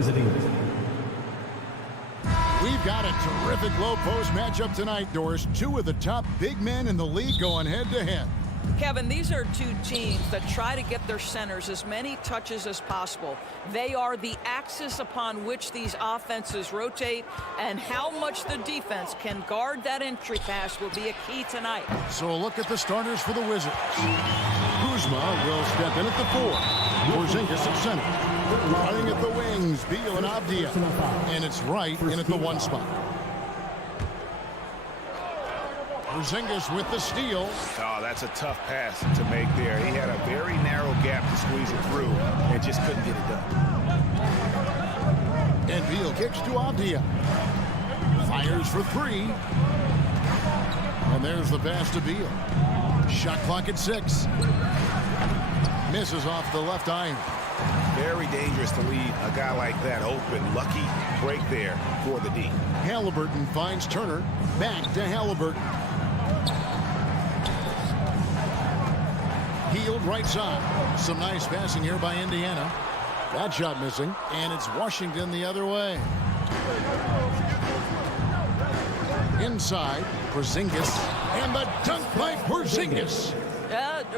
visiting. We've got a terrific low post matchup tonight, Doris. Two of the top big men in the league going head-to-head. Kevin, these are two teams that try to get their centers as many touches as possible. They are the axis upon which these offenses rotate, and how much the defense can guard that entry pass will be a key tonight. So a look at the starters for the Wizards. Kuzma will step in at the 4. Porzingis at center. Running at the wings, Beal and Avdia. And it's Wright in at the 1 spot. Porzingis with the steal. Oh, that's a tough pass to make there. He had a very narrow gap to squeeze it through and just couldn't get it done. And Beal kicks to Avdia. Fires for 3. And there's the pass to Beal. Shot clock at 6. Misses off the left iron. Very dangerous to leave a guy like that open. Lucky break there for the D. Halliburton finds Turner. Back to Halliburton. Healed right side. Some nice passing here by Indiana. That shot missing. And it's Washington the other way. Inside, Porzingis. And the dunk by Porzingis.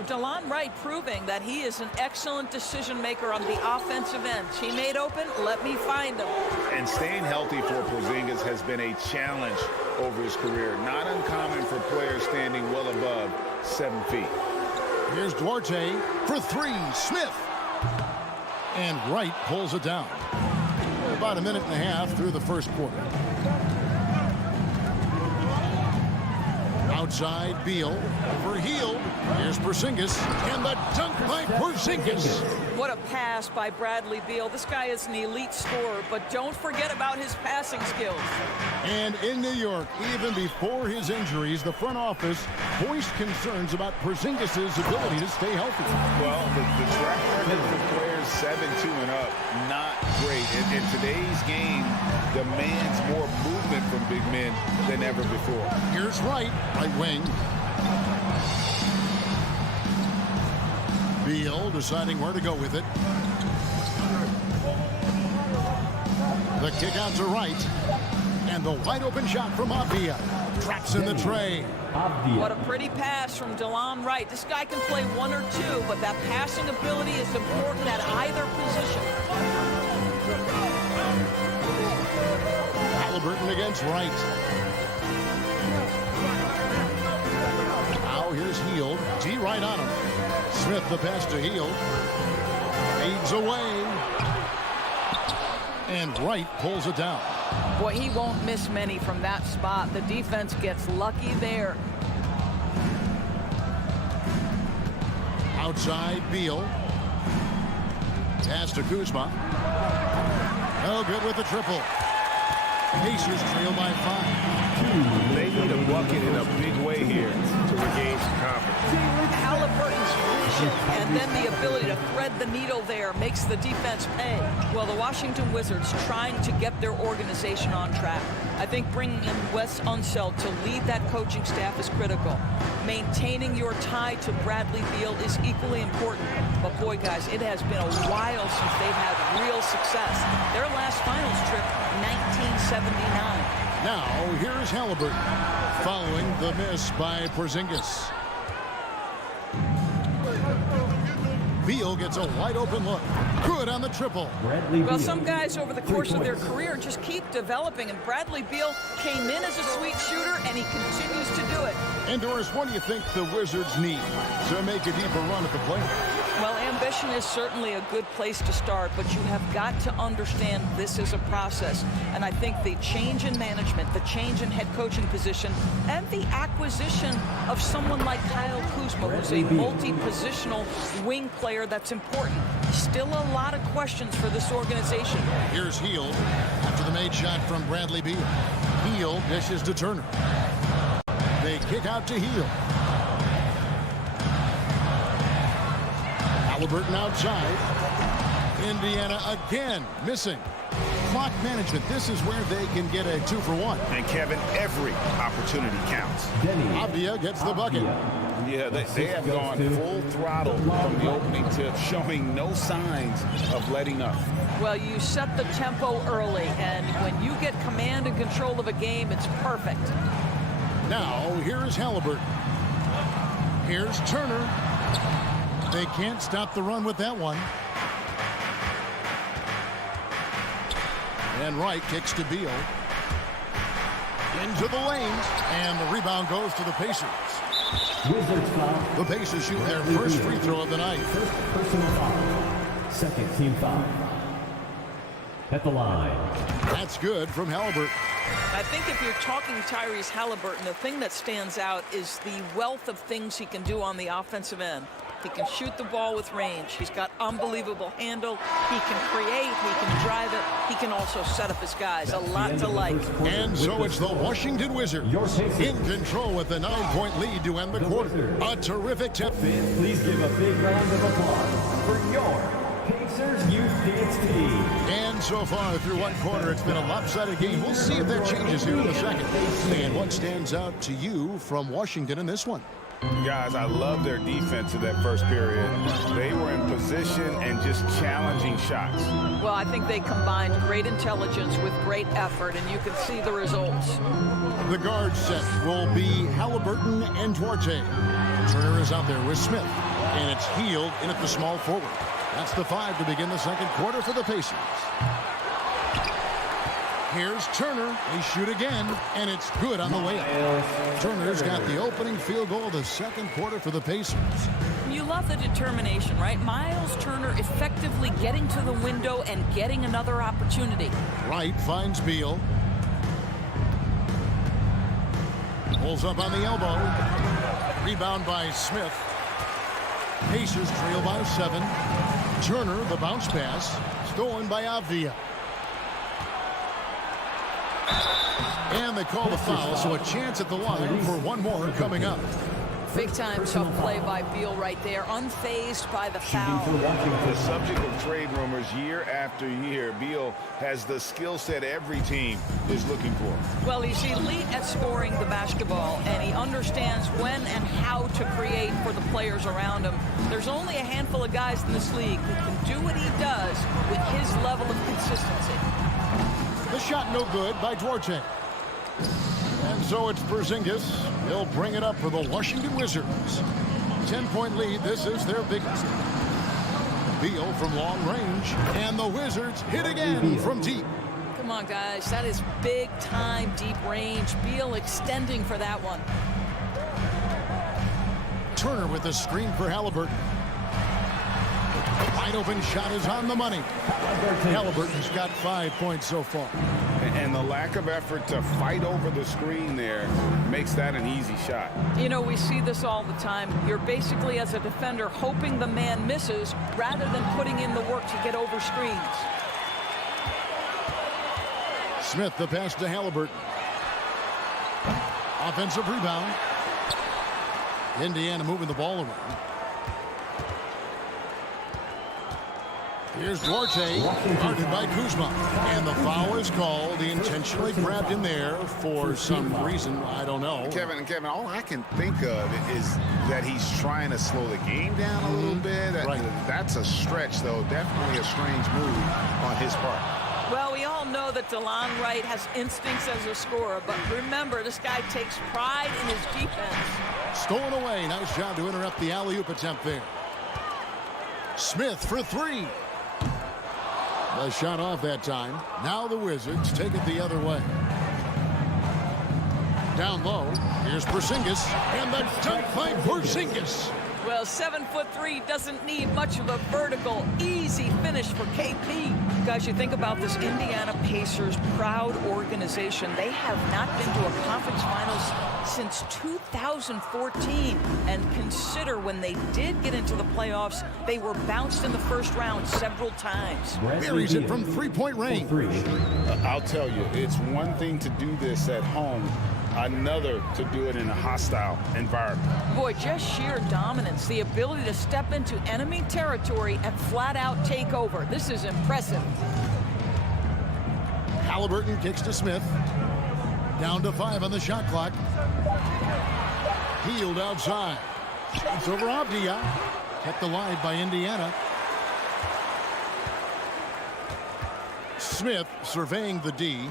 DeLon Wright proving that he is an excellent decision maker on the offensive end. Teammate open, let me find him. And staying healthy for Porzingis has been a challenge over his career. Not uncommon for players standing well above 7 feet. Here's Duarte for 3. Smith. And Wright pulls it down. About a minute and a half through the first quarter. Outside, Beal for Hield. Here's Porzingis, and the dunk by Porzingis. What a pass by Bradley Beal. This guy is an elite scorer, but don't forget about his passing skills. And in New York, even before his injuries, the front office voiced concerns about Porzingis' ability to stay healthy. Well, the track record for players 7-2 and up, not great. And today's game demands more movement from big men than ever before. Here's Wright, right wing. Beal deciding where to go with it. The kick out to Wright. And the wide open shot from Avdia. Traps in the tray. What a pretty pass from DeLon Wright. This guy can play 1 or 2, but that passing ability is important at either position. Halliburton against Wright. Now here's Hield. D right on him. Smith the pass to Hield. Fades away. And Wright pulls it down. Boy, he won't miss many from that spot. The defense gets lucky there. Outside, Beal. Pass to Kuzma. No good with the triple. Pacers trail by 5. They need a bucket in a big way here to regain some confidence. Halliburton's vision and then the ability to thread the needle there makes the defense pay. Well, the Washington Wizards trying to get their organization on track. I think bringing in Wes Unseld to lead that coaching staff is critical. Maintaining your tie to Bradley Beal is equally important. But boy, guys, it has been a while since they've had real success. Their last finals trip, 1979. Now, here's Halliburton following the miss by Porzingis. Beal gets a wide open look. Good on the triple. Well, some guys over the course of their career just keep developing, and Bradley Beal came in as a sweet shooter, and he continues to do it. And Doris, what do you think the Wizards need to make a deeper run at the playoffs? Well, ambition is certainly a good place to start, but you have got to understand this is a process. And I think the change in management, the change in head coaching position, and the acquisition of someone like Kyle Kuzma, who's a multi-positional wing player that's important. Still a lot of questions for this organization. Here's Hield after the made shot from Bradley Beal. Hield dishes to Turner. They kick out to Hield. Halliburton outside. Indiana again missing. clock management. This is where they can get a 2-for-1. And Kevin, every opportunity counts. Avdia gets the bucket. Yeah, they have gone full throttle from the opening tip, showing no signs of letting up. Well, you set the tempo early, and when you get command and control of a game, it's perfect. Now, here's Halliburton. Here's Turner. They can't stop the run with that one. And Wright kicks to Beal. Into the lanes, and the rebound goes to the Pacers. Wizards foul. The Pacers shoot their first free throw of the night. First personal foul. Second team foul. At the line. That's good from Halliburton. I think if you're talking Tyrese Halliburton, the thing that stands out is the wealth of things he can do on the offensive end. He can shoot the ball with range. He's got unbelievable handle. He can create. He can drive it. He can also set up his guys. A lot to like. And so it's the Washington Wizards in control with the 9-point lead to end the quarter. A terrific tip. Please give a big round of applause for your Pacers Youth Dance Team. And so far through one quarter, it's been a lopsided game. We'll see if that changes here in the second. And what stands out to you from Washington in this one? Guys, I love their defense in that first period. They were in position and just challenging shots. Well, I think they combined great intelligence with great effort, and you can see the results. The guard set will be Halliburton and Duarte. Turner is out there with Smith, and it's Hield in at the small forward. That's the 5 to begin the second quarter for the Pacers. Here's Turner. They shoot again, and it's good on the way up. Turner's got the opening field goal of the second quarter for the Pacers. You love the determination, right? Miles Turner effectively getting to the window and getting another opportunity. Wright finds Beal. Pulls up on the elbow. Rebound by Smith. Pacers trail by 7. Turner, the bounce pass. Stolen by Avdia. And they call the foul, so a chance at the line for one more coming up. Big time tough play by Beal right there, unfazed by the foul. The subject of trade rumors year after year, Beal has the skill set every team is looking for. Well, he's elite at scoring the basketball, and he understands when and how to create for the players around him. There's only a handful of guys in this league who can do what he does with his level of consistency. The shot no good by Duarte. And so it's Porzingis. He'll bring it up for the Washington Wizards. 10-point lead. This is their biggest. Beal from long range. And the Wizards hit again from deep. Come on, guys. That is big-time deep range. Beal extending for that one. Turner with the screen for Halliburton. Wide open shot is on the money. Halliburton's got 5 points so far. And the lack of effort to fight over the screen there makes that an easy shot. You know, we see this all the time. You're basically, as a defender, hoping the man misses rather than putting in the work to get over screens. Smith, the pass to Halliburton. Offensive rebound. Indiana moving the ball around. Here's Duarte, guarded by Kuzma. And the foul is called. He intentionally grabbed him there for some reason. I don't know. Kevin, all I can think of is that he's trying to slow the game down a little bit. Right. That's a stretch, though. Definitely a strange move on his part. Well, we all know that DeLon Wright has instincts as a scorer, but remember, this guy takes pride in his defense. Stolen away. Nice job to interrupt the alley-oop attempt there. Smith for 3. The shot off that time. Now the Wizards take it the other way. Down low. Here's Porzingis. And the dunk by Porzingis. Well, 7'3" doesn't need much of a vertical, easy finish for KP. Guys, you think about this Indiana Pacers proud organization. They have not been to a conference finals since 2014. And consider when they did get into the playoffs, they were bounced in the first round several times. Buries it from three-point range. I'll tell you, it's one thing to do this at home, another to do it in a hostile environment. Boy, just sheer dominance, the ability to step into enemy territory and flat out take over. This is impressive. Halliburton kicks to Smith. Down to 5 on the shot clock. Healed outside. Shoots over Avdia. Kept alive by Indiana. Smith surveying the D.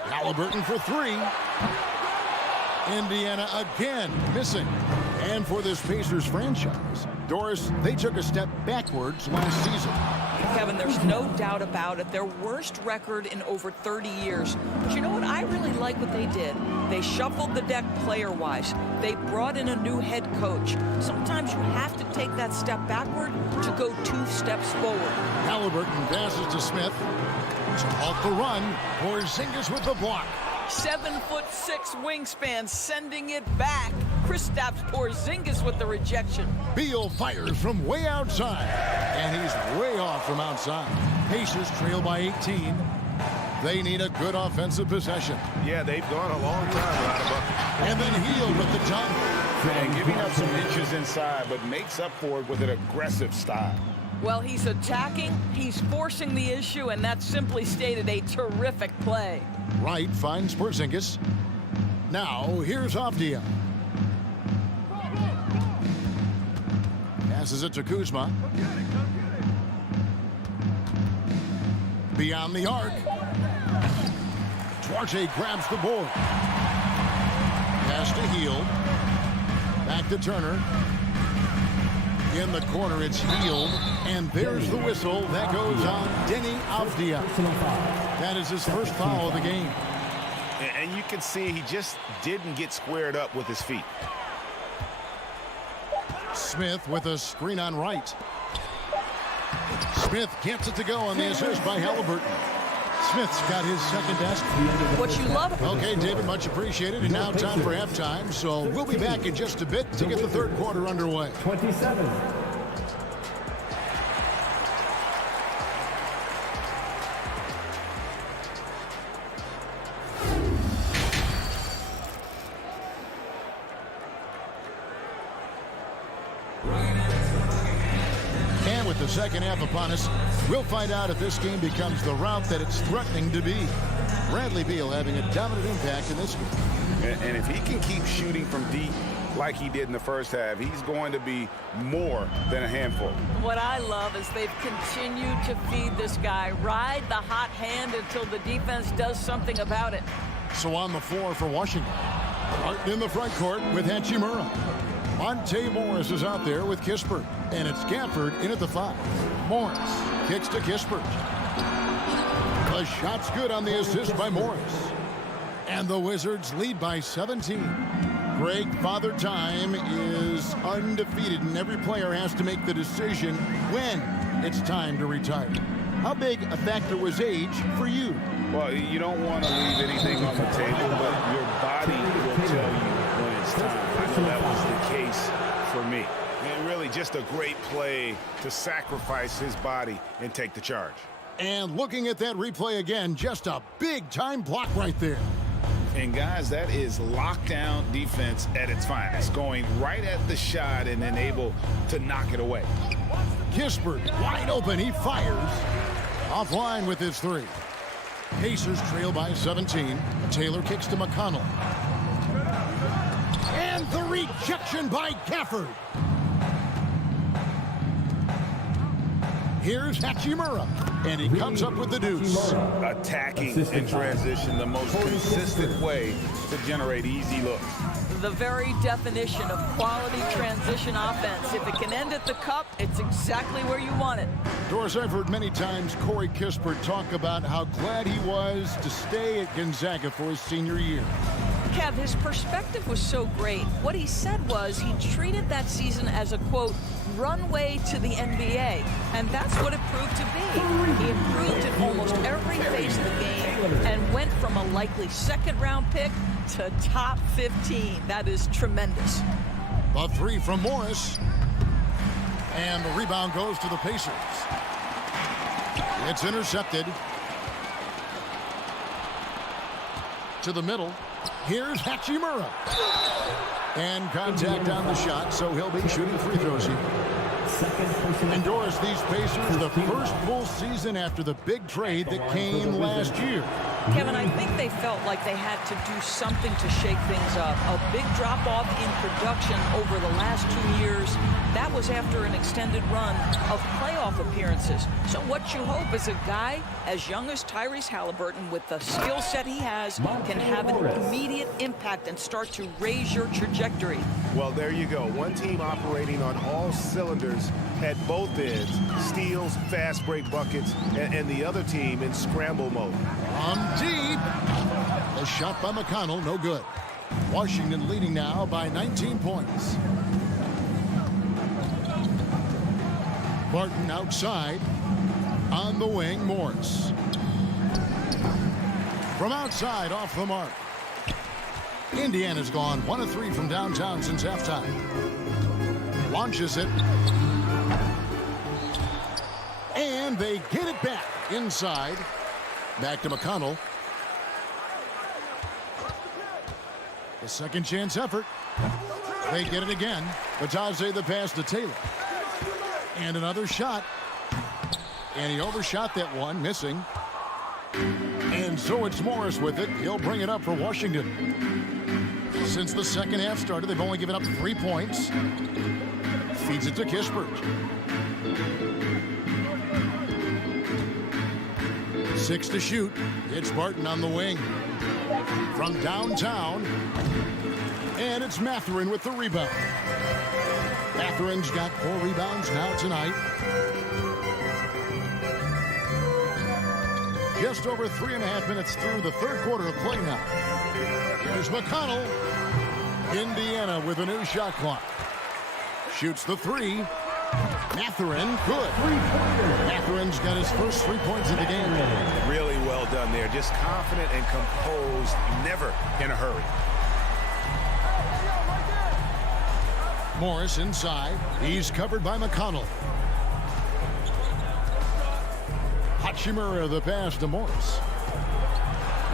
Halliburton for 3. Indiana again missing. And for this Pacers franchise, Doris, they took a step backwards last season. Kevin, there's no doubt about it. Their worst record in over 30 years. But you know what? I really like what they did. They shuffled the deck player-wise. They brought in a new head coach. Sometimes you have to take that step backward to go 2 steps forward. Halliburton passes to Smith. To halt the run. Porzingis with the block. 7'6" wingspan, sending it back. Kristaps Porzingis with the rejection. Beal fires from way outside. And he's way off from outside. Pacers trail by 18. They need a good offensive possession. Yeah, they've gone a long time without a bucket. And then Hield with the dunk. And giving up some inches inside, but makes up for it with an aggressive style. Well, he's attacking, he's forcing the issue, and that's simply stated a terrific play. Wright finds Porzingis. Now, here's Avdia. Passes it to Kuzma. Beyond the arc. Duarte grabs the board. Pass to Hield. Back to Turner. In the corner, it's Hield. And there's the whistle. That goes on Denny Avdia. That is his first foul of the game. And you can see he just didn't get squared up with his feet. Smith with a screen on Wright. Smith gets it to go on the assist by Halliburton. Smith's got his second basket. What you love. Okay, David, much appreciated. And now time for halftime. So we'll be back in just a bit to get the third quarter underway. 27. And with the second half upon us, we'll find out if this game becomes the route that it's threatening to be. Bradley Beal having a dominant impact in this game. And if he can keep shooting from deep like he did in the first half, he's going to be more than a handful. What I love is they've continued to feed this guy. Ride the hot hand until the defense does something about it. So on the floor for Washington. Martin in the front court with Hachimura. Monte Morris is out there with Kispert. And it's Gafford in at the 5. Morris kicks to Kispert. The shot's good on the assist by Morris. And the Wizards lead by 17. Greg, Father Time is undefeated, and every player has to make the decision when it's time to retire. How big a factor was age for you? Well, you don't want to leave anything on the table, but your body will tell you when it's time. I know that was the case for me. And really just a great play to sacrifice his body and take the charge. And looking at that replay again, just a big-time block right there. And guys, that is lockdown defense at its finest, going right at the shot and then able to knock it away. Kispert wide open, he fires. Offline with his 3. Pacers trail by 17. Taylor kicks to McConnell. And the rejection by Gafford. Here's Hachimura, and he comes up with the deuce. Attacking in transition, the most consistent way to generate easy looks. The very definition of quality transition offense. If it can end at the cup, it's exactly where you want it. Doris, I've heard many times Corey Kispert talk about how glad he was to stay at Gonzaga for his senior year. Kev, his perspective was so great. What he said was he treated that season as a, quote, runway to the NBA, and that's what it proved to be. He improved in almost every phase of the game and went from a likely second-round pick to top 15. That is tremendous. A 3 from Morris, and the rebound goes to the Pacers. It's intercepted. To the middle. Here's Hachimura. And contact on the shot, so he'll be shooting free throws here. Second personal Endorse these Pacers the first full season after the big trade that came last year. Kevin, I think they felt like they had to do something to shake things up. A big drop-off in production over the last 2 years. That was after an extended run of playoff appearances. So what you hope is a guy as young as Tyrese Halliburton, with the skill set he has, can have an immediate impact and start to raise your trajectory. Well, there you go. One team operating on all cylinders at both ends. Steals, fast break buckets, and the other team in scramble mode. From deep. A shot by McConnell, no good. Washington leading now by 19 points. Barton outside. On the wing, Morris. From outside, off the mark. Indiana's gone 1 of 3 from downtown since halftime. Launches it. And they get it back inside. Back to McConnell. The second chance effort. They get it again. Batadze the pass to Taylor. And another shot. And he overshot that one, missing. And so it's Morris with it. He'll bring it up for Washington. Since the second half started, they've only given up 3 points. Feeds it to Kispert. 6 to shoot. It's Barton on the wing. From downtown. And it's Mathurin with the rebound. Mathurin's got 4 rebounds now tonight. Just over 3.5 minutes through the third quarter of play now. Here's McConnell. Indiana with a new shot clock. Shoots the 3. Mathurin, good. Mathurin's got his first 3 points of the game. Really well done there. Just confident and composed, never in a hurry. Morris inside. He's covered by McConnell. Hachimura the pass to Morris.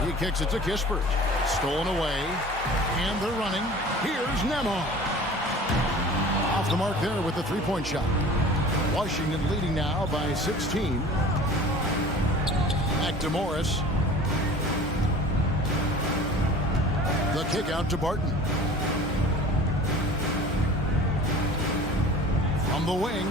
He kicks it to Kispert. Stolen away. And they're running. Here's Nemo. Off the mark there with the 3-point shot. Washington leading now by 16. Back to Morris. The kick out to Barton. From the wing.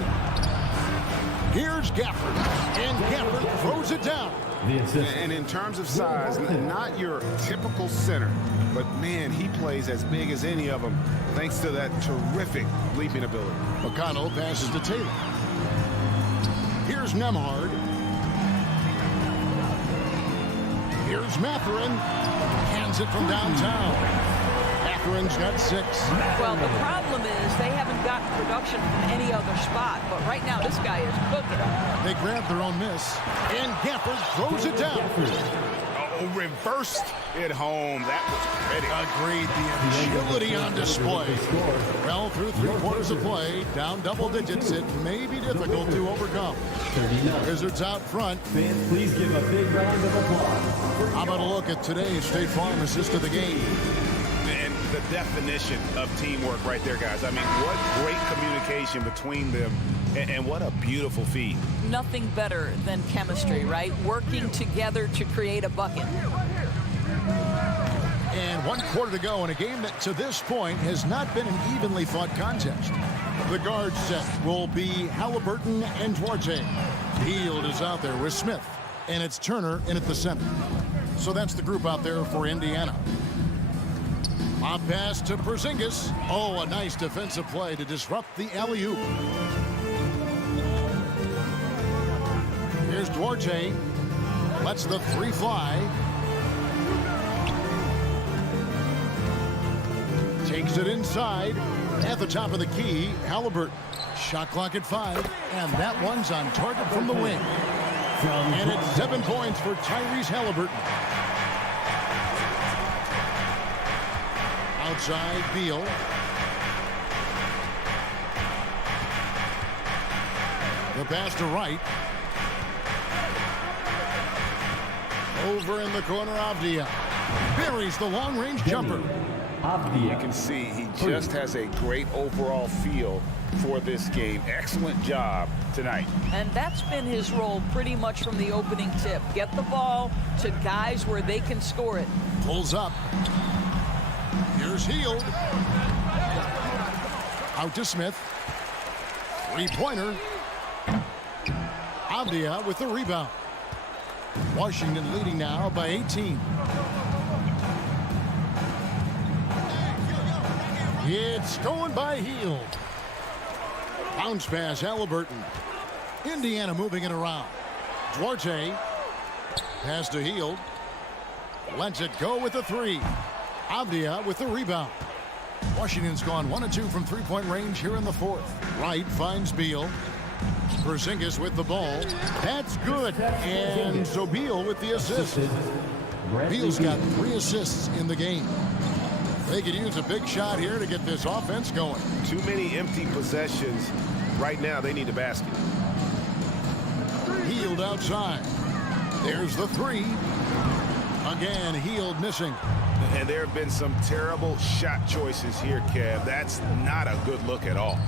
Here's Gafford. And Gafford throws it down. And in terms of size, not your typical center, but man, he plays as big as any of them thanks to that terrific leaping ability. McConnell passes to Taylor. Here's Nembhard. Here's Mathurin. Hands it from downtown. Mathurin's got 6. Well, the problem is they haven't gotten production from any other spot, but right now this guy is cooking. They grab their own miss, and Gafford throws it down. Oh, reversed it home. That was pretty. Agreed. The agility on display. Well, through 3 quarters of play, down double digits, it may be difficult to overcome. Wizards out front. Fans, please give a big round of applause. How about a look at today's State Farm assist of the game? And the definition of teamwork right there, guys. I mean, what great communication between them, and what a beautiful feed. Nothing better than chemistry, right? Working together to create a bucket. And 1 quarter to go in a game that to this point has not been an evenly fought contest. The guard set will be Halliburton and Duarte. Hield is out there with Smith, and it's Turner in at the center. So that's the group out there for Indiana. Lob pass to Porzingis. Oh, a nice defensive play to disrupt the alley-oop. Here's Duarte. Lets the 3 fly. Takes it inside. At the top of the key, Halliburton. Shot clock at 5. And that one's on target from the wing. And it's 7 points for Tyrese Halliburton. Outside, Beal. The pass to Wright. Over in the corner, Avdia buries the long-range jumper. You can see he just has a great overall feel for this game. Excellent job tonight. And that's been his role pretty much from the opening tip. Get the ball to guys where they can score it. Pulls up. Here's Hield. Out to Smith. Three-pointer. Avdia with the rebound. Washington leading now by 18. It's going by Hield. Bounce pass, Halliburton. Indiana moving it around. Duarte. Pass to Hield. Lets it go with the three. Avdia with the rebound. Washington's gone 1 of 2 from three-point range here in the fourth. Wright finds Beal. Porzingis with the ball. That's good. And so Beal with the assist. Beal's got 3 assists in the game. They could use a big shot here to get this offense going. Too many empty possessions. Right now, they need a basket. Hield outside. There's the three. Again, Hield missing. And there have been some terrible shot choices here, Kev. That's not a good look at all.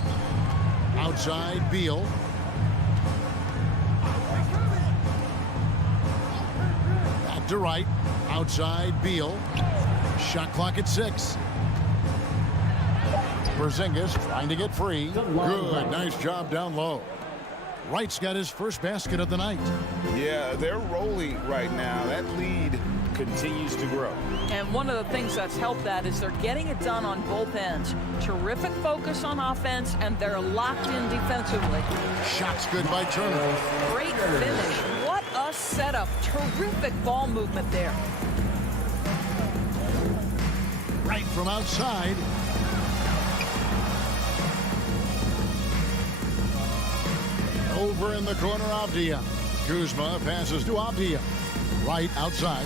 Outside, Beal. Back to Wright. Outside, Beal. Shot clock at 6. Porzingis trying to get free. Good. Nice job down low. Wright's got his first basket of the night. Yeah, they're rolling right now. That lead continues to grow. And one of the things that's helped that is they're getting it done on both ends. Terrific focus on offense, and they're locked in defensively. Shots good by Turner. Great finish. What a setup. Terrific ball movement there. Right from outside. Over in the corner, Avdia. Kuzma passes to Avdia. Right outside.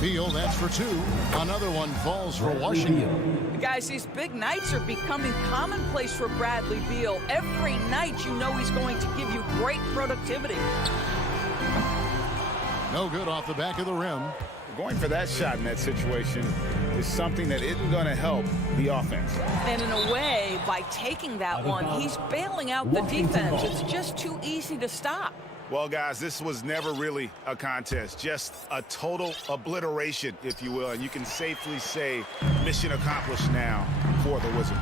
Beal, that's for 2. Another one falls for Washington. Guys, these big nights are becoming commonplace for Bradley Beal. Every night you know he's going to give you great productivity. No good off the back of the rim. Going for that shot in that situation is something that isn't going to help the offense. And in a way, by taking that one, he's bailing out the defense. It's just too easy to stop. Well, guys, this was never really a contest, just a total obliteration, if you will. And you can safely say mission accomplished now for the Wizards.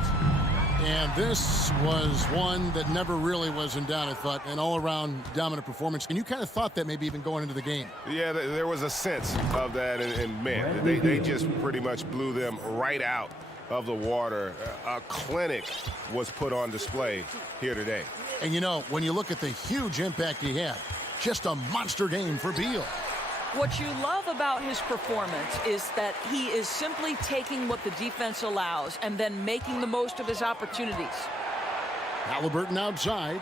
And this was one that never really was in doubt, I thought, an all-around dominant performance. And you kind of thought that maybe even going into the game. Yeah, there was a sense of that, and man, they just pretty much blew them right out of the water. A clinic was put on display here today. And, you know, when you look at the huge impact he had, just a monster game for Beal. What you love about his performance is that he is simply taking what the defense allows and then making the most of his opportunities. Halliburton outside.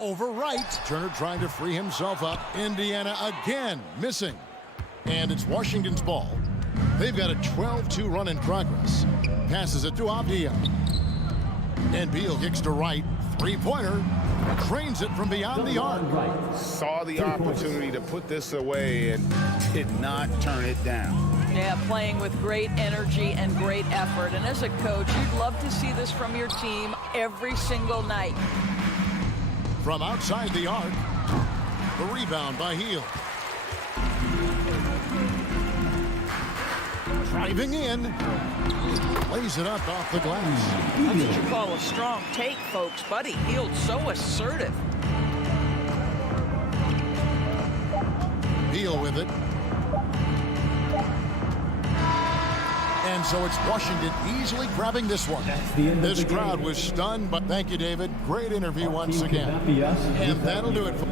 Over Wright. Turner trying to free himself up. Indiana again missing. And it's Washington's ball. They've got a 12-2 run in progress. Passes it to Avdia. And Beal kicks to Wright. Three-pointer. Trains it from beyond the arc. Saw the opportunity to put this away and did not turn it down. Yeah, playing with great energy and great effort. And as a coach, you'd love to see this from your team every single night. From outside the arc, the rebound by Hield. Driving in. Lays it up off the glass. That's what you call a strong take, folks. Buddy Hield's so assertive. Beal with it. And so it's Washington easily grabbing this one. This crowd was stunned, but thank you, David. Great interview once again. And that'll do it for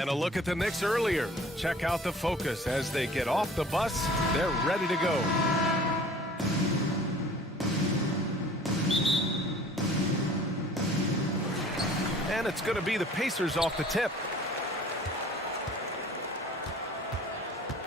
And a look at the Knicks earlier. Check out the focus as they get off the bus. They're ready to go. And it's going to be the Pacers off the tip.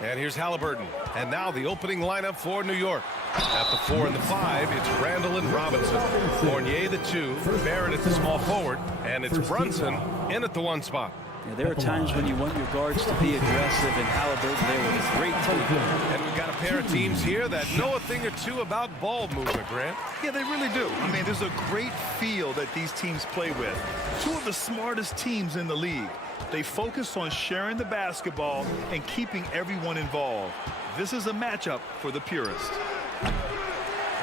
And here's Halliburton. And now the opening lineup for New York. At the 4 and the 5, it's Randall and Robinson. Fournier the 2, Barrett at the small forward, and it's Brunson in at the 1 spot. Yeah, there are times when you want your guards to be aggressive, and Halliburton there with a great take. And we've got a pair of teams here that know a thing or two about ball movement, Grant. Yeah, they really do. I mean, there's a great feel that these teams play with. Two of the smartest teams in the league. They focus on sharing the basketball and keeping everyone involved. This is a matchup for the purist.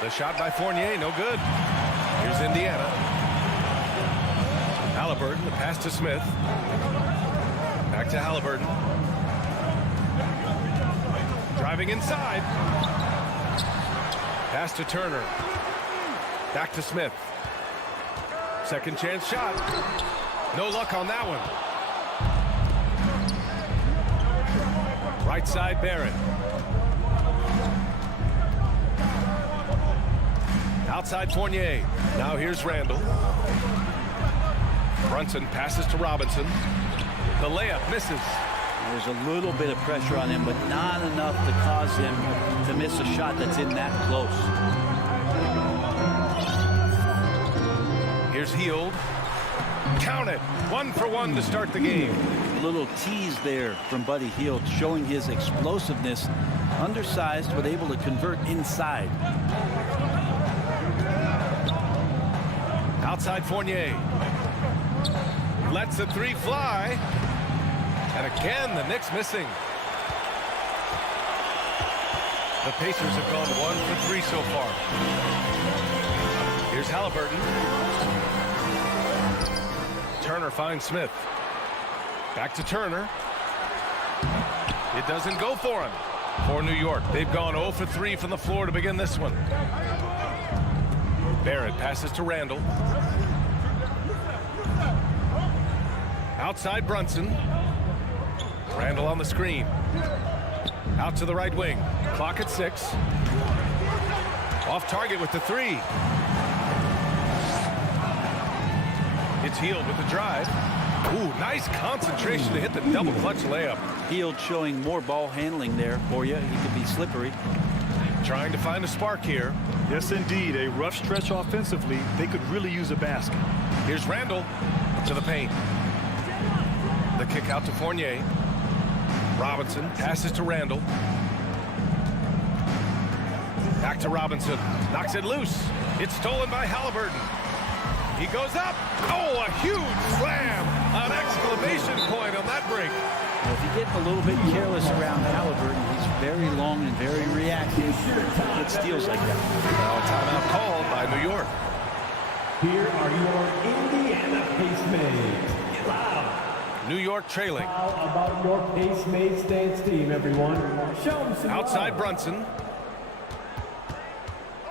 The shot by Fournier, no good. Here's Indiana. Halliburton, the pass to Smith. Back to Halliburton. Driving inside. Pass to Turner. Back to Smith. Second chance shot. No luck on that one. Right side, Barrett. Outside Fournier. Now here's Randall. Brunson passes to Robinson. The layup misses. There's a little bit of pressure on him, but not enough to cause him to miss a shot that's in that close. Here's Hield. Count it. 1 for 1 to start the game. A little tease there from Buddy Hield, showing his explosiveness. Undersized, but able to convert inside. Outside Fournier. Lets the 3 fly. And again, the Knicks missing. The Pacers have gone 1 for 3 so far. Here's Halliburton. Turner finds Smith. Back to Turner. It doesn't go for him. For New York, they've gone 0 for 3 from the floor to begin this one. Barrett passes to Randall. Outside Brunson. Randall on the screen. Out to the right wing. Clock at 6. Off target with the 3. It's Hield with the drive. Ooh, nice concentration to hit the double clutch layup. Hield showing more ball handling there for you. He could be slippery. Trying to find a spark here. Yes, indeed. A rough stretch offensively. They could really use a basket. Here's Randall to the paint. The kick out to Fournier. Robinson passes to Randall. Back to Robinson. Knocks it loose. It's stolen by Halliburton. He goes up. Oh, a huge slam. An exclamation point on that break. Well, if you get a little bit careless around Halliburton, he's very long and very reactive. He gets steals like that. Now a timeout called by New York. Here are your Indiana Pacemates. Get loud. New York trailing. How about your Pacemates dance team, everyone? Show them some Outside love. Brunson.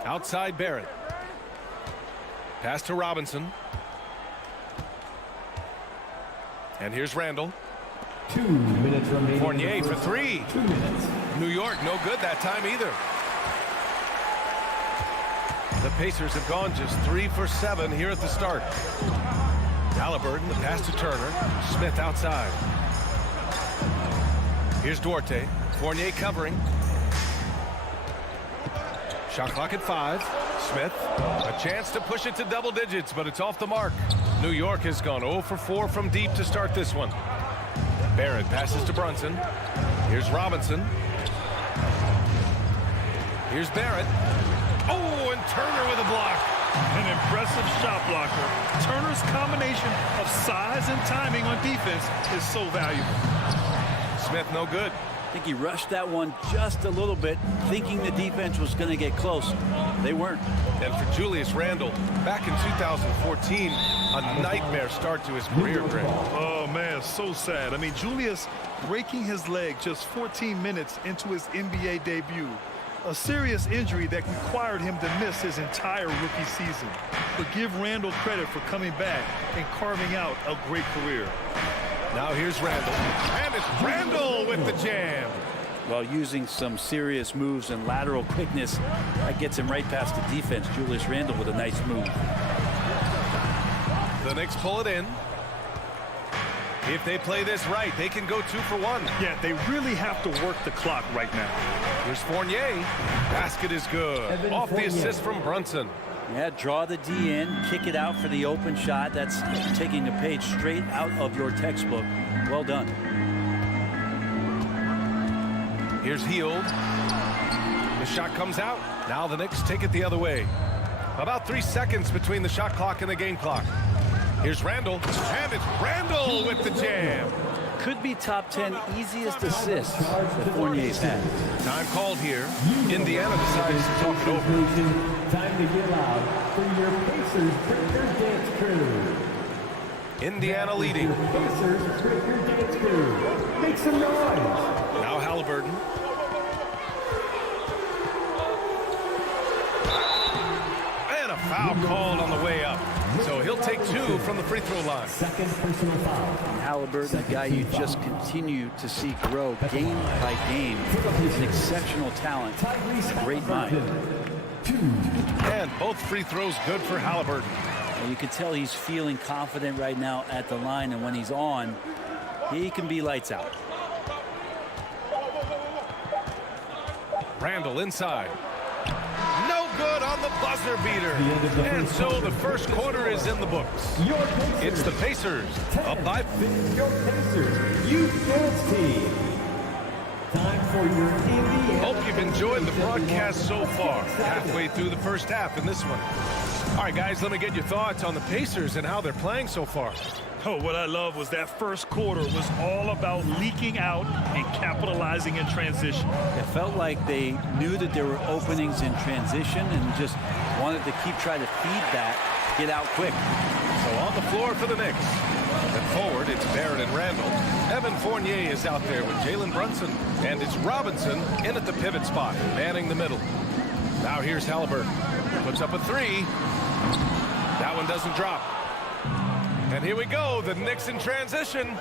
Outside Barrett. Pass to Robinson. And here's Randall. 2 minutes remaining. Fournier for 3. 2 minutes. New York no good that time either. The Pacers have gone just 3 for 7 here at the start. Halliburton, the pass to Turner. Smith outside. Here's Duarte. Fournier covering. Shot clock at 5. Smith, a chance to push it to double digits, but it's off the mark. New York has gone 0 for 4 from deep to start this one. Barrett passes to Brunson. Here's Robinson. Here's Barrett. Oh, and Turner with a block. An impressive shot blocker. Turner's combination of size and timing on defense is so valuable. Smith no good. I think he rushed that one just a little bit, thinking the defense was going to get close. They weren't. And for Julius Randle, back in 2014, a nightmare start to his career, Greg. Oh, man, so sad. I mean, Julius breaking his leg just 14 minutes into his NBA debut. A serious injury that required him to miss his entire rookie season. But give Randle credit for coming back and carving out a great career. Now here's Randall. And it's Randall with the jam. Well, using some serious moves and lateral quickness, that gets him right past the defense. Julius Randle with a nice move. The Knicks pull it in. If they play this right, they can go 2 for 1. Yeah, they really have to work the clock right now. Here's Fournier. Basket is good. Off the assist from Brunson. Yeah, draw the D in, kick it out for the open shot. That's taking a page straight out of your textbook. Well done. Here's Hield. The shot comes out. Now the Knicks take it the other way. About 3 seconds between the shot clock and the game clock. Here's Randall. And it's Randall with the jam. Could be top 10 easiest assists that Fournier's had. Time called here. Indiana decides to talk it over. Time to get loud for your Pacers Breaker Dance Crew. Indiana leading. Pacers Breaker Dance Crew. Make some noise. Now Halliburton. And a foul called on the way up. So he'll take 2 from the free throw line. Second personal foul. Halliburton, a guy you just continue to see grow game by game. He's an exceptional talent, a great mind. And both free throws good for Halliburton. And you can tell he's feeling confident right now at the line, and when he's on, he can be lights out. Randall inside. No good on the buzzer beater. And so the first quarter is in the books. Your Pacers. It's the Pacers up by... Your Pacers Youth Dance Team. Time for your Indiana. Hope you've enjoyed the broadcast so far. Halfway through the first half in this one. All right, guys, let me get your thoughts on the Pacers and how they're playing so far. Oh, what I love was that first quarter was all about leaking out and capitalizing in transition. It felt like they knew that there were openings in transition and just wanted to keep trying to feed that, get out quick. So on the floor for the Knicks. And forward, it's Barrett and Randall. Evan Fournier is out there with Jalen Brunson. And it's Robinson in at the pivot spot, manning the middle. Now here's Halliburton. Puts up a three. That one doesn't drop. And here we go, the Knicks in transition.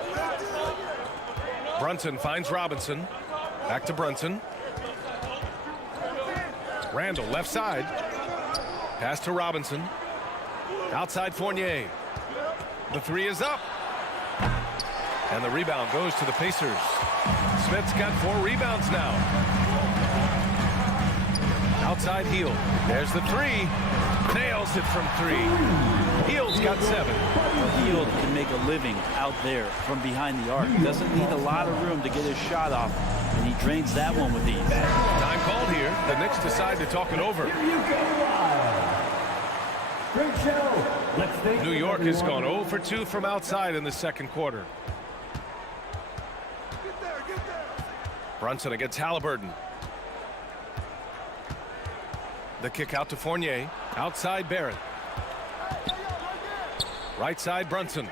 Brunson finds Robinson. Back to Brunson. Randall, left side. Pass to Robinson. Outside Fournier. The three is up. And the rebound goes to the Pacers. Smith's got 4 rebounds now. Outside Hield. There's the three. Nails it from 3. Hield's got 7. Hield can make a living out there from behind the arc. Doesn't need a lot of room to get his shot off, and he drains that one with ease. Time called here. The Knicks decide to talk it over. Here you go. Great show. Let's thank New York has everyone. gone 0 for 2 from outside in the second quarter. Brunson against Halliburton. The kick out to Fournier. Outside Barrett. Right side Brunson.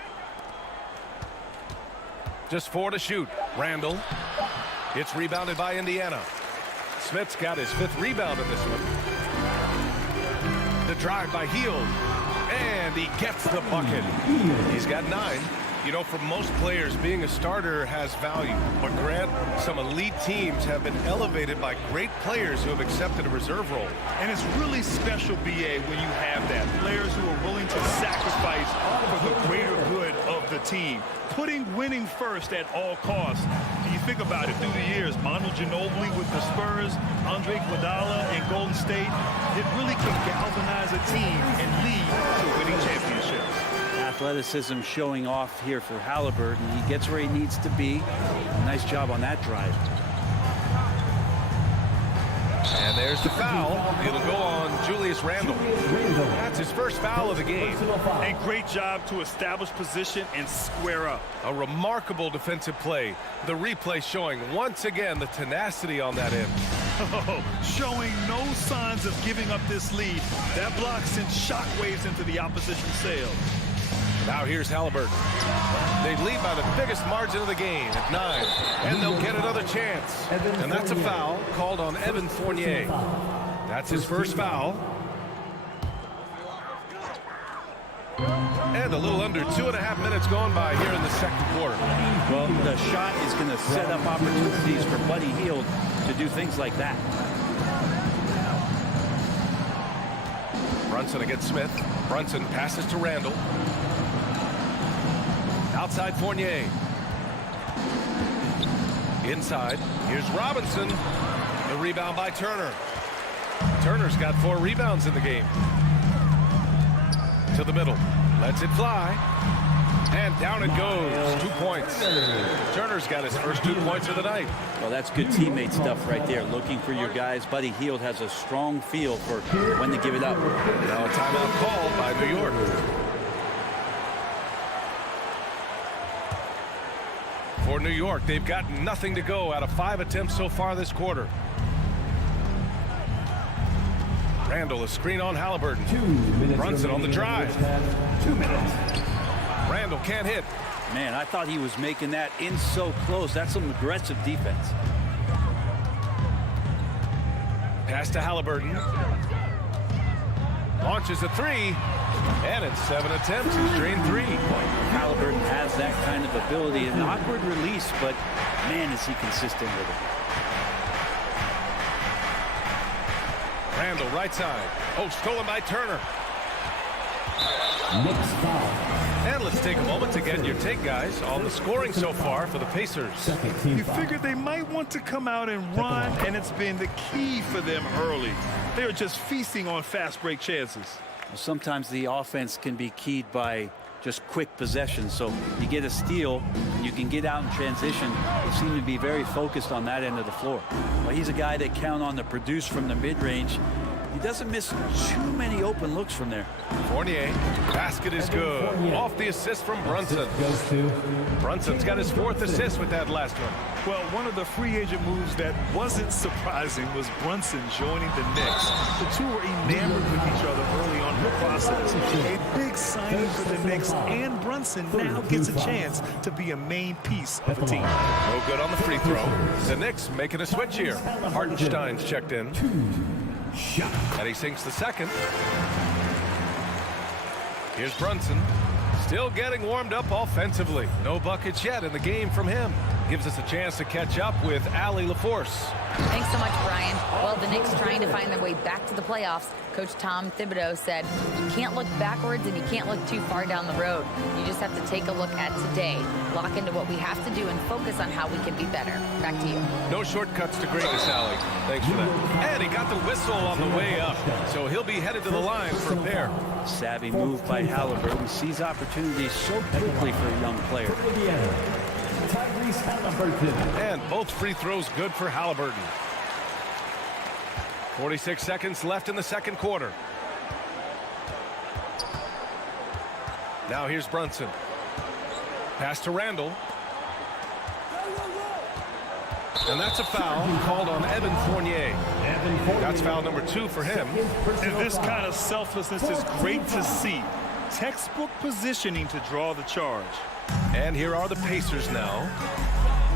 Just 4 to shoot. Randall. It's rebounded by Indiana. Smith's got his 5th rebound in this one. The drive by Hield. And he gets the bucket. He's got 9. You know, for most players, being a starter has value. But Grant, some elite teams have been elevated by great players who have accepted a reserve role. And it's really special, BA, when you have that. Players who are willing to sacrifice for the greater good of the team. Putting winning first at all costs. And you think about it, through the years, Manu Ginobili with the Spurs, Andre Iguodala in Golden State, it really can galvanize a team and lead to winning championships. Athleticism showing off here for Halliburton. He gets where he needs to be. Nice job on that drive. And there's the foul. It'll go on Julius Randle. That's his first foul of the game. And great job to establish position and square up. A remarkable defensive play. The replay showing once again the tenacity on that end. Oh, showing no signs of giving up this lead. That block sent shockwaves into the opposition sail. Now here's Halliburton. They lead by the biggest margin of the game at 9. And they'll get another chance. And that's a foul called on Evan Fournier. That's his first foul. And a little under 2.5 minutes gone by here in the second quarter. Well, the shot is going to set up opportunities for Buddy Hield to do things like that. Brunson against Smith. Brunson passes to Randall. Outside Fournier. Inside. Here's Robinson. The rebound by Turner. Turner's got 4 rebounds in the game. To the middle. Lets it fly. And down it goes. 2 points. Turner's got his first 2 points of the night. Well, that's good teammate stuff right there. Looking for your guys. Buddy Hield has a strong feel for when to give it up. Now a timeout called by New York. For New York, they've got nothing to go out of 5 attempts so far this quarter. Randall, a screen on Halliburton. 2 minutes. Brunson on the drive. 2 minutes. Randall can't hit. Man, I thought he was making that in so close. That's some aggressive defense. Pass to Halliburton. Launches a 3. And in 7 attempts, he's drained 3. Halliburton has that kind of ability. An awkward release, but man, is he consistent with it. Randall, right side. Oh, stolen by Turner. Knicks foul. And let's take a moment to get your take, guys, on the scoring so far for the Pacers. You figured they might want to come out and run, and it's been the key for them early. They are just feasting on fast break chances. Well, sometimes the offense can be keyed by just quick possession. So you get a steal, and you can get out in transition. They seem to be very focused on that end of the floor. Well, he's a guy that count on to produce from the mid-range. He doesn't miss too many open looks from there. Fournier, basket is good. Off the assist from Brunson. Brunson's got his 4th assist with that last one. Well, one of the free agent moves that wasn't surprising was Brunson joining the Knicks. The two were enamored with each other early on in the process. A big signing for the Knicks, and Brunson now gets a chance to be a main piece of the team. No good on the free throw. The Knicks making a switch here. Hartenstein's checked in. And he sinks the second. Here's Brunson. Still getting warmed up offensively. No buckets yet in the game from him. Gives us a chance to catch up with Allie LaForce. Thanks so much, Brian. Well, the Knicks trying to find their way back to the playoffs. Coach Tom Thibodeau said, you can't look backwards and you can't look too far down the road. You just have to take a look at today, lock into what we have to do, and focus on how we can be better. Back to you. No shortcuts to greatness, Allie. Thanks for that. And he got the whistle on the way up, so he'll be headed to the line for a pair. Savvy move by Halliburton. Sees opportunities so quickly for a young player. And both free throws good for Halliburton. 46 seconds left in the second quarter. Now here's Brunson. Pass to Randall. And that's a foul called on Evan Fournier. That's foul number 2 for him. And this kind of selflessness is great to see. Textbook positioning to draw the charge. And here are the Pacers now.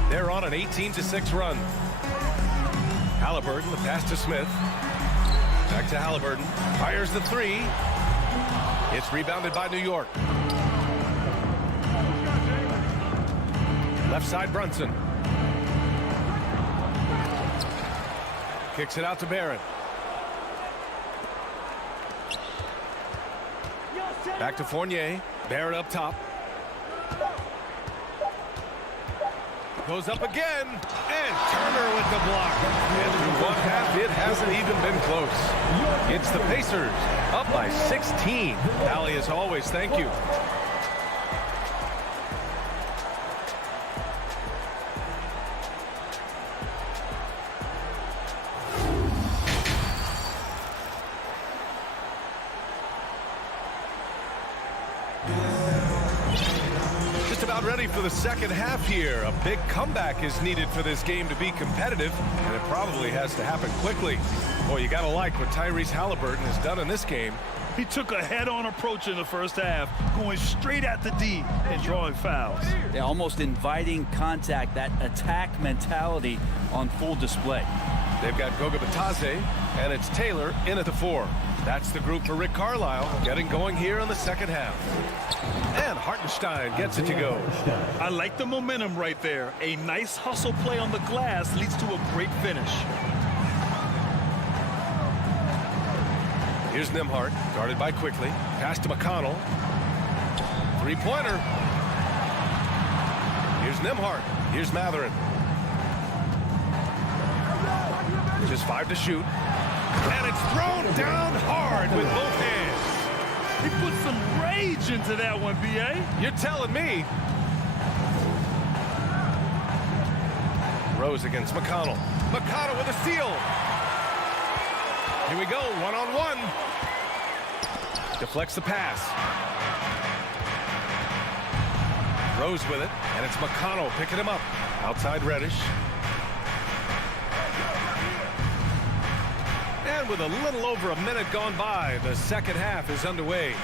They're on an 18-6 run. Halliburton, the pass to Smith. Back to Halliburton. Fires the 3. It's rebounded by New York. Left side, Brunson. Kicks it out to Barrett. Back to Fournier. Barrett up top. Goes up again, and Turner with the block. And through one half, it hasn't even been close. It's the Pacers, up by 16. Allie, as always, thank you. Ready for the second half here. A big comeback is needed for this game to be competitive, and it probably has to happen quickly. Boy, you gotta like what Tyrese Halliburton has done in this game. He took a head-on approach in the first half, going straight at the D and drawing fouls. Yeah, almost inviting contact, that attack mentality on full display. They've got Goga Batadze, and it's Taylor in at the 4. That's the group for Rick Carlisle, getting going here in the second half. And Hartenstein gets it to go. I like the momentum right there. A nice hustle play on the glass leads to a great finish. Here's Nembhard, guarded by Quickly. Pass to McConnell. Three-pointer. Here's Nembhard. Here's Matherin. Just 5 to shoot. And it's thrown down hard with both hands. He put some rage into that one, B.A. You're telling me. Rose against McConnell. McConnell with a steal. Here we go, one-on-one. Deflects the pass. Rose with it, and it's McConnell picking him up. Outside Reddish. And with a little over a minute gone by, the second half is underway.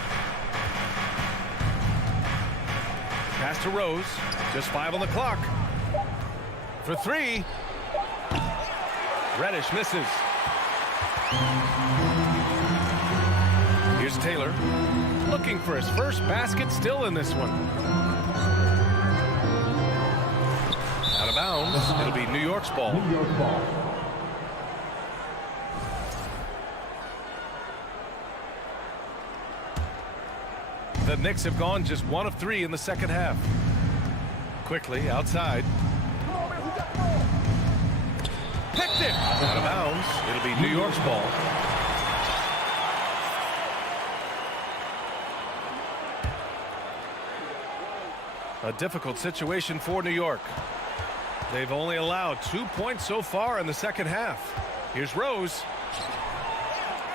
Pass to Rose. Just 5 on the clock. For 3. Reddish misses. Here's Taylor. Looking for his first basket still in this one. Out of bounds. It'll be New York's ball. The The Knicks have gone just 1 of 3 in the second half. Quickly outside. Picked it out of bounds. It'll be New York's ball. A difficult situation for New York. They've only allowed 2 points so far in the second half. Here's Rose.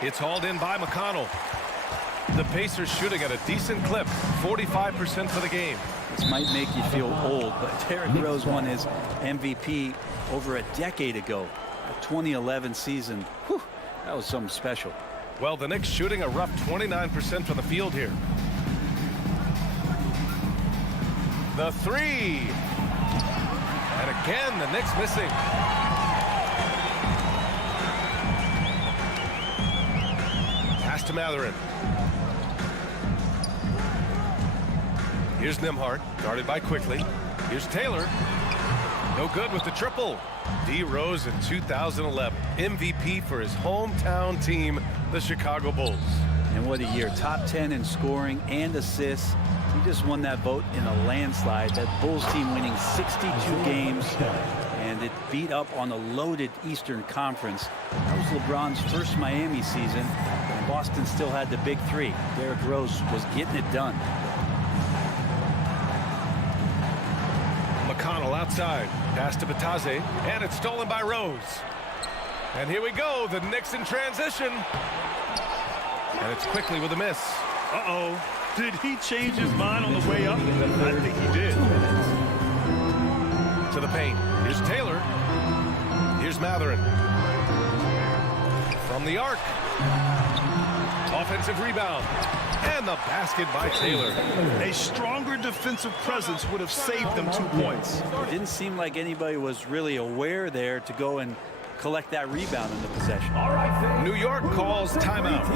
It's hauled in by McConnell. The Pacers shooting at a decent clip, 45% for the game. This might make you feel old, but Derrick Rose won his MVP over a decade ago. The 2011 season, whew, that was something special. Well, the Knicks shooting a rough 29% from the field here. The three. And again, the Knicks missing. Pass to Matherin. Here's Nembhard, guarded by Quickly. Here's Taylor. No good with the triple. D. Rose in 2011. MVP for his hometown team, the Chicago Bulls. And what a year. Top 10 in scoring and assists. He just won that vote in a landslide. That Bulls team winning 62 games. And it beat up on a loaded Eastern Conference. That was LeBron's first Miami season. And Boston still had the big three. Derrick Rose was getting it done. McConnell outside. Pass to Batase. And it's stolen by Rose. And here we go. The Knicks in transition. And it's Quickly with a miss. Uh-oh. Did he change his mind on the way up? I think he did. To the paint. Here's Taylor. Here's Matherin. From the arc. Offensive rebound. And the basket by Taylor. A stronger defensive presence would have saved them 2 points. It didn't seem like anybody was really aware there to go and collect that rebound in the possession. All right, New York calls timeout.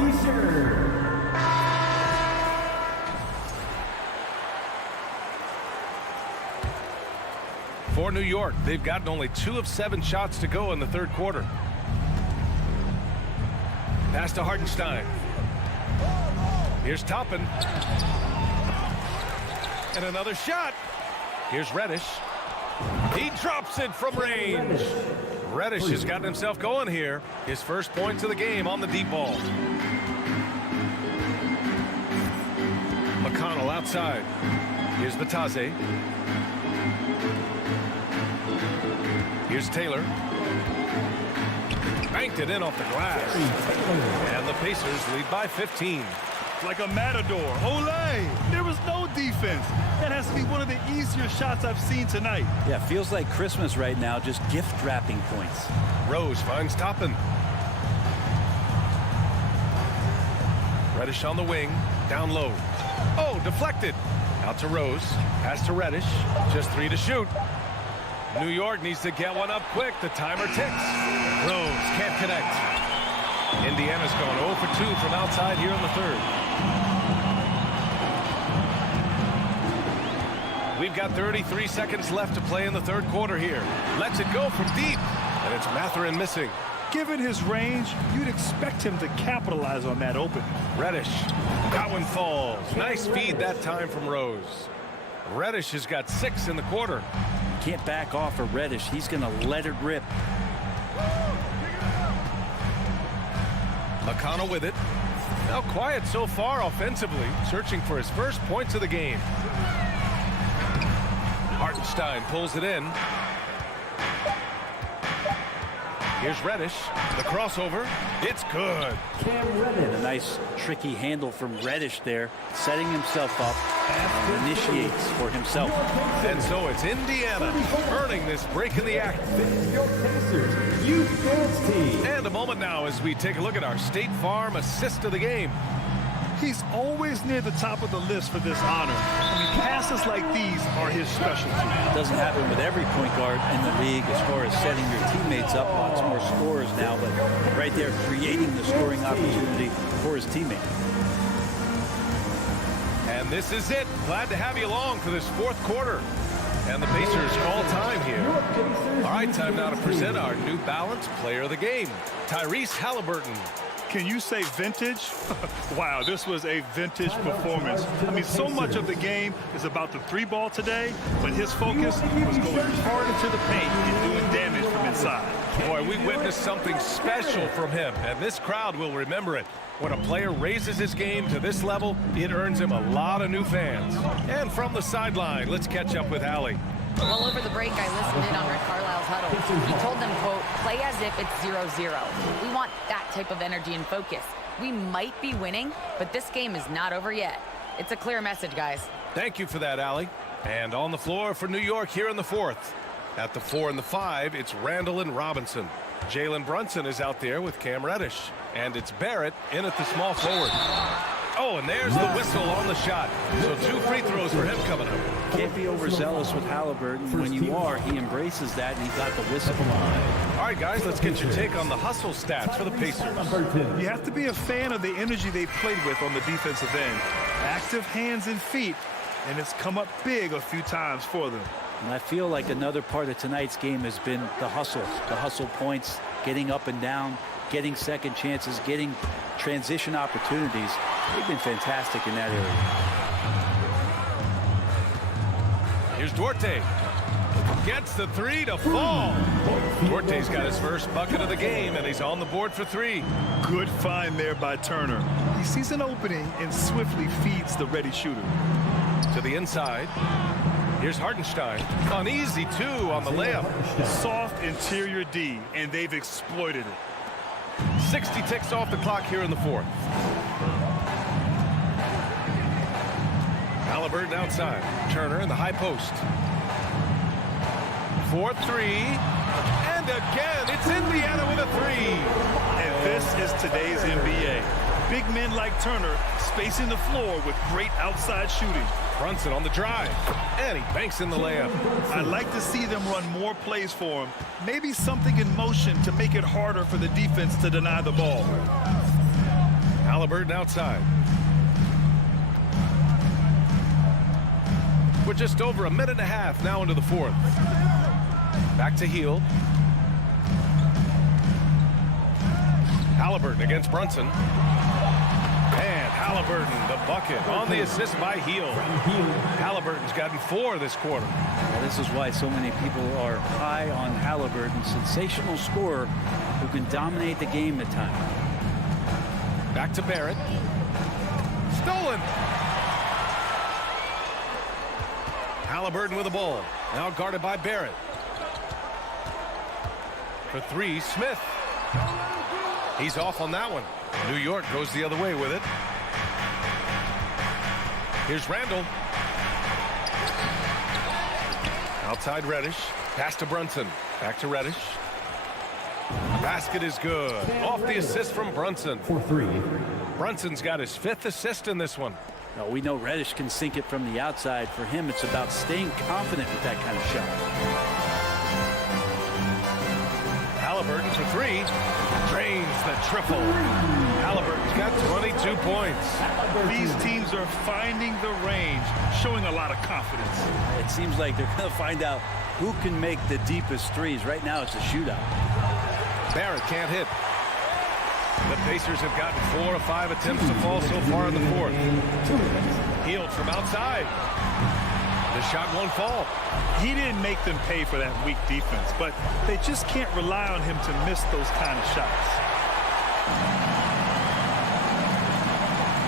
For New York, they've gotten only 2 of 7 shots to go in the third quarter. Pass to Hartenstein. Here's Toppin. And another shot. Here's Reddish. He drops it from range. Reddish has gotten himself going here. His first points of the game on the deep ball. McConnell outside. Here's Batase. Here's Taylor. Banked it in off the glass. And the Pacers lead by 15. Like a matador. Olé! There was no defense. That has to be one of the easier shots I've seen tonight. Yeah, feels like Christmas right now, just gift wrapping points. Rose finds Toppin. Reddish on the wing. Down low. Oh, deflected. Out to Rose. Pass to Reddish. Just 3 to shoot. New York needs to get one up quick. The timer ticks. Rose can't connect. Indiana's gone 0 for 2 from outside here in the third. We've got 33 seconds left to play in the third quarter here. Lets it go from deep. And it's Matherin missing. Given his range, you'd expect him to capitalize on that open. Reddish. That one falls. Nice feed that time from Rose. Reddish has got 6 in the quarter. Can't back off of Reddish. He's going to let it rip. McConnell with it. Now quiet so far offensively, searching for his first points of the game. Hartenstein pulls it in. Here's Reddish. The crossover. It's good. And a nice tricky handle from Reddish there, setting himself up and initiates for himself. And so it's Indiana earning this break in the act. Your Pacers Youth Dance Team. And a moment now as we take a look at our State Farm assist of the game. He's always near the top of the list for this honor. I mean, passes like these are his specialty. It doesn't happen with every point guard in the league as far as setting your teammates up. Lots more scorers now, but right there creating the scoring opportunity for his teammate. And this is it. Glad to have you along for this fourth quarter. And the Pacers call time here. All right, time now to present our New Balance Player of the Game, Tyrese Halliburton. Can you say vintage? Wow, this was a vintage performance. I mean, so much of the game is about the three ball today, but his focus was going hard into the paint and doing damage from inside. Boy, we witnessed something special from him, and this crowd will remember it. When a player raises his game to this level, it earns him a lot of new fans. And from the sideline, let's catch up with Allie. Well, over the break, I listened in on Rick Carlisle's huddle. He told them, quote, play as if it's 0-0. We want that type of energy and focus. We might be winning, but this game is not over yet. It's a clear message, guys. Thank you for that, Allie. And on the floor for New York here in the fourth. At the 4 and the 5, it's Randall and Robinson. Jalen Brunson is out there with Cam Reddish. And it's Barrett in at the small forward. Oh, and there's the whistle on the shot. So 2 free throws for him coming up. Can't be overzealous with Halliburton. When you are, he embraces that, and he got the whistle. All right, guys, let's get your take on the hustle stats for the Pacers. You have to be a fan of the energy they played with on the defensive end. Active hands and feet, and it's come up big a few times for them. And I feel like another part of tonight's game has been the hustle points, getting up and down, getting second chances, getting transition opportunities. They've been fantastic in that area. Here's Duarte. Gets the 3 to fall. Duarte's got his first bucket of the game, and he's on the board for 3. Good find there by Turner. He sees an opening and swiftly feeds the ready shooter. To the inside. Here's Hartenstein. An easy 2 on the layup. Soft interior D, and they've exploited it. 60 ticks off the clock here in the fourth. Halliburton outside. Turner in the high post. 4-3. And again, it's Indiana with a 3. And this is today's NBA. Big men like Turner spacing the floor with great outside shooting. Brunson on the drive. And he banks in the layup. I'd like to see them run more plays for him. Maybe something in motion to make it harder for the defense to deny the ball. Halliburton outside. We're just over a minute and a half now into the fourth. Back to Heel. Halliburton against Brunson. And Halliburton, the bucket on the assist by Heel. Halliburton's gotten 4 this quarter. Well, this is why so many people are high on Halliburton. Sensational scorer who can dominate the game at times. Back to Barrett. Stolen. Halliburton with the ball. Now guarded by Barrett. For 3, Smith. He's off on that one. New York goes the other way with it. Here's Randall. Outside Reddish. Pass to Brunson. Back to Reddish. Basket is good. Off the assist from Brunson. For 3. Brunson's got his 5th assist in this one. Now, we know Reddish can sink it from the outside. For him, it's about staying confident with that kind of shot. Halliburton for 3. Drains the triple. Halliburton's got 22 points. These teams are finding the range, showing a lot of confidence. It seems like they're going to find out who can make the deepest threes. Right now, it's a shootout. Barrett can't hit. The Pacers have gotten 4 of 5 attempts to fall so far in the fourth. Healed from outside. The shot won't fall. He didn't make them pay for that weak defense, but they just can't rely on him to miss those kind of shots.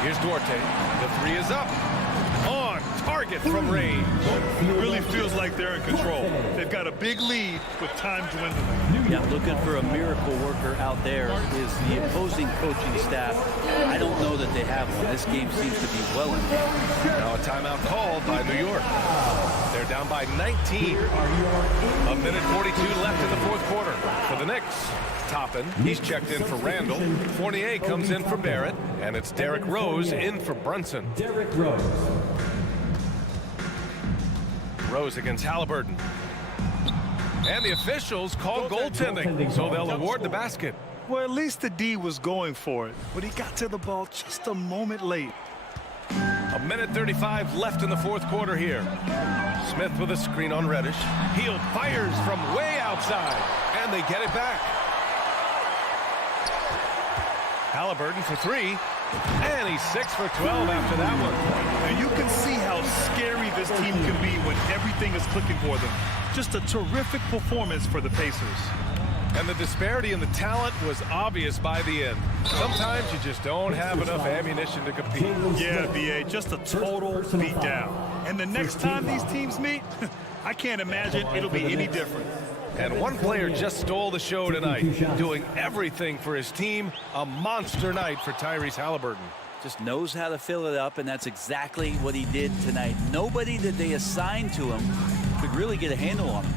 Here's Duarte. The 3 is up. On target from range. It really feels like they're in control. They've got a big lead with time dwindling. Yeah, looking for a miracle worker out there is the opposing coaching staff. I don't know that they have one. This game seems to be well in hand. Now a timeout called by New York. They're down by 19. A minute 42 left in the fourth quarter for the Knicks. Toppin, he's checked in for Randall. Fournier comes in for Barrett. And it's Derrick Rose in for Brunson. Derrick Rose. Rose against Halliburton. And the officials call goaltending, so they'll award the basket. Well, at least the D was going for it, but he got to the ball just a moment late. A minute 35 left in the fourth quarter here. Smith with a screen on Reddish. Heel fires from way outside, and they get it back. Halliburton for three. And he's 6 for 12 after that one. And you can see how scary this team can be when everything is clicking for them. Just a terrific performance for the Pacers. And the disparity in the talent was obvious by the end. Sometimes you just don't have enough ammunition to compete. Yeah, B.A., just a total beatdown. And the next time these teams meet, I can't imagine it'll be any different. And one player just stole the show tonight, doing everything for his team. A monster night for Tyrese Halliburton. Just knows how to fill it up, and that's exactly what he did tonight. Nobody that they assigned to him could really get a handle on him.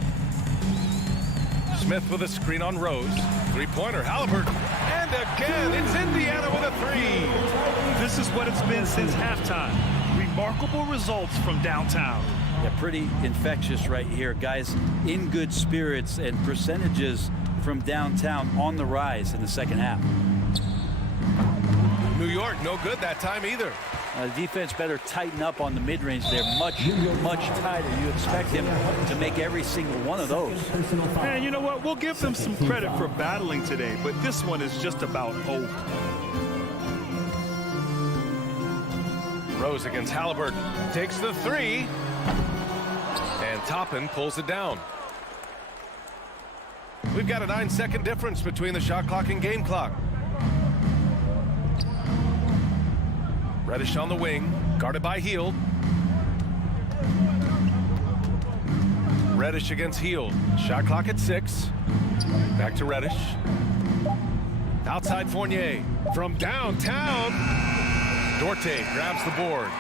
Smith with a screen on Rose. Three-pointer, Halliburton. And again, it's Indiana with a three. This is what it's been since halftime. Remarkable results from downtown. Yeah, pretty infectious right here. Guys in good spirits, and percentages from downtown on the rise in the second half. New York, no good that time either. Defense better tighten up on the mid-range. They're much tighter. You expect him to make every single one of those. And you know what? We'll give them some credit for battling today, but this one is just about over. Rose against Halliburton. Takes the three. And Toppin pulls it down. We've got a 9-second difference between the shot clock and game clock. Reddish on the wing, guarded by Hield. Reddish against Hield. Shot clock at 6. Back to Reddish. Outside Fournier. From downtown. Dorte grabs the board.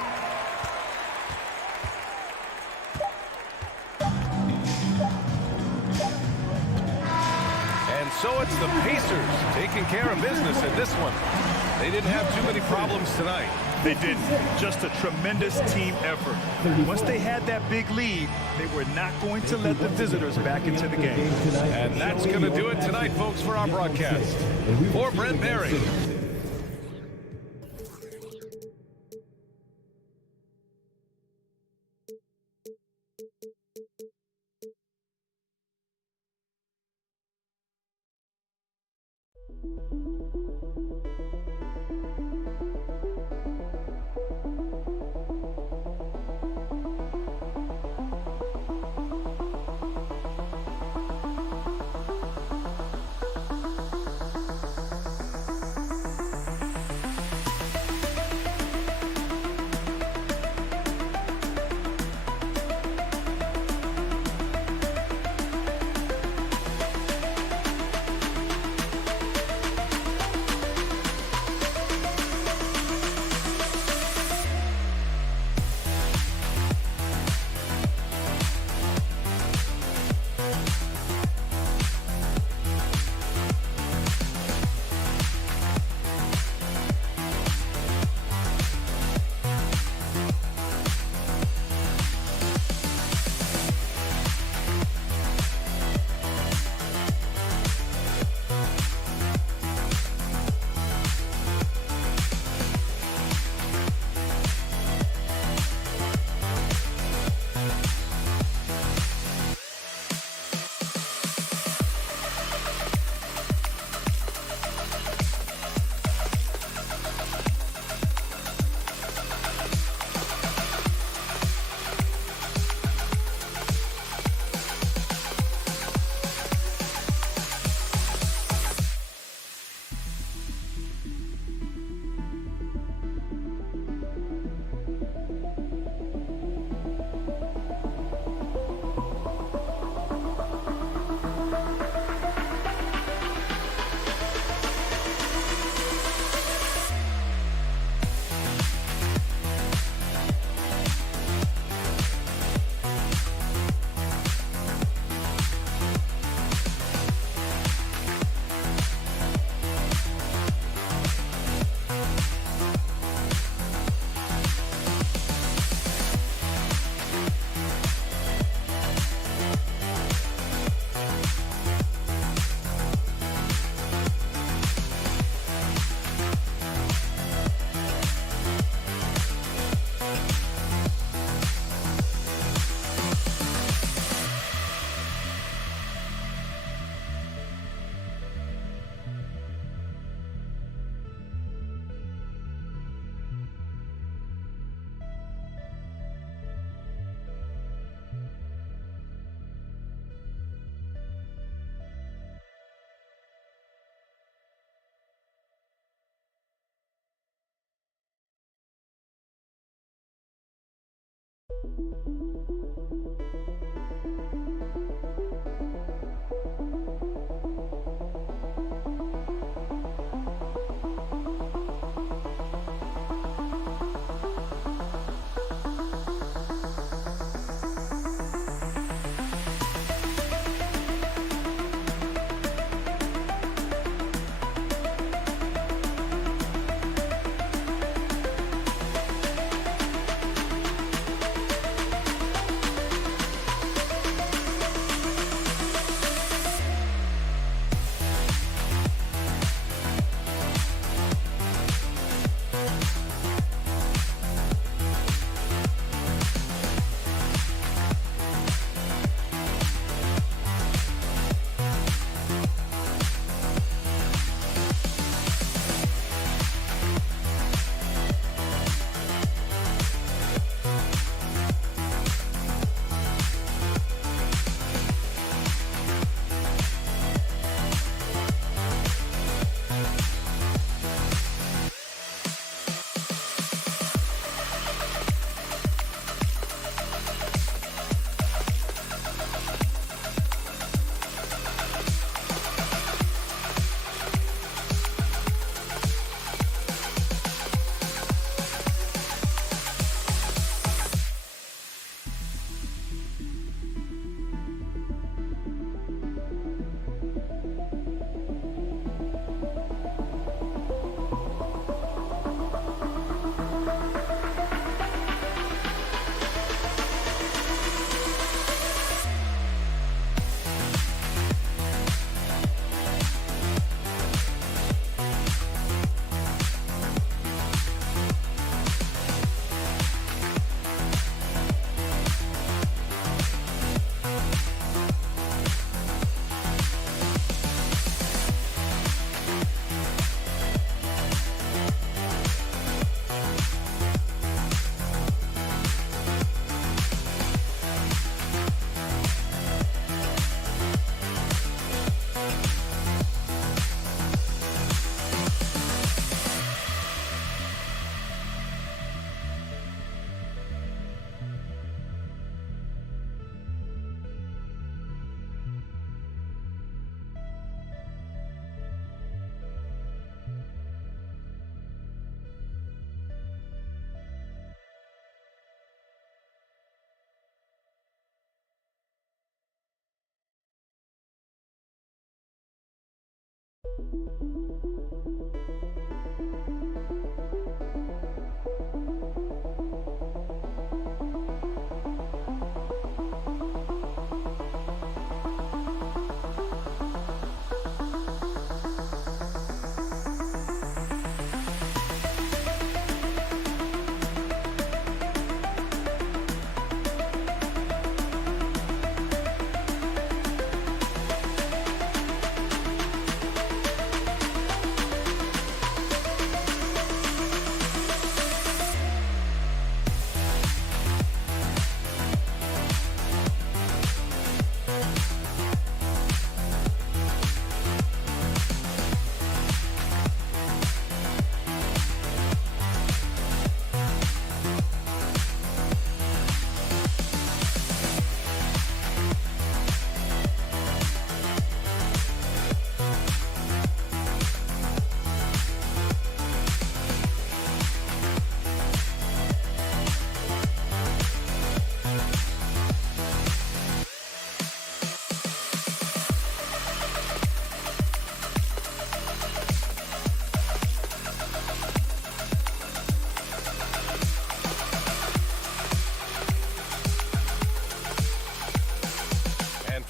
And so it's the Pacers taking care of business in this one. They didn't have too many problems tonight. They didn't. Just a tremendous team effort. Once they had that big lead, they were not going to let the visitors back into the game. And that's going to do it tonight, folks, for our broadcast. For Brent Barry.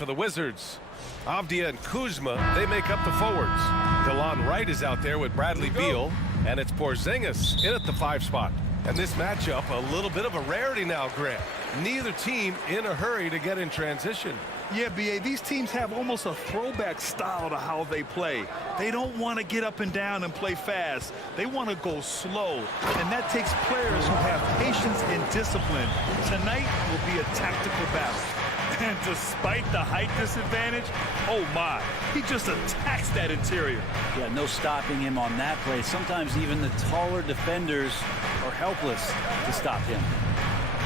for the Wizards. Avdia and Kuzma, they make up the forwards. DeLon Wright is out there with Bradley Beal, and it's Porzingis in at the 5 spot. And this matchup, a little bit of a rarity now, Grant. Neither team in a hurry to get in transition. Yeah, B.A., these teams have almost a throwback style to how they play. They don't want to get up and down and play fast. They want to go slow, and that takes players who have patience and discipline. Tonight will be a tactical battle. And despite the height disadvantage, oh my, he just attacks that interior. Yeah, no stopping him on that play. Sometimes even the taller defenders are helpless to stop him.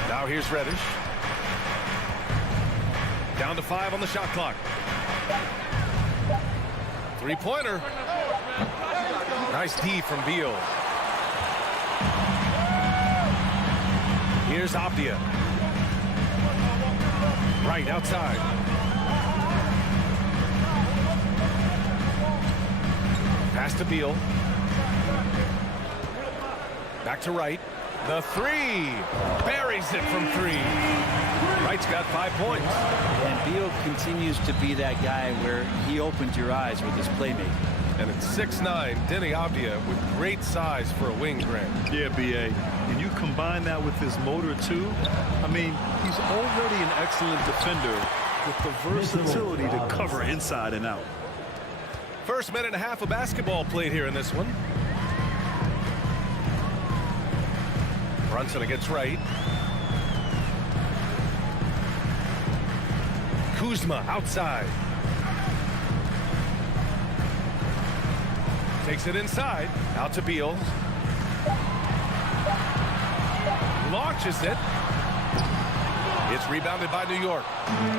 Now here's Reddish. Down to 5 on the shot clock. Three-pointer. Nice D from Beal. Here's Abdia. Right outside. Pass to Beal. Back to Wright. The three. Buries it from 3. Wright's got 5 points. And Beal continues to be that guy where he opens your eyes with his playmaking. And it's 6'9", Denny Abdia with great size for a wing, Grant. Yeah, B.A. And you combine that with his motor, too. I mean, he's already an excellent defender with the versatility to cover inside and out. First minute and a half of basketball played here in this one. Brunson against Wright. Kuzma outside. Takes it inside. Out to Beal. Launches it. It's rebounded by New York.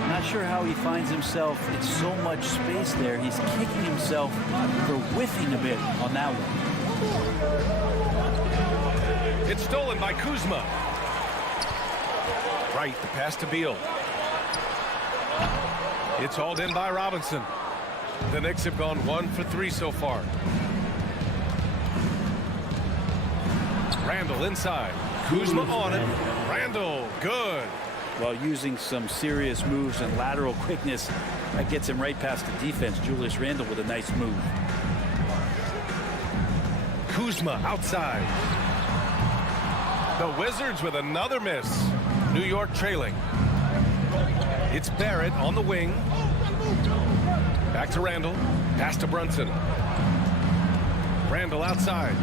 Not sure how he finds himself. It's so much space there. He's kicking himself for whiffing a bit on that one. It's stolen by Kuzma. Right, the pass to Beal. It's hauled in by Robinson. The Knicks have gone 1 for 3 so far. Randall inside. Kuzma on it. Randall, good. While using some serious moves and lateral quickness, that gets him right past the defense. Julius Randle with a nice move. Kuzma outside. The Wizards with another miss. New York trailing. It's Barrett on the wing. Back to Randall. Pass to Brunson. Randall outside.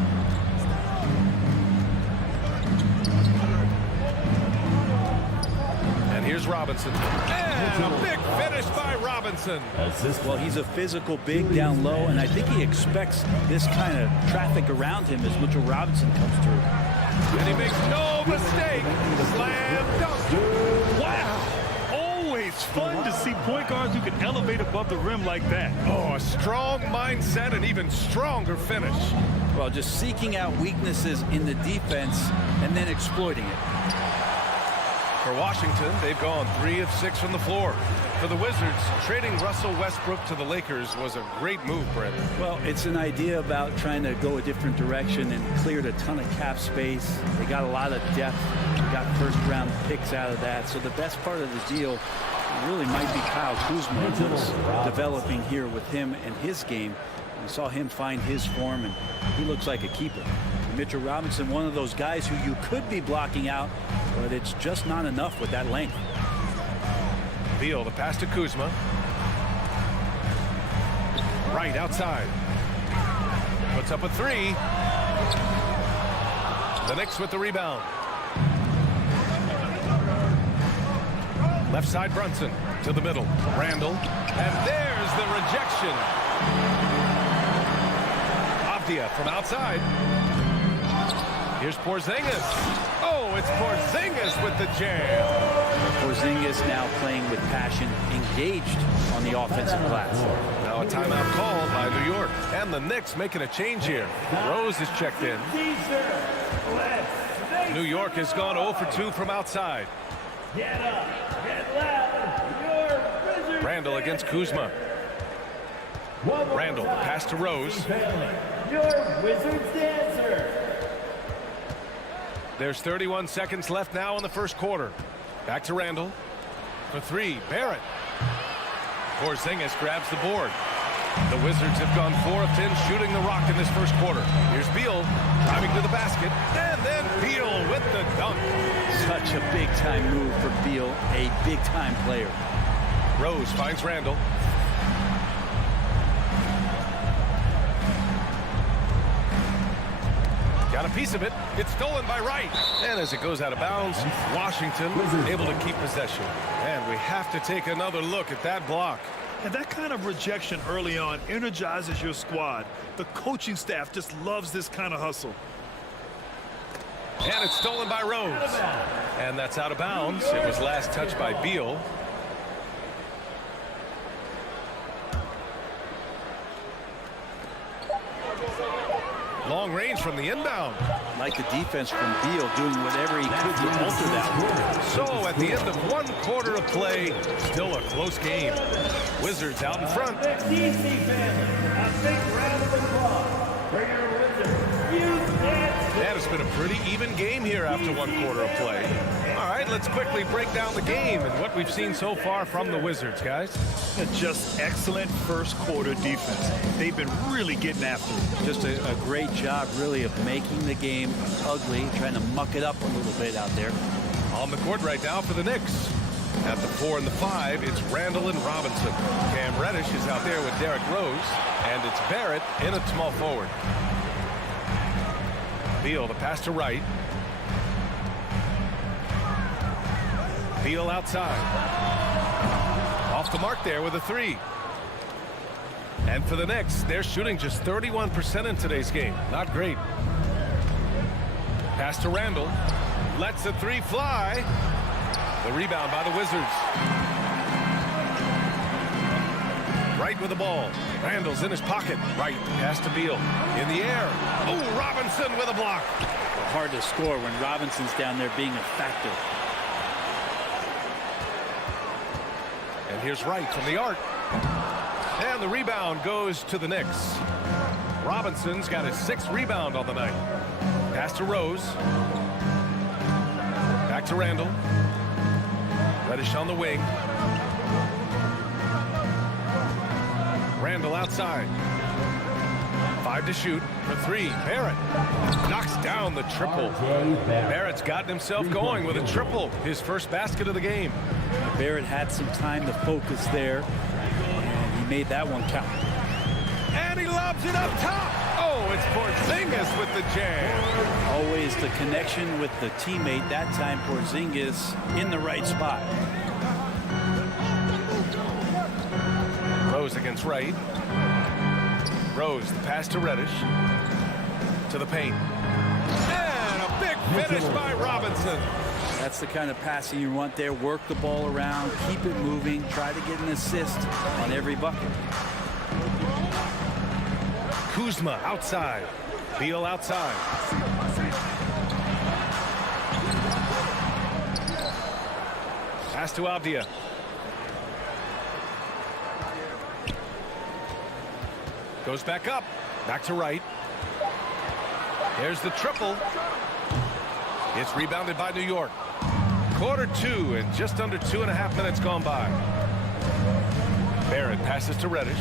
And here's Robinson. And a big finish by Robinson. Well, he's a physical big down low, and I think he expects this kind of traffic around him as Mitchell Robinson comes through. And he makes no mistake. Slam dunk. Wow. Always fun to see point guards who can elevate above the rim like that. Oh, a strong mindset and even stronger finish. Well, just seeking out weaknesses in the defense and then exploiting it. For Washington, they've gone 3 of 6 from the floor. For the Wizards, trading Russell Westbrook to the Lakers was a great move, Brent. Well, it's an idea about trying to go a different direction and cleared a ton of cap space. They got a lot of depth. Got first-round picks out of that. So the best part of the deal really might be Kyle Kuzma, who's developing here with him and his game. We saw him find his form, and he looks like a keeper. Mitchell Robinson, one of those guys who you could be blocking out, but it's just not enough with that length. Beal, the pass to Kuzma. Right outside. Puts up a 3. The Knicks with the rebound. Left side Brunson to the middle. Randall. And there's the rejection. Abdia from outside. Here's Porzingis. Oh, it's Porzingis with the jam. Porzingis now playing with passion, engaged on the offensive glass. Now a timeout called by New York. And the Knicks making a change here. Rose is checked in. New York has gone 0 for 2 from outside. Randall against Kuzma. Randall, pass to Rose. Your Wizards dancer. There's 31 seconds left now in the first quarter. Back to Randall. For 3, Barrett. Porzingis grabs the board. The Wizards have gone 4 of 10 shooting the rock in this first quarter. Here's Beal driving to the basket. And then Beal with the dunk. Such a big-time move for Beal, a big-time player. Rose finds Randall. Got a piece of it. It's stolen by Wright. And as it goes out of bounds, Washington able to keep possession. And we have to take another look at that block. And that kind of rejection early on energizes your squad. The coaching staff just loves this kind of hustle. And it's stolen by Rose. And that's out of bounds. It was last touched by Beal. Long range from the inbound. Like the defense from Beal doing whatever he could to alter that. So at the end of 1 quarter of play, still a close game. Wizards out in front. DC fans, a big round of applause for your Wizards. You can't. That has been a pretty even game here after 1 quarter of play. All right, let's quickly break down the game and what we've seen so far from the Wizards, guys. Just excellent first quarter defense. They've been really getting after it. Just a great job, really, of making the game ugly, trying to muck it up a little bit out there. On the court right now for the Knicks. At the 4 and the 5, it's Randall and Robinson. Cam Reddish is out there with Derrick Rose, and it's Barrett in at small forward. Beal, the pass to Wright. Beal outside. Off the mark there with a 3. And for the Knicks, they're shooting just 31% in today's game. Not great. Pass to Randall. Lets the 3 fly. The rebound by the Wizards. Wright with the ball. Randall's in his pocket. Wright, pass to Beal. In the air. Oh, Robinson with a block. Hard to score when Robinson's down there being a factor. And here's Wright from the arc. And the rebound goes to the Knicks. Robinson's got his 6th rebound on the night. Pass to Rose. Back to Randall. Reddish on the wing. Randall outside. 5 to shoot for 3. Barrett knocks down the triple. Barrett's gotten himself going with a triple. His first basket of the game. Barrett had some time to focus there, and he made that one count. And he lobs it up top. Oh, it's Porzingis with the jam. Always the connection with the teammate. That time Porzingis in the right spot. Rose against Wright. Rose, the pass to Reddish. To the paint. And a big finish by Robinson. That's the kind of passing you want there. Work the ball around, keep it moving, try to get an assist on every bucket. Kuzma outside. Beal outside. Pass to Avdia. Goes back up. Back to Wright. There's the triple. It's rebounded by New York. Quarter 2 and just under 2.5 minutes gone by. Barrett passes to Reddish.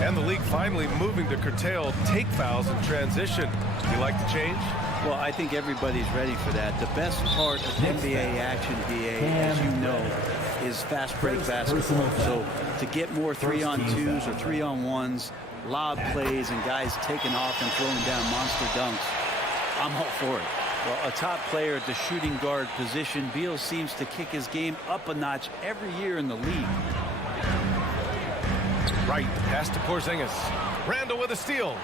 And the league finally moving to curtail take fouls in transition. You like the change? Well, I think everybody's ready for that. The best part of NBA action, BA, as you know, is fast break basketball. So to get more 3-on-2s or 3-on-1s, lob plays, and guys taking off and throwing down monster dunks, I'm all for it. Well, a top player at the shooting guard position, Beal seems to kick his game up a notch every year in the league. Right, pass to Porzingis. Randall with a steal.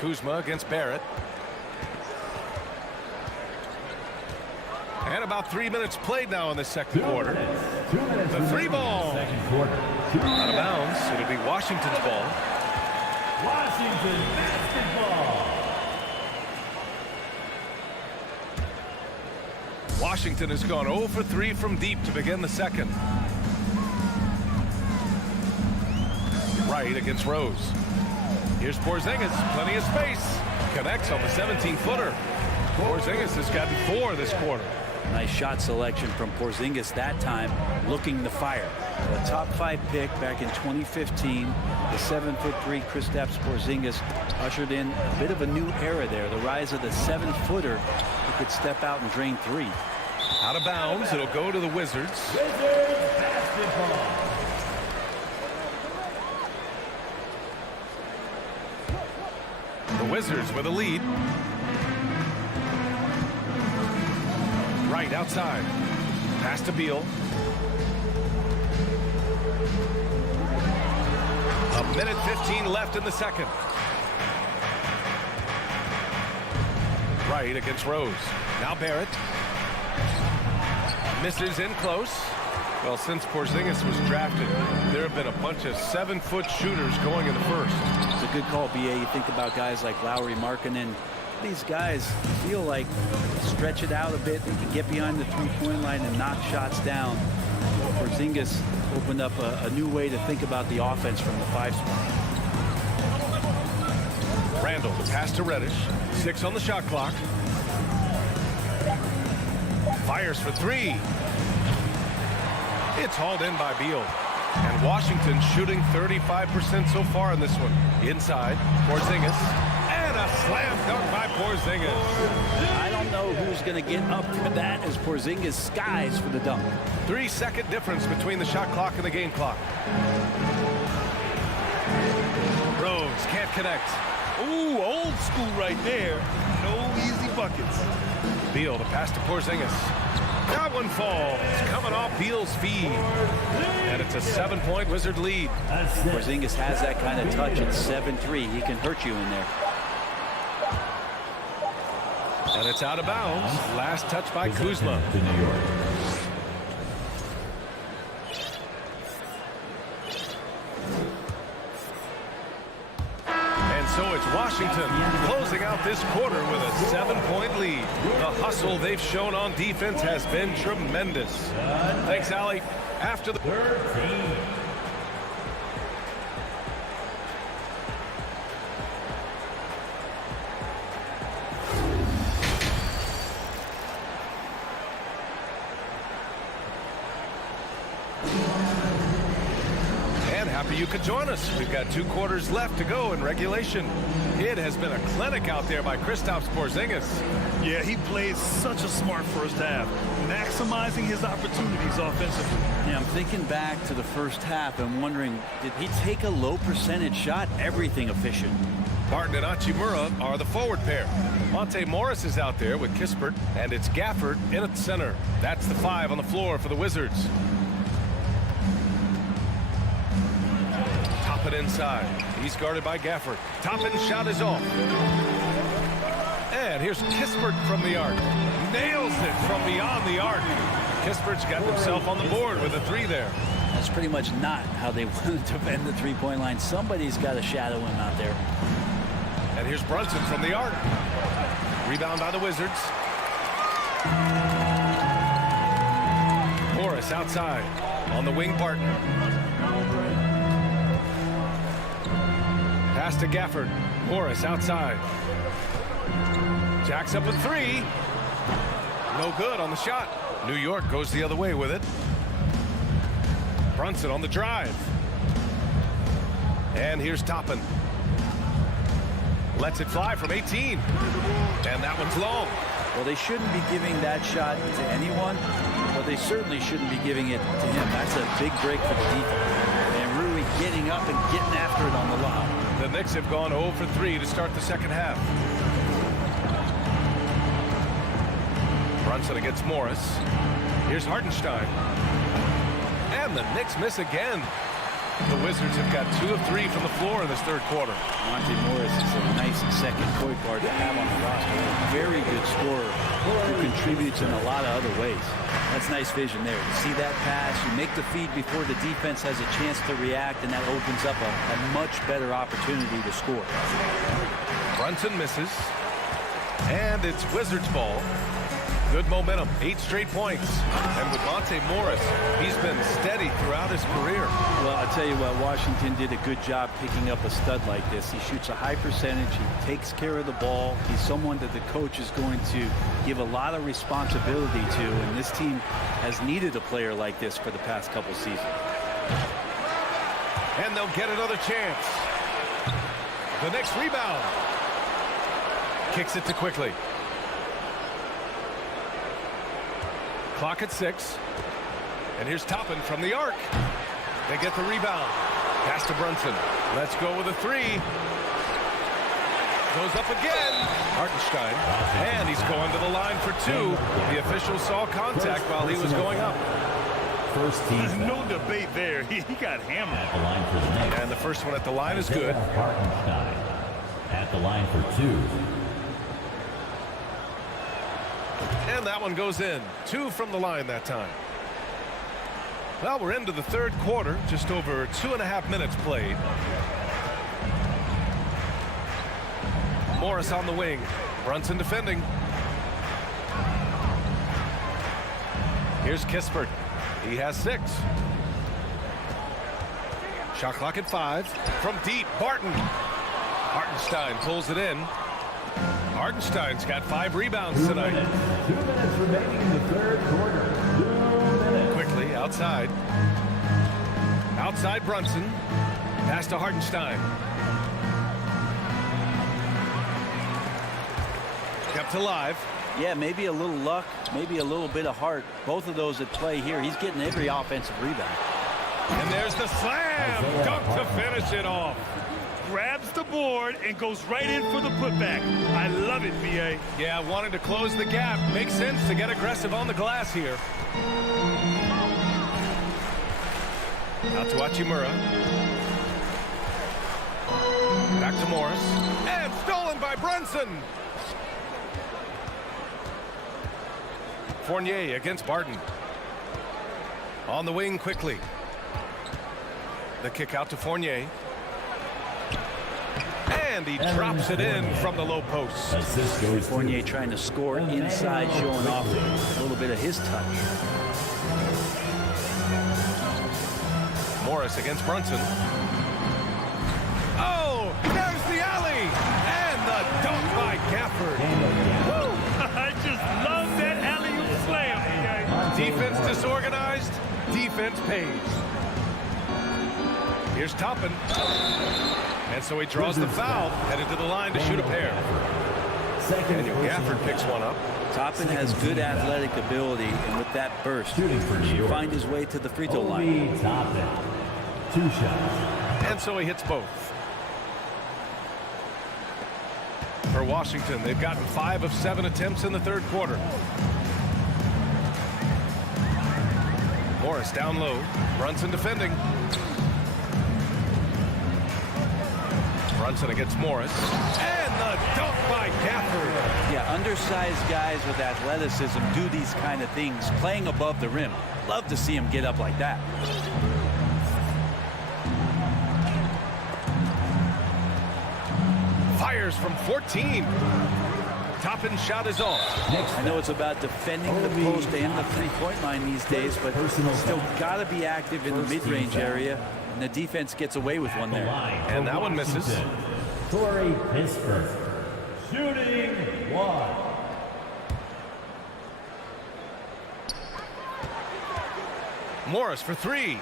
Kuzma against Barrett. And about 3 minutes played now in the second quarter. The 3 ball. Out of bounds. It'll be Washington's ball. Washington basketball. Washington has gone 0 for 3 from deep to begin the second. Right against Rose. Here's Porzingis. Plenty of space. Connects on the 17-footer. Porzingis has gotten 4 this quarter. Nice shot selection from Porzingis that time, looking to fire. A top 5 pick back in 2015. The 7'3" Kristaps Porzingis ushered in a bit of a new era there. The rise of the 7-footer who could step out and drain 3. Out of bounds. It'll go to the Wizards. Wizards basketball. The Wizards with a lead. Right outside. Pass to Beal. A minute 15 left in the second. Right against Rose. Now Barrett. Misses in close. Well, since Porzingis was drafted, there have been a bunch of 7-foot shooters going in the first. It's a good call, B.A. You think about guys like Lowry, Markkanen. These guys feel like stretch it out a bit. They can get behind the three-point line and knock shots down. Porzingis opened up a new way to think about the offense from the 5 spot. Randall, the pass to Reddish. 6 on the shot clock. Fires for 3. It's hauled in by Beal. And Washington shooting 35% so far in this one. Inside, Porzingis. And a slam dunk by Porzingis. I don't know who's going to get up for that as Porzingis skies for the dunk. 3-second difference between the shot clock and the game clock. Rose can't connect. Ooh, old school right there. No easy buckets. Beal to pass to Porzingis. That one falls, coming off Beal's feed. And it's a 7-point Wizard lead. Porzingis has that kind of touch at 7-3. He can hurt you in there. And it's out of bounds. Last touch by Kuzma. To New York. So it's Washington closing out this quarter with a 7-point lead. The hustle they've shown on defense has been tremendous. Thanks, Allie. After the 13. happy you could join us. We've got 2 quarters left to go in regulation. It has been a clinic out there by Kristaps Porzingis. Yeah, he played such a smart first half, maximizing his opportunities offensively. Yeah, I'm thinking back to the first half and wondering, did he take a low percentage shot? Everything efficient. Barton and Hachimura are the forward pair. Monte Morris is out there with Kispert, and it's Gafford in at center. That's the 5 on the floor for the Wizards. Toppin inside. He's guarded by Gafford. Toppin's shot is off. And here's Kispert from the arc. Nails it from beyond the arc. Kispert's got himself on the board with a 3 there. That's pretty much not how they want to defend the three-point line. Somebody's got to shadow him out there. And here's Brunson from the arc. Rebound by the Wizards. Morris outside. On the wing, Barton. Pass to Gafford. Morris outside. Jacks up a 3. No good on the shot. New York goes the other way with it. Brunson on the drive. And here's Toppin. Lets it fly from 18. And that one's long. Well, they shouldn't be giving that shot to anyone, but they certainly shouldn't be giving it to him. That's a big break for the defense. And Rui getting up and getting after it on the lob. The Knicks have gone 0 for 3 to start the second half. Brunson against Morris. Here's Hartenstein. And the Knicks miss again. The Wizards have got 2 of 3 from the floor in this third quarter. Monte Morris is a nice second point guard to have on the roster. A very good scorer who contributes in a lot of other ways. That's nice vision there. You see that pass, you make the feed before the defense has a chance to react, and that opens up a much better opportunity to score. Brunson misses. And it's Wizards ball. Good momentum, 8 straight points. And with Monte Morris, he's been steady throughout his career. Well, I'll tell you what, Washington did a good job picking up a stud like this. He shoots a high percentage. He takes care of the ball. He's someone that the coach is going to give a lot of responsibility to, and this team has needed a player like this for the past couple seasons. And they'll get another chance. The next rebound. Kicks it to Quickly. Clock at 6. And here's Toppin from the arc. They get the rebound. Pass to Brunson. Let's go with a 3. Goes up again. Hartenstein. And he's going to the line for 2. The official saw contact while he was going up. First team foul. No debate there. He got hammered. At the line for the Knicks. And the first one at the line is good. Hartenstein at the line for 2. And that one goes in. 2 from the line that time. Well, we're into the third quarter. Just over 2.5 minutes played. Morris on the wing. Brunson defending. Here's Kispert. He has 6. Shot clock at 5. From deep, Barton. Hartenstein pulls it in. Hartenstein's got 5 rebounds tonight. 2 minutes remaining in the third quarter. 2 minutes. Quickly, outside. Outside Brunson. Pass to Hartenstein. Kept alive. Yeah, maybe a little luck, maybe a little bit of heart. Both of those at play here. He's getting every offensive rebound. And there's the slam. Dunk to finish it off. Grabs the board and goes right in for the putback. I love it, B.A. Yeah, wanting to close the gap. Makes sense to get aggressive on the glass here. Out to Hachimura. Back to Morris. And stolen by Brunson. Fournier against Barton. On the wing quickly. The kick out to Fournier. And he drops it in from the low post. Assist goes to Fournier trying to score inside, showing off a little bit of his touch. Morris against Brunson. Oh, there's the alley. And the dunk by Gafford. Woo! I just love that alley-oop slam. Defense disorganized. Defense pays. Here's Toppin. And so he draws the foul, headed to the line to shoot a pair. Daniel Gafford picks one up. Toppin has good athletic ability, and with that burst, Shooting for New York. find his way to the free throw line. Obi Toppin. 2 shots. And so he hits both. For Washington, they've gotten 5 of 7 attempts in the third quarter. Morris down low. Brunson defending. Brunson against Morris. And the dunk by Gafford. Yeah, undersized guys with athleticism do these kind of things, playing above the rim. Love to see him get up like that. Fires from 14. Toppin's shot is off. I know it's about defending the post and the three-point line these days, but still got to be active in the mid-range area, and the defense gets away with one there. And that one misses. Torrey Kispert. Shooting 1. Morris for 3.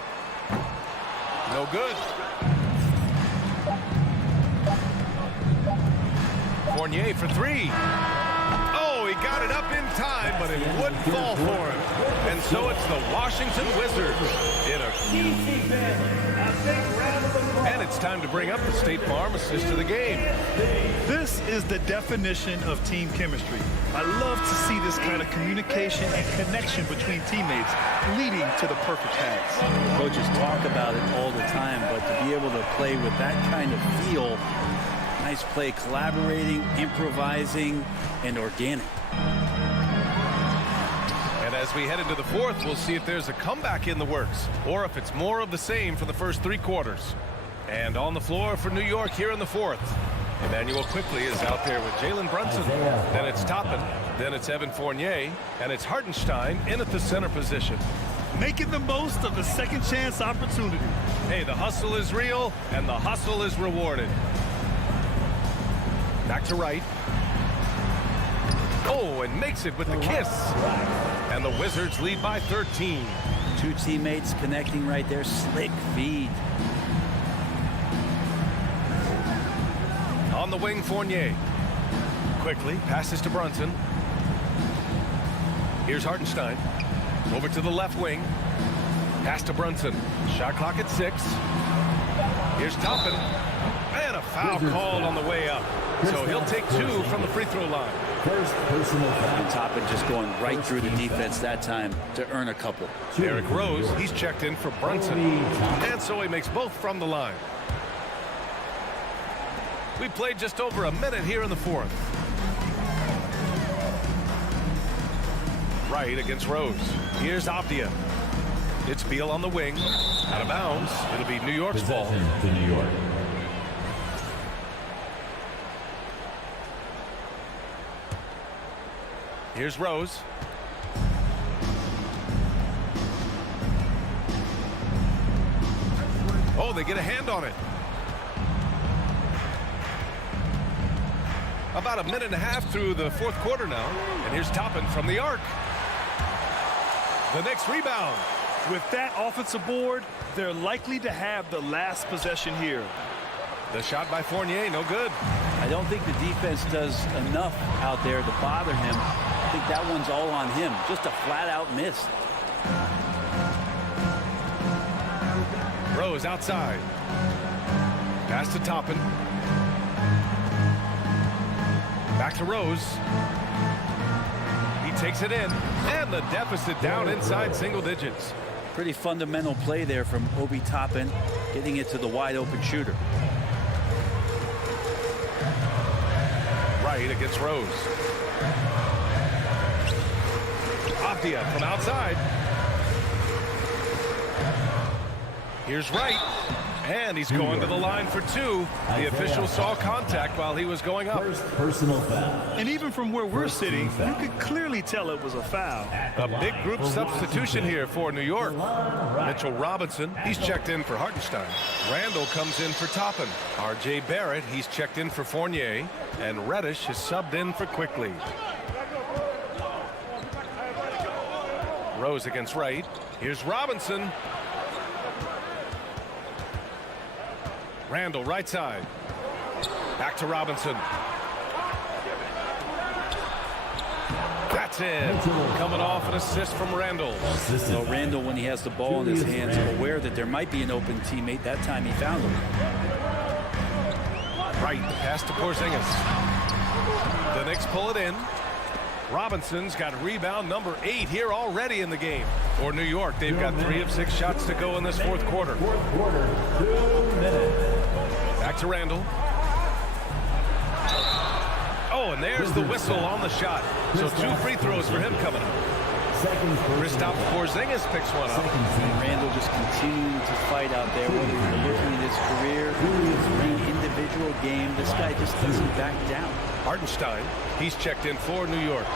No good. Fournier for 3. Oh, he got it up in time, but it wouldn't fall for him. And so it's the Washington Wizards in a key. And it's time to bring up the State Farm assist of the game. This is the definition of team chemistry. I love to see this kind of communication and connection between teammates leading to the perfect pass. Coaches talk about it all the time, but to be able to play with that kind of feel, nice play, collaborating, improvising, and organic. And as we head into the fourth, we'll see if there's a comeback in the works or if it's more of the same for the first 3 quarters. And on the floor for New York here in the fourth, Emmanuel Quickly is out there with Jalen Brunson. Then it's Toppin. Then it's Evan Fournier. And it's Hartenstein in at the center position. Making the most of the second chance opportunity. Hey, the hustle is real and the hustle is rewarded. Back to Wright. Oh, and makes it with the kiss. And the Wizards lead by 13. 2 teammates connecting right there. Slick feed. On the wing, Fournier. Quickly passes to Brunson. Here's Hartenstein. Over to the left wing. Pass to Brunson. Shot clock at 6. Here's Toppin. And a foul called on the way up. So he'll take 2 from the free throw line. First personal foul. And Toppin just going right through the defense that time to earn a couple. Derrick Rose, he's checked in for Brunson. And so he makes both from the line. We played just over a minute here in the fourth. Right against Rose. Here's Abdia. It's Beal on the wing. Out of bounds. It'll be New York's ball. Possession to New York. Here's Rose. Oh, they get a hand on it. About a minute and a half through the fourth quarter now. And here's Toppin from the arc. The Knicks rebound. With that offensive board, they're likely to have the last possession here. The shot by Fournier, no good. I don't think the defense does enough out there to bother him. I think that one's all on him. Just a flat-out miss. Rose outside. Pass to Toppin. Back to Rose. He takes it in. And the deficit down inside single digits. Pretty fundamental play there from Obi Toppin, getting it to the wide-open shooter. Right against Rose. Abdia from outside. Here's Wright. And he's going to the line for two. The official saw contact while he was going up. First personal foul. And even from where we're sitting, you could clearly tell it was a foul. A big group substitution here for New York. Mitchell Robinson, he's checked in for Hartenstein. Randall comes in for Toppin. R.J. Barrett, he's checked in for Fournier. And Reddish is subbed in for Quickly. Rose against Wright. Here's Robinson. Randall right side. Back to Robinson. That's it. Coming off an assist from Randall. So Randall, when he has the ball in his hands, aware that there might be an open teammate. That time he found him. Right, pass to Porzingis. The Knicks pull it in. Robinson's got rebound number 8 here already in the game. For New York, they've got 3 of 6 shots to go in this fourth quarter. Fourth quarter, 2 minutes. Back to Randall. Oh, and there's the whistle on the shot. So 2 free throws for him coming up. Kristaps Porzingis picks one up. And Randall just continuing to fight out there. Whether you're looking at his career, his individual game, this guy just doesn't back down. Hartenstein, he's checked in for New York.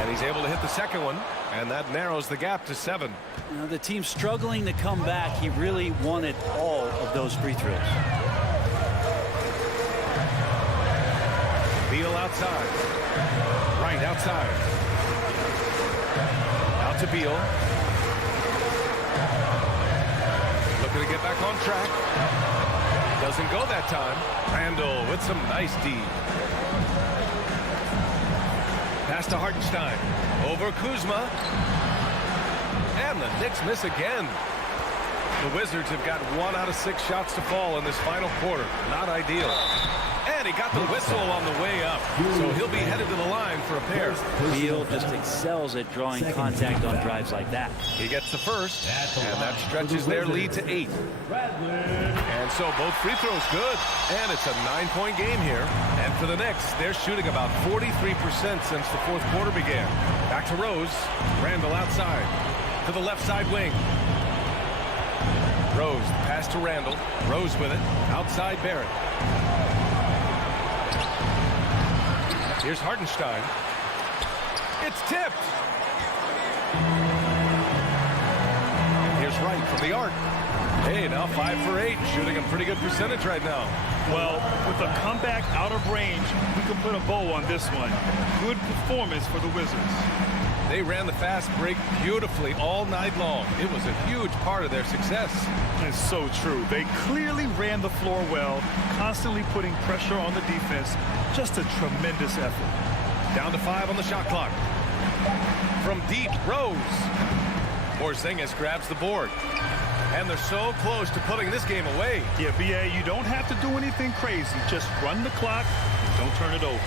And he's able to hit the second one. And that narrows the gap to 7. You know, the team's struggling to come back. He really wanted all of those free throws. Beal outside. Right outside. Out to Beal. Looking to get back on track. Doesn't go that time. Randall with some nice D. Pass to Hartenstein. Over Kuzma. And the Knicks miss again. The Wizards have got 1 out of 6 shots to fall in this final quarter. Not ideal. And he got the whistle on the way up. So he'll be headed to the line for a pair. Beal just excels at drawing contact on drives like that. He gets the first, and that stretches their lead to 8. And so both free throws good. And it's a 9-point game here. And for the Knicks, they're shooting about 43% since the fourth quarter began. Back to Rose. Randall outside. To the left side wing. Rose, pass to Randall. Rose with it. Outside Barrett. Here's Hartenstein. It's tipped. Here's Wright from the arc. Hey, now 5 for 8. Shooting a pretty good percentage right now. Well, with a comeback out of range, we can put a bow on this one. Good performance for the Wizards. They ran the fast break beautifully all night long. It was a huge part of their success. It's so true. They clearly ran the floor well, constantly putting pressure on the defense. Just a tremendous effort. Down to 5 on the shot clock. From deep, Rose. Porzingis grabs the board. And they're so close to putting this game away. Yeah, BA, you don't have to do anything crazy. Just run the clock and don't turn it over.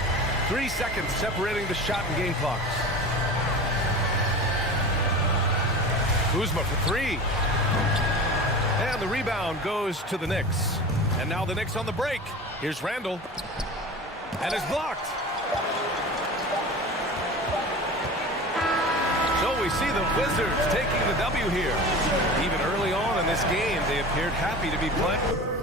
3 seconds separating the shot and game clocks. Kuzma for three. And the rebound goes to the Knicks. And now the Knicks on the break. Here's Randall. And it's blocked. So we see the Wizards taking the W here. Even early on in this game, they appeared happy to be playing.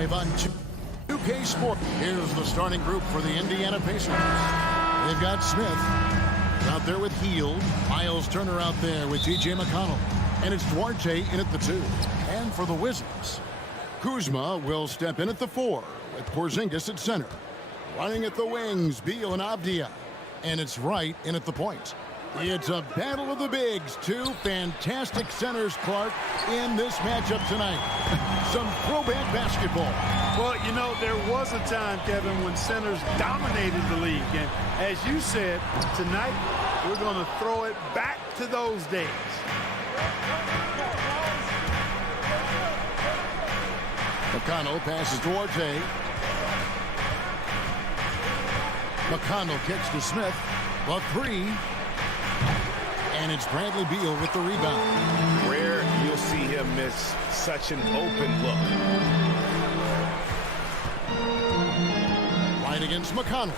live on 2K Sport. Here's the starting group for the Indiana Pacers. They've got Smith out there with Hield. Miles Turner out there with T.J. McConnell. And it's Duarte in at the 2. And for the Wizards, Kuzma will step in at the 4 with Porzingis at center. Running at the wings, Beal and Avdia. And it's Wright in at the point. It's a battle of the bigs. Two fantastic centers, Clark, in this matchup tonight. Some throwback basketball. Well, you know, there was a time, Kevin, when centers dominated the league. And as you said, tonight we're going to throw it back to those days. McConnell passes to Duarte. McConnell kicks to Smith. The three. And it's Bradley Beal with the rebound. Rare you'll see him miss such an open look. Right against McConnell.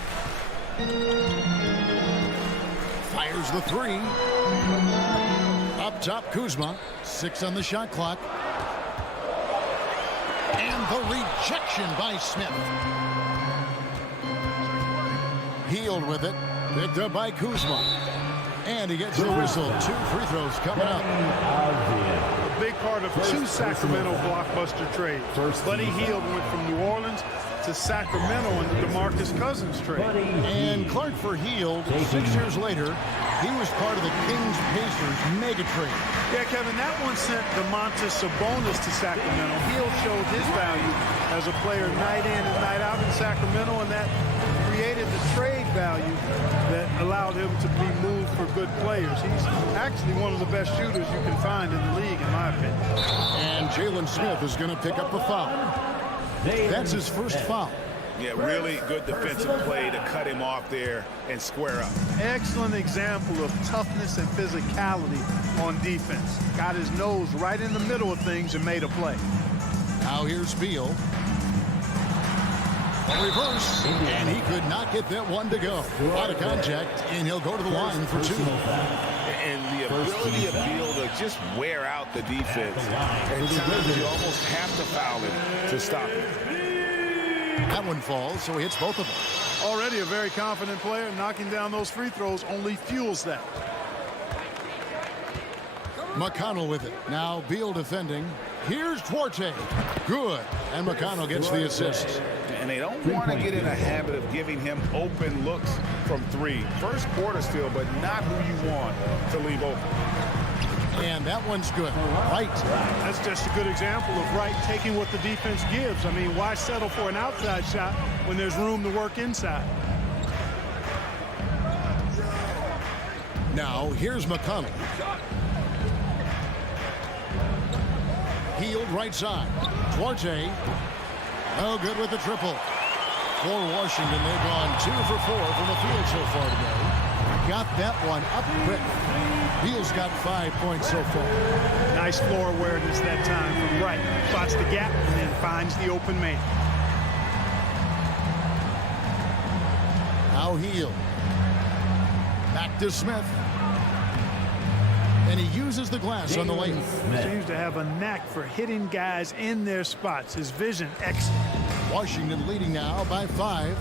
Fires the three. Up top, Kuzma. 6 on the shot clock. And the rejection by Smith. Healed with it. Picked up by Kuzma. And he gets the whistle. 2 free throws coming up. A big part of 2 Sacramento blockbuster trades. Buddy Hield went from New Orleans to Sacramento in the DeMarcus Cousins trade. And Clark for Hield, 6 years later, he was part of the Kings-Pacers mega trade. Yeah, Kevin, that one sent DeMontis Sabonis to Sacramento. Hield showed his value as a player night in and night out in Sacramento, and that created the trade value that allowed him to be moved for good players. He's actually one of the best shooters you can find in the league, in my opinion. And Jalen Smith is going to pick up the foul. That's his first foul. Yeah, really good defensive play to cut him off there and square up. Excellent example of toughness and physicality on defense. Got his nose right in the middle of things and made a play. Now here's Beal. A reverse, and he could not get that one to go. Out of contact, and he'll go to the line for 2. And the ability of Beal to just wear out the defense. And sometimes you almost have to foul him to stop it. That one falls, so he hits both of them. Already a very confident player. Knocking down those free throws only fuels that. McConnell with it. Now Beal defending. Here's Duarte. Good. And McConnell gets the assist. And they don't want to get in a habit of giving him open looks from 3. First quarter still, but not who you want to leave open. And that one's good. Right. That's just a good example of Wright taking what the defense gives. I mean, why settle for an outside shot when there's room to work inside? Now here's McConnell. Healed right side. Duarte. Oh, good with the triple. For Washington, they've gone 2 for 4 from the field so far today. Got that one up quick. Beal's got 5 points so far. Nice floor awareness that time from Wright. Spots the gap and then finds the open man. Now Hield. Back to Smith. And he uses the glass on the lane. Seems to have a knack for hitting guys in their spots. His vision excellent. Washington leading now by 5.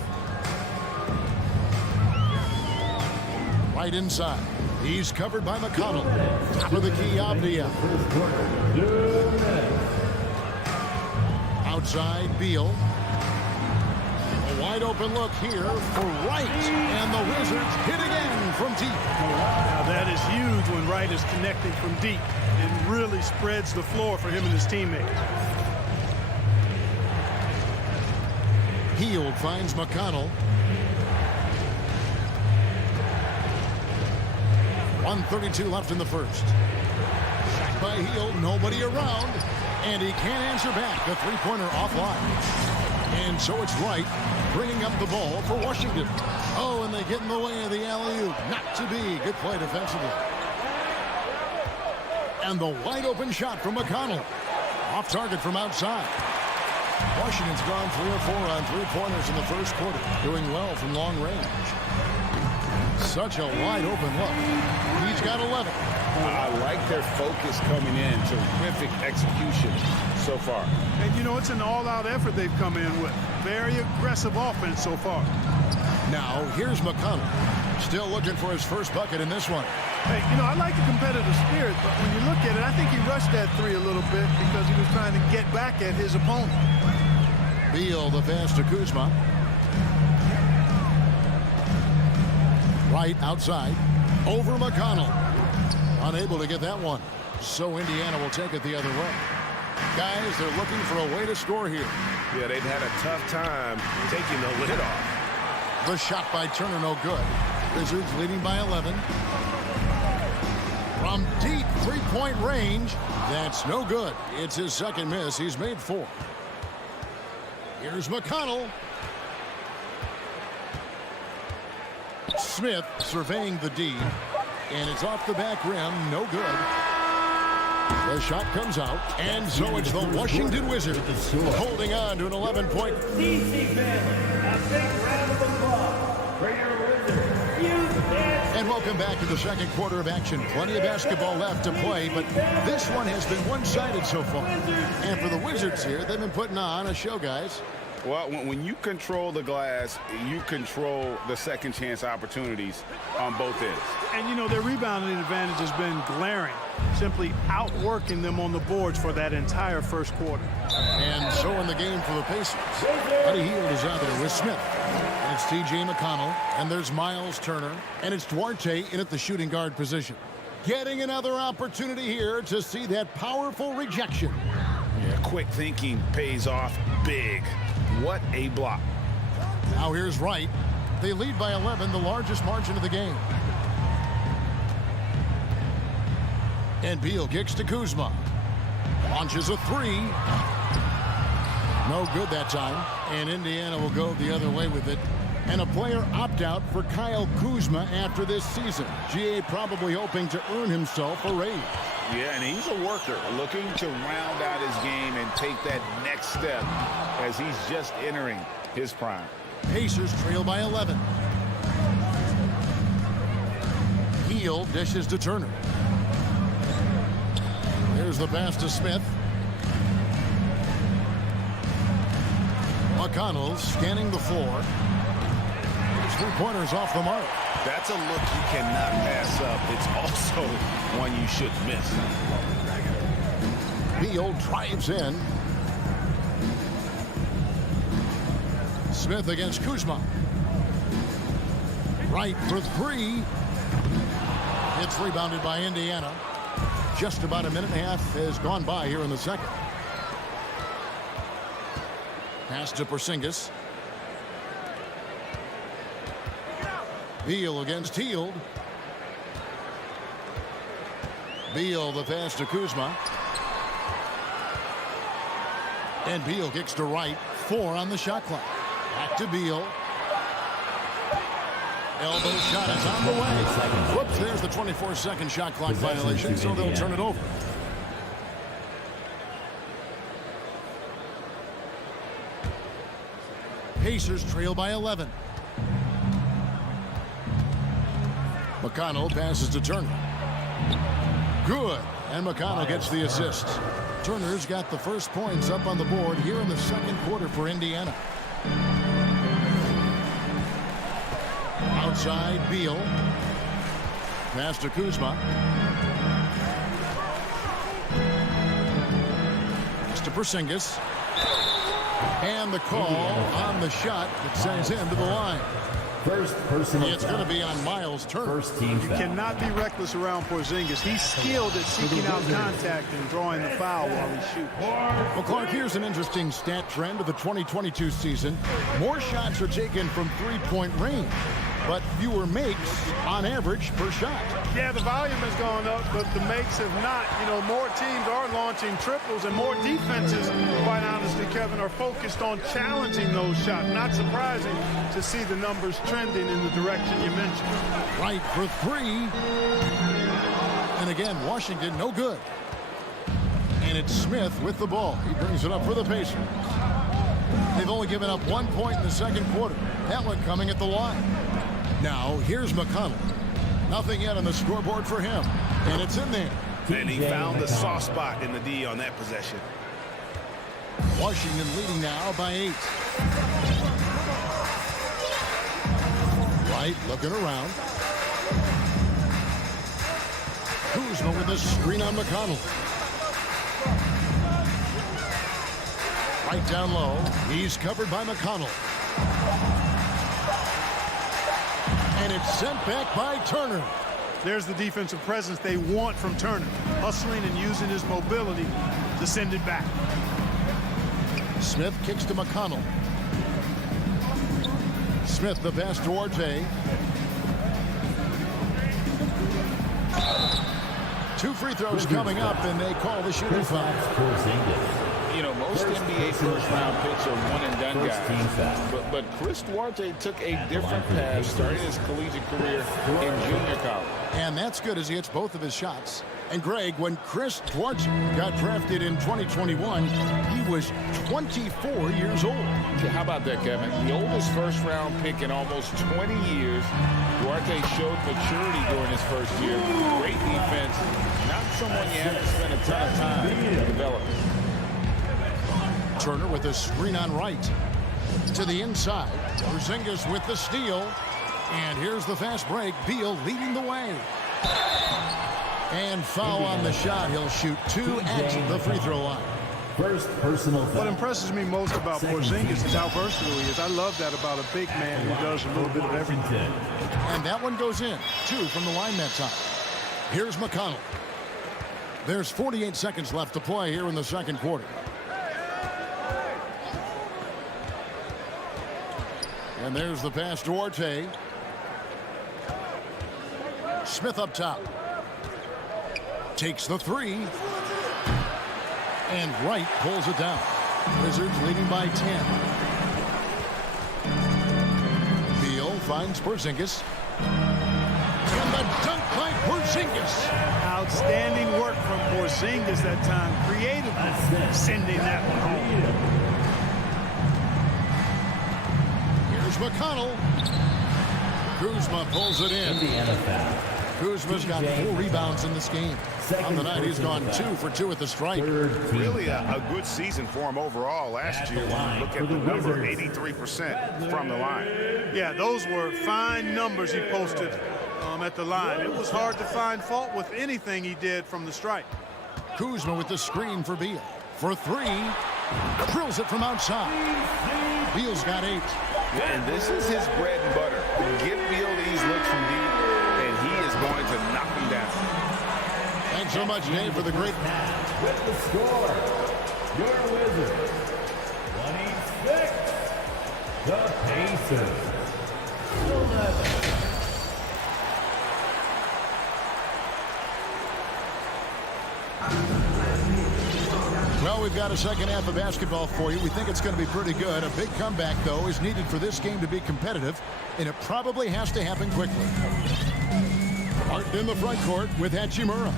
Right inside. He's covered by McConnell. Top of the key, Abdia. Outside, Beal. A wide open look here for Wright. And the Wizards hit again from deep. Now that is huge when Wright is connecting from deep. It really spreads the floor for him and his teammates. Hield finds McConnell. 1:32 left in the first. Shot by Hield, nobody around, and he can't answer back. The three-pointer offline. And so it's Wright bringing up the ball for Washington. Oh, and they get in the way of the alley-oop. Not to be. Good play defensively. And the wide-open shot from McConnell. Off target from outside. Washington's gone 3 or 4 on three-pointers in the first quarter. Doing well from long range. Such a wide-open look. He's got 11. I like their focus coming in. Terrific execution so far. And, you know, it's an all-out effort they've come in with. Very aggressive offense so far. Now, here's McConnell. Still looking for his first bucket in this one. Hey, you know, I like the competitive spirit, but when you look at it, I think he rushed that 3 a little bit because he was trying to get back at his opponent. Beal, the pass to Kuzma. Right outside. Over McConnell. Unable to get that one. So Indiana will take it the other way. Guys, they're looking for a way to score here. Yeah, they've had a tough time taking the lid off. The shot by Turner, no good. Wizards leading by 11. From deep three-point range, that's no good. It's his second miss. He's made 4. Here's McConnell. Smith surveying the D, and it's off the back rim. No good. The shot comes out, and so it's the Washington Wizards holding on to an 11-point. DC family, a big round of applause for your Wizards. And welcome back to the second quarter of action. Plenty of basketball left to play, but this one has been one-sided so far. And for the Wizards here, they've been putting on a show, guys. Well, when you control the glass, you control the second chance opportunities on both ends. And, you know, their rebounding advantage has been glaring, simply outworking them on the boards for that entire first quarter. And so in the game for the Pacers, Buddy Hield is out there with Smith. And it's T.J. McConnell, and there's Miles Turner, and it's Duarte in at the shooting guard position. Getting another opportunity here to see that powerful rejection. Yeah, quick thinking pays off big. What a block. Now here's Wright. They lead by 11, the largest margin of the game. And Beal kicks to Kuzma. Launches a 3. No good that time. And Indiana will go the other way with it. And a player opt-out for Kyle Kuzma after this season. GA probably hoping to earn himself a raise. Yeah, and he's a worker looking to round out his game and take that next step as he's just entering his prime. Pacers trail by 11. Hield dishes to Turner. There's the pass to Smith. McConnell scanning the floor. Three-pointers off the mark. That's a look you cannot pass up. It's also one you should miss. Beal drives in. Smith against Kuzma. Right for 3. It's rebounded by Indiana. Just about a minute and a half has gone by here in the second. Pass to Porzingis. Beal against Hield. Beal the pass to Kuzma. And Beal kicks to Wright. 4 on the shot clock. Back to Beal. Elbow shot is on the way. Whoops, there's the 24-second shot clock violation, so they'll turn it over. Pacers trail by 11. McConnell passes to Turner. Good. And McConnell gets the assist. Turner's got the first points up on the board here in the second quarter for Indiana. Outside, Beal. Pass to Kuzma. Pass to Porzingis. And the call on the shot that sends him to the line. First personal It's going to be on Miles Turner. First team You foul. cannot be reckless around Porzingis. He's skilled at seeking out contact and drawing the foul while he shoots. Well, Clark, here's an interesting stat trend of the 2022 season. More shots are taken from three-point range, but fewer makes on average per shot. Yeah, the volume has gone up, but the makes have not. You know, more teams are launching triples, and more defenses, quite honestly, Kevin, are focused on challenging those shots. Not surprising to see the numbers trending in the direction you mentioned. Right for 3. And again, Washington, no good. And it's Smith with the ball. He brings it up for the Pacers. They've only given up 1 point in the second quarter. That one coming at the line. Now, here's McConnell. Nothing yet on the scoreboard for him. And it's in there. And he found the soft spot in the D on that possession. Washington leading now by 8. Wright looking around. Kuzma with the screen on McConnell. Right down low. He's covered by McConnell. And it's sent back by Turner. There's the defensive presence they want from Turner, hustling and using his mobility to send it back. Smith kicks to McConnell. Smith the pass to Duarte. 2 free throws coming up, and they call the shooting foul. You know, most NBA first-round picks are one-and-done guys. But Chris Duarte took a different path starting his collegiate career in junior college. And that's good as he hits both of his shots. And Greg, when Chris Duarte got drafted in 2021, he was 24 years old. How about that, Kevin? The oldest first-round pick in almost 20 years. Duarte showed maturity during his first year. Great defense. Not someone you have to spend a ton of time developing. Turner with a screen on right. To the inside. Porzingis with the steal. And here's the fast break. Beal leading the way. And foul on the shot. He'll shoot 2 at the free throw line. First personal foul. What impresses me most about Porzingis is how versatile he is. I love that about a big man who does a little bit of everything. And that one goes in. 2 from the line that time. Here's McConnell. There's 48 seconds left to play here in the second quarter. And there's the pass to Duarte. Smith up top. Takes the 3. And Wright pulls it down. Wizards leading by 10. Beal finds Porzingis. And the dunk by Porzingis. Outstanding work from Porzingis that time, creatively sending that one home. Here's McConnell. Kuzma pulls it in. Indiana foul. Kuzma's got 4 rebounds in this game. On the night, he's gone 2 for 2 at the stripe. Really a good season for him overall last year. When you look at the number, 83% from the line. Yeah, those were fine numbers he posted at the line. It was hard to find fault with anything he did from the stripe. Kuzma with the screen for Beal. For 3. Drills it from outside. Beal's got 8. And this is his bread and butter. Give Beal these looks from deep, and he is going to knock him down. Thanks so much, Dave, for the great. With the score, your Wizards, 26. The Pacers, 11. Well, we've got a second half of basketball for you. We think it's going to be pretty good. A big comeback, though, is needed for this game to be competitive, and it probably has to happen quickly. Martin in the front court with Hachimura.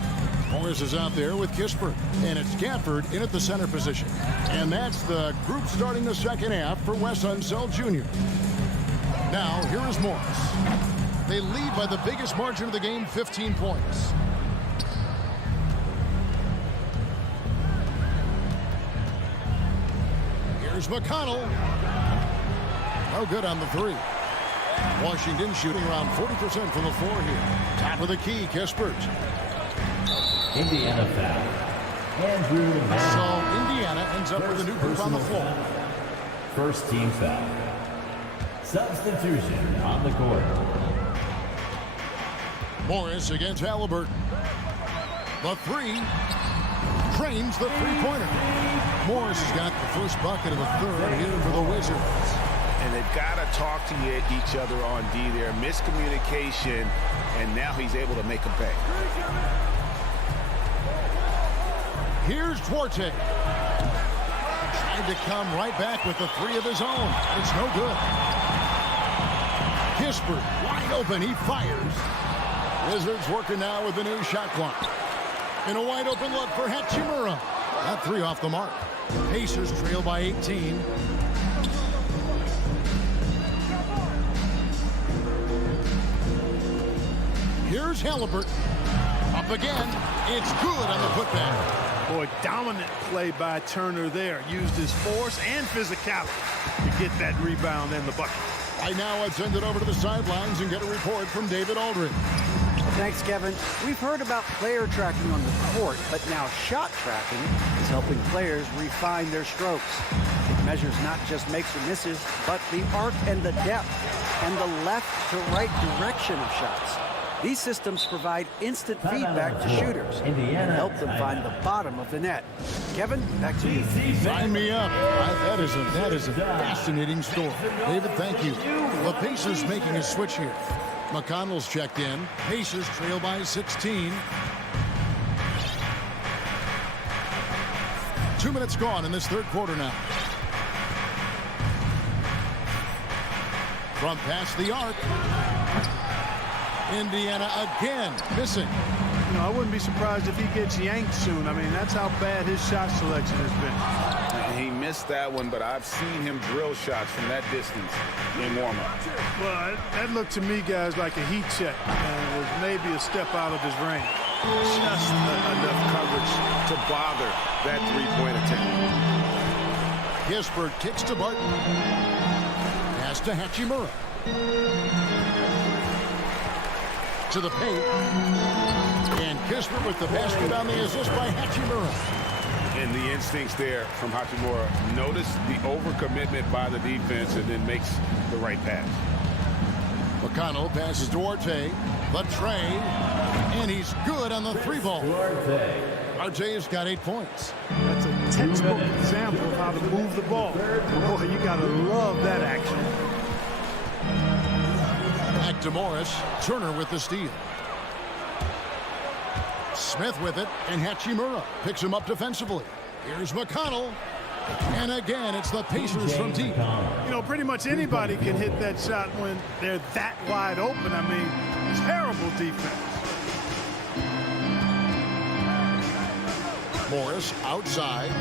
Morris is out there with Kispert, and it's Gafford in at the center position. And that's the group starting the second half for Wes Unseld Jr. Now, here is Morris. They lead by the biggest margin of the game, 15 points. Here's McConnell. No good on the 3. Washington shooting around 40% from the floor here. Top of the key, Kispert. Indiana foul. Andrew Mann. So Indiana ends up with a new group on the floor. First team foul. Substitution on the court. Morris against Halliburton. The 3. Trains the 3-pointer. Morris has got the first bucket of the third here for the Wizards. And they've got to talk to each other on D there. Miscommunication, and now he's able to make a pay. Here's Duarte. Trying to come right back with the 3 of his own. It's no good. Kispert wide open. He fires. Wizards working now with the new shot clock. And a wide open look for Hachimura. That 3 off the mark. Pacers trail by 18. Here's Halliburton. Up again. It's good on the putback. Boy, dominant play by Turner there. Used his force and physicality to get that rebound and the bucket. Right now, let's send it over to the sidelines and get a report from David Aldridge. Thanks, Kevin. We've heard about player tracking on the court, but now shot tracking is helping players refine their strokes. It measures not just makes or misses, but the arc and the depth and the left to right direction of shots. These systems provide instant feedback to shooters and help them find the bottom of the net. Kevin, back to you. Sign me up. That is a fascinating story. David, thank you. The Pacers making a switch here. McConnell's checked in. Pacers trail by 16. 2 minutes gone in this third quarter now. From past the arc. Indiana again missing. You know, I wouldn't be surprised if he gets yanked soon. I mean, that's how bad his shot selection has been. He missed that one, but I've seen him drill shots from that distance in warm-up. Well, that looked to me, guys, like a heat check. It was maybe a step out of his range. Just enough coverage to bother that three-point attempt. Kispert kicks to Barton. Pass to Hachimura. To the paint. And Kispert with the basket on the assist by Hachimura. And the instincts there from Hachimura. Notice the overcommitment by the defense and then makes the right pass. McConnell passes to Arte. The tray. And he's good on the three ball. Arte's got 8 points. That's a textbook example of how to move the ball. Boy, you got to love that action. Back to Morris. Turner with the steal. Smith with it, and Hachimura picks him up defensively. Here's McConnell. And again, it's the Pacers from deep. You know, pretty much anybody can hit that shot when they're that wide open. I mean, terrible defense. Morris outside.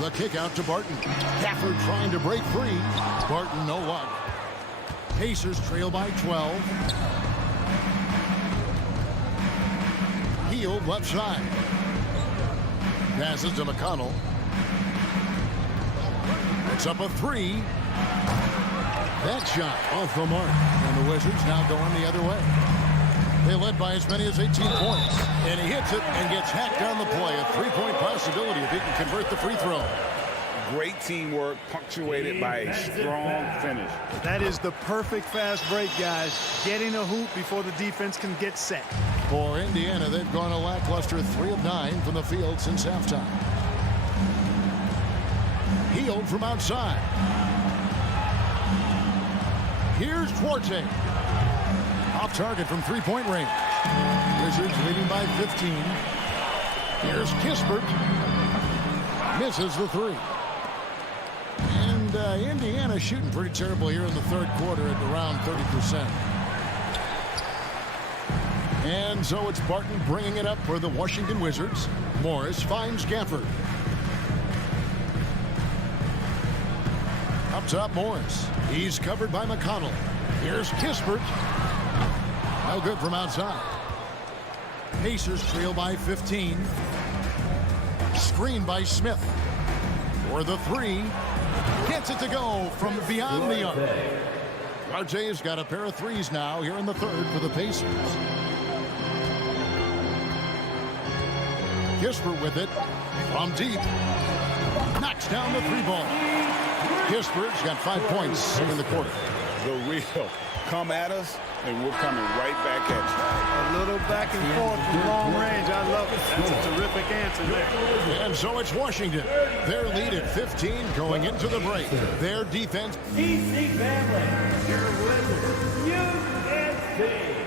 The kick out to Barton. Gafford trying to break free. Barton, no luck. Pacers trail by 12. Hield left side. Passes to McConnell. It's up a three. That shot off the mark. And the Wizards now going the other way. They led by as many as 18 points. And he hits it and gets hacked on the play. A three-point possibility if he can convert the free throw. Great teamwork punctuated by a strong finish. That is the perfect fast break, guys. Getting a hoop before the defense can get set. For Indiana, they've gone a lackluster 3 of 9 from the field since halftime. Hield from outside. Here's Duarte. Off target from three-point range. Wizards leading by 15. Here's Kispert. Misses the three. And Indiana shooting pretty terrible here in the third quarter at around 30%. And so it's Barton bringing it up for the Washington Wizards. Morris finds Gafford. Up top, Morris. He's covered by McConnell. Here's Kispert. No good from outside. Pacers trail by 15. Screen by Smith. For the three. Gets it to go from beyond the arc. Arte's got a pair of threes now here in the third for the Pacers. Kispert with it from deep. Knocks down the three ball. Kispert's got 5 points in the quarter. The real come at us, and we're coming right back at you. A little back and forth from long range. I love it. That's a terrific answer there. And so it's Washington. Their lead at 15 going into the break. Their defense. EPC family, your Wizards, USC.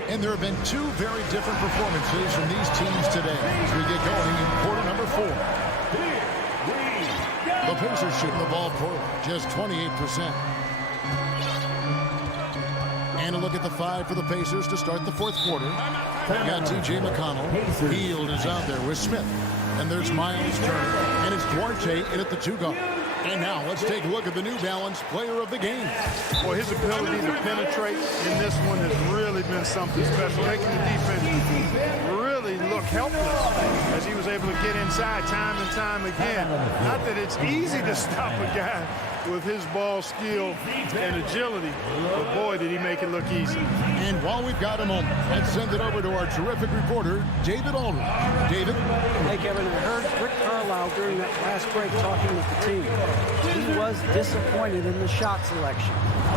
And there have been two very different performances from these teams today as we get going in quarter number 4. The Pacers shooting the ball poorly, just 28%. And a look at the 5 for the Pacers to start the fourth quarter. They've got T.J. McConnell. Hield is out there with Smith. And there's Miles Turner. And it's Duarte in at the 2 guard. And now let's take a look at the New Balance player of the game. Boy, his ability to penetrate in this one has really been something special, making the defense really look helpless as he was able to get inside time and time again. Not that it's easy to stop a guy with his ball skill and agility, but boy, did he make it look easy. And while we've got a moment, let's send it over to our terrific reporter, David Aldridge. David? Hey, Kevin, I heard Rick Carlisle while during that last break talking with the team. He was disappointed in the shot selection.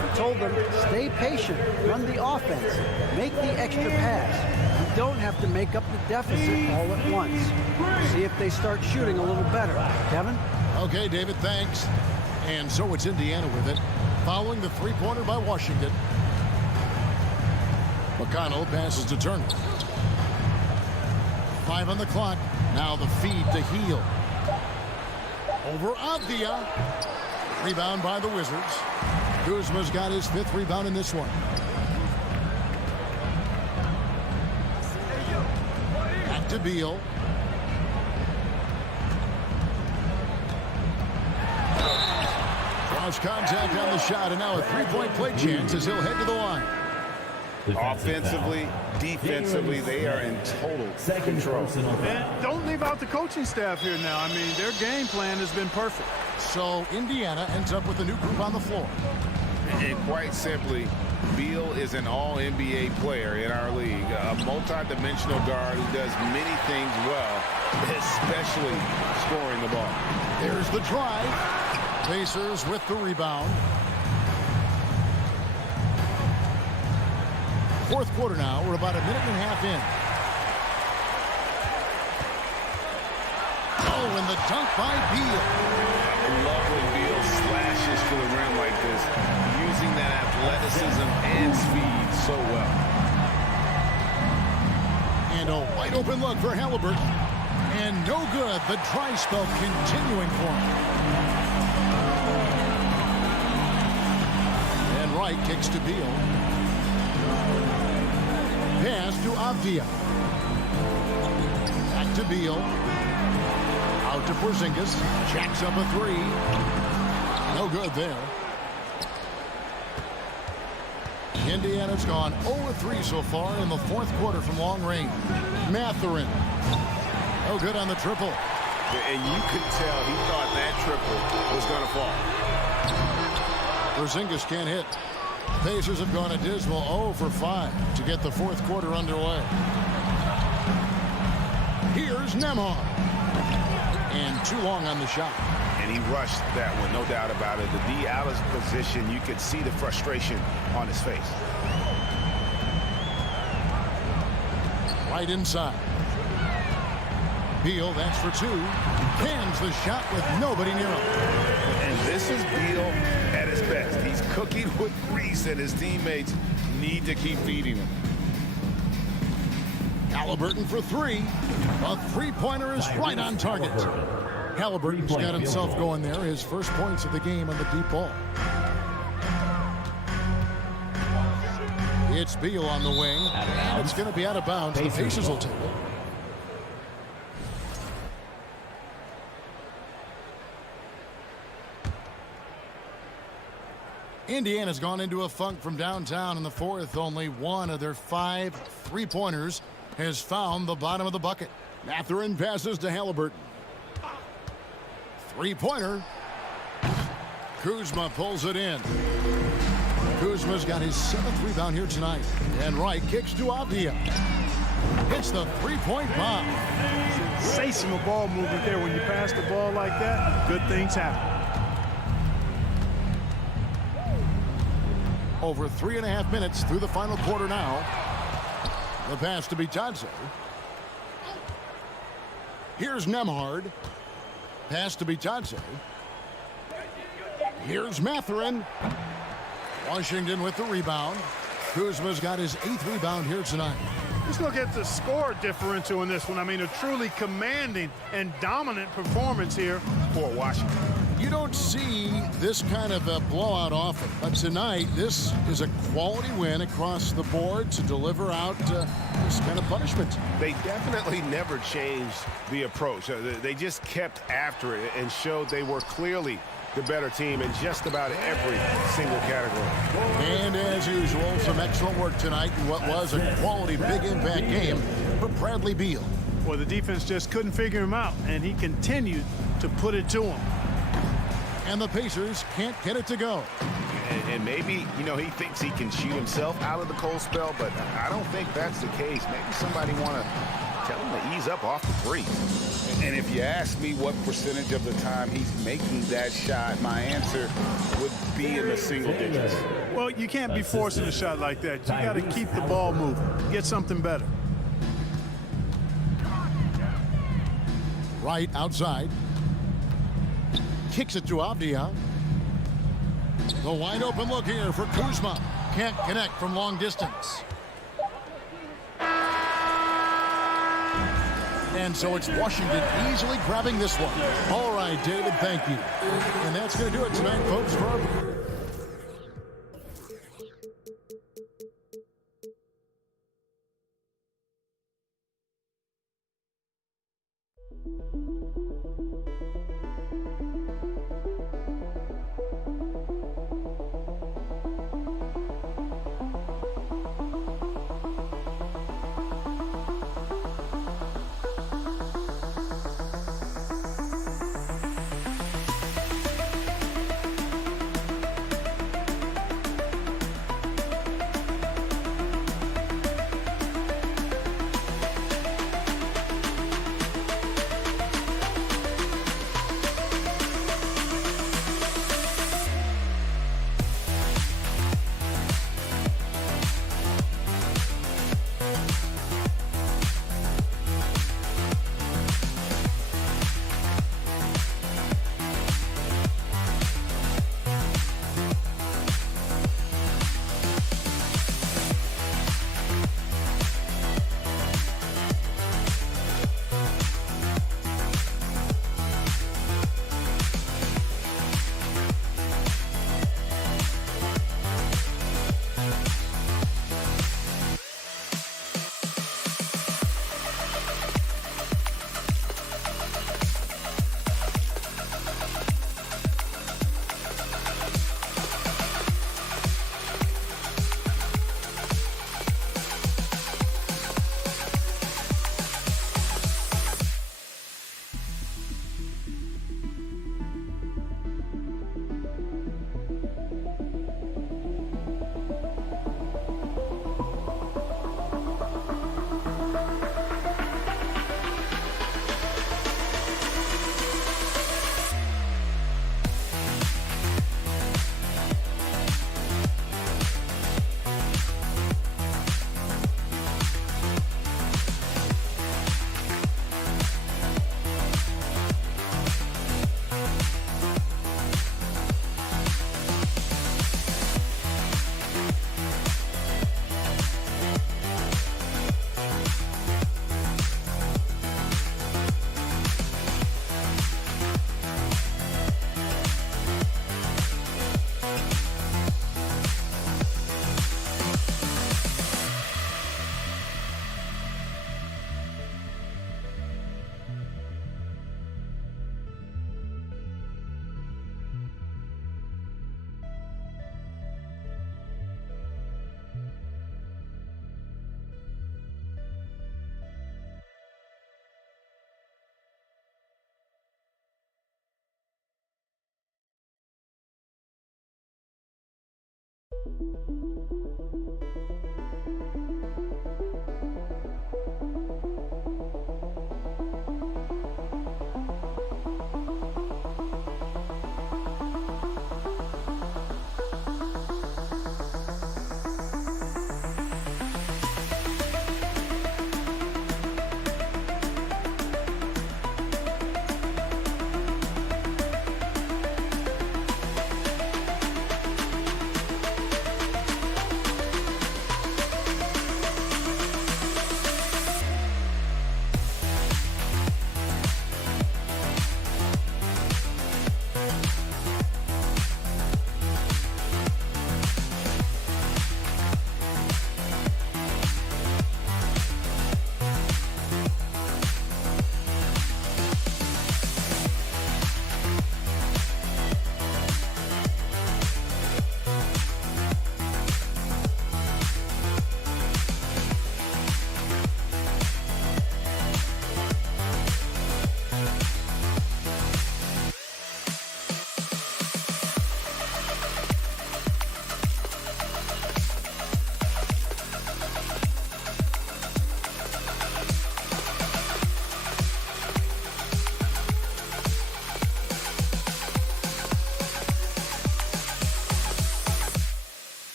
He told them, stay patient, run the offense, make the extra pass. You don't have to make up the deficit all at once. See if they start shooting a little better. Kevin? Okay, David, thanks. And so it's Indiana with it, following the three-pointer by Washington. McConnell passes to Turner. 5 on the clock. Now the feed to Heel. Over Avdia. Rebound by the Wizards. Kuzma's got his 5th rebound in this one. Back to Beal. Cross contact on the shot, and now a three-point play chance as he'll head to the line. Offensively, defensively, they are in total control. And don't leave out the coaching staff here now. I mean, their game plan has been perfect. So Indiana ends up with a new group on the floor. And quite simply, Beal is an all-NBA player in our league, a multi-dimensional guard who does many things well, especially scoring the ball. There's the drive. Pacers with the rebound. Fourth quarter now. We're about a minute and a half in. Oh, and the dunk by Beal. I love when Beal slashes to the rim like this, using that athleticism and speed so well. And a wide open look for Halliburton. And no good. The dry spell continuing for him. And Wright kicks to Beal. Pass to Avdia. Back to Beal. Out to Porzingis. Jacks up a 3. No good there. Indiana's gone 0-3 so far in the fourth quarter from long range. Mathurin. No good on the triple. And you could tell he thought that triple was going to fall. Porzingis can't hit. Pacers have gone a dismal 0 for 5 to get the fourth quarter underway. Here's Nembhard. And too long on the shot. And he rushed that one, no doubt about it. The D out of position, you could see the frustration on his face. Right inside. Beal, that's for 2. Cans the shot with nobody near him. And this is Beal at his best. He's cooking with grease, and his teammates need to keep feeding him. Halliburton for 3. A three-pointer is right on target. Halliburton's got himself going there. His first points of the game on the deep ball. It's Beal on the wing. And it's going to be out of bounds. The Pacers will take it. Indiana's gone into a funk from downtown in the fourth. Only one of their 5 three-pointers has found the bottom of the bucket. Mathurin passes to Halliburton. Three-pointer. Kuzma pulls it in. Kuzma's got his 7th rebound here tonight. And Wright kicks to Avdia. Hits the three-point bomb. Sensational ball movement there. When you pass the ball like that, good things happen. Over 3.5 minutes through the final quarter now. The pass to Bitadze. Here's Nembhard. Pass to Bitadze. Here's Mathurin. Washington with the rebound. Kuzma's got his 8th rebound here tonight. Let's look at the score differential in this one. I mean, a truly commanding and dominant performance here for Washington. You don't see this kind of a blowout often, but tonight this is a quality win across the board to deliver out this kind of punishment. They definitely never changed the approach. They just kept after it and showed they were clearly the better team in just about every single category. And as usual, some excellent work tonight in what was a quality big impact game for Bradley Beal. Well, the defense just couldn't figure him out, and he continued to put it to him. And the Pacers can't get it to go. And maybe, you know, he thinks he can shoot himself out of the cold spell, but I don't think that's the case. Maybe somebody want to tell him to ease up off the three. And if you ask me what percentage of the time he's making that shot, my answer would be in the single digits. Well, you can't be forcing a shot like that. You got to keep the ball moving. Get something better. Right outside. Kicks it to Avdia. The wide open look here for Kuzma. Can't connect from long distance. And so it's Washington easily grabbing this one. All right, David, thank you. And that's going to do it tonight, folks.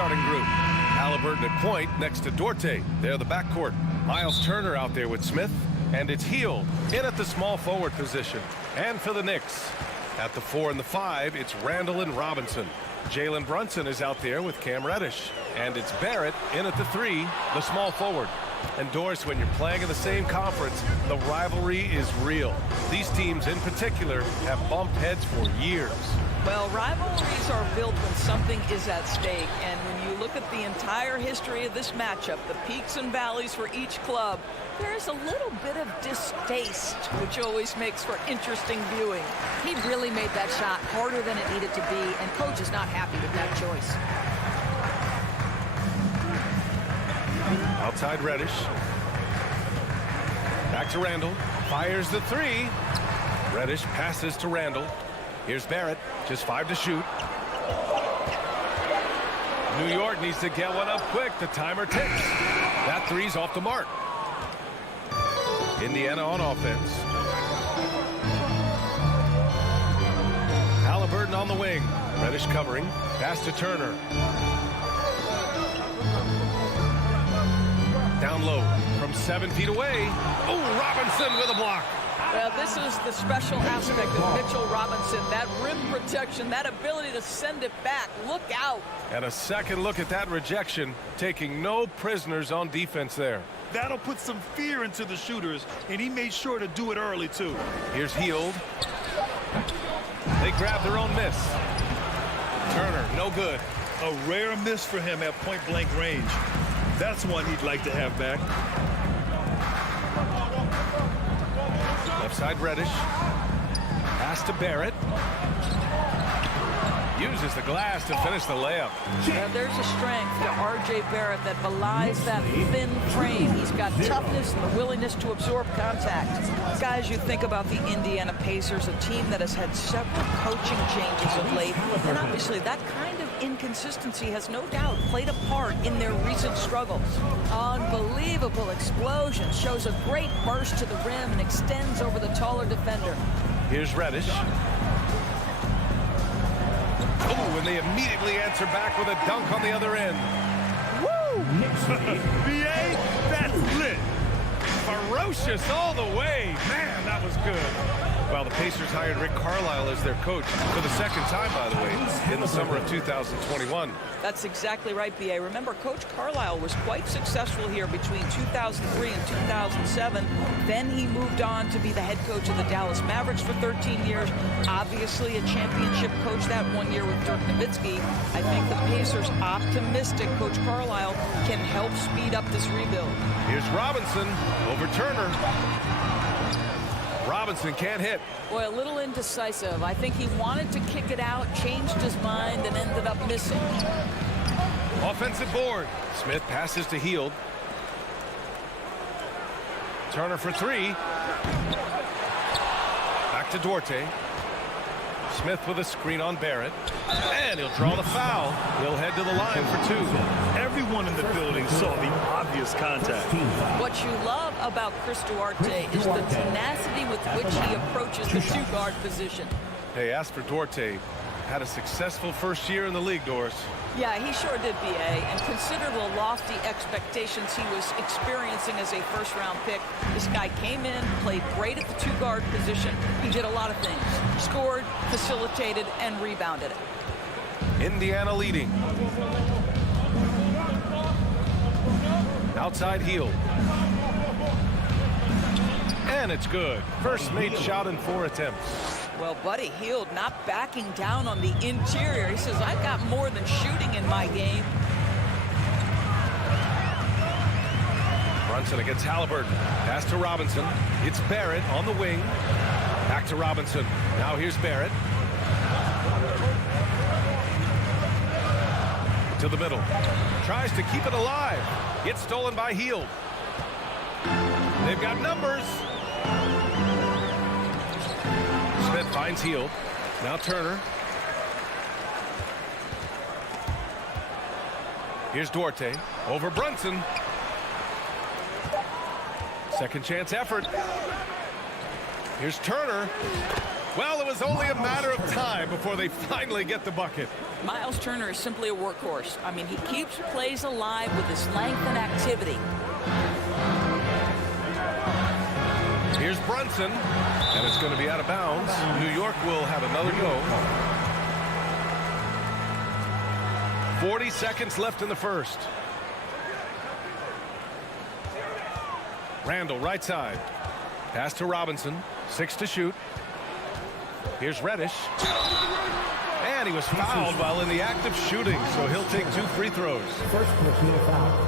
starting group. Halliburton at point next to Duarte. They're the backcourt. Miles Turner out there with Smith. And it's Hield in at the small forward position. And for the Knicks, at the 4 and the 5, it's Randall and Robinson. Jalen Brunson is out there with Cam Reddish. And it's Barrett in at the 3, the small forward. And Doris, when you're playing in the same conference, the rivalry is real. These teams in particular have bumped heads for years. Well, rivalries are built when something is at stake. And when you look at the entire history of this matchup, the peaks and valleys for each club, there's a little bit of distaste, which always makes for interesting viewing. He really made that shot harder than it needed to be, and coach is not happy with that choice. Outside Reddish. Back to Randall. Fires the three. Reddish passes to Randall. Here's Barrett. Just 5 to shoot. New York needs to get one up quick. The timer ticks. That three's off the mark. Indiana on offense. Halliburton on the wing. Reddish covering. Pass to Turner. Down low from 7 feet away. Oh, Robinson with a block. Well, this is the special aspect of Mitchell Robinson. That rim protection, that ability to send it back. Look out. And a second look at that rejection, taking no prisoners on defense there. That'll put some fear into the shooters, and he made sure to do it early, too. Here's Hield. They grab their own miss. Turner, no good. A rare miss for him at point-blank range. That's one he'd like to have back. Left side Reddish. Pass to Barrett. Uses the glass to finish the layup. There's a strength to R.J. Barrett that belies that thin frame. He's got toughness and the willingness to absorb contact. Guys, you think about the Indiana Pacers, a team that has had several coaching changes of late, and obviously that kind of inconsistency has no doubt played a part in their recent struggles. Unbelievable explosion, shows a great burst to the rim and extends over the taller defender. Here's Reddish. Oh, and they immediately answer back with a dunk on the other end. Woo! B.A., that's lit. Ferocious all the way. Man, that was good. Well, the Pacers hired Rick Carlisle as their coach for the second time, by the way, in the summer of 2021. That's exactly right, B.A. Remember, Coach Carlisle was quite successful here between 2003 and 2007. Then he moved on to be the head coach of the Dallas Mavericks for 13 years. Obviously a championship coach that 1 year with Dirk Nowitzki. I think the Pacers optimistic Coach Carlisle can help speed up this rebuild. Here's Robinson over Turner. Robinson can't hit. Boy, a little indecisive. I think he wanted to kick it out, changed his mind, and ended up missing. Offensive board. Smith passes to Hield. Turner for three. Back to Duarte. Smith with a screen on Barrett. And he'll draw the foul. He'll head to the line for two. Everyone in the building saw the obvious contact. What you love about Chris Duarte is the tenacity with which he approaches the two-guard position. Hey, as for Duarte, had a successful first year in the league, Doris. Yeah, he sure did, B.A. And consider the lofty expectations he was experiencing as a first-round pick. This guy came in, played great at the two-guard position. He did a lot of things. Scored, facilitated, and rebounded it. Indiana leading. Outside Hield. And it's good. First made shot in 4 attempts. Well, Buddy Hield not backing down on the interior. He says, I've got more than shooting in my game. Brunson against Halliburton. Pass to Robinson. It's Barrett on the wing. Back to Robinson. Now here's Barrett. To the middle. Tries to keep it alive. Gets stolen by Hield. They've got numbers. Smith finds Hield. Now Turner. Here's Duarte. Over Brunson. Second chance effort. Here's Turner. Well, it was only a matter of time before they finally get the bucket. Miles Turner is simply a workhorse. I mean, he keeps plays alive with his length and activity. Here's Brunson, and it's going to be out of bounds. New York will have another go. 40 seconds left in the first. Randall, right side. Pass to Robinson. 6 to shoot. Here's Reddish. And he was fouled while in the act of shooting, so he'll take 2 free throws.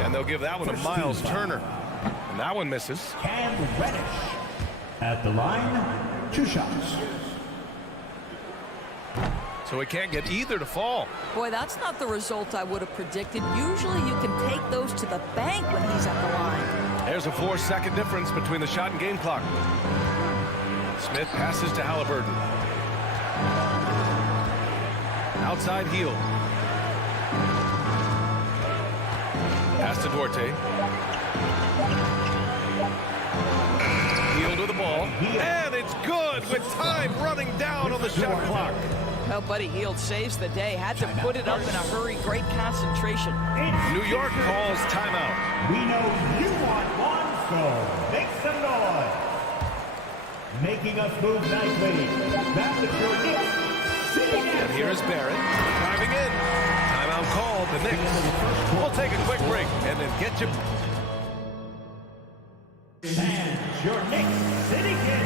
And they'll give that one to Miles Turner. And that one misses. And Reddish at the line, 2 shots. so he can't get either to fall. Boy, that's not the result I would have predicted. Usually you can take those to the bank when he's at the line. There's a 4-second difference between the shot and game clock. Smith passes to Halliburton. Outside heel. Pass to Duarte. Hield with the ball. And it's good with time running down on the shot clock. Well, Buddy Hield saves the day. Had to put it up in a hurry. Great concentration. New York calls timeout. We know you want one, so make some noise. Making us move nicely. Back at your Knicks. Sitting And here is Barrett driving in. Timeout called. The Knicks. We'll take a quick break and then get you. And your Knicks sitting in.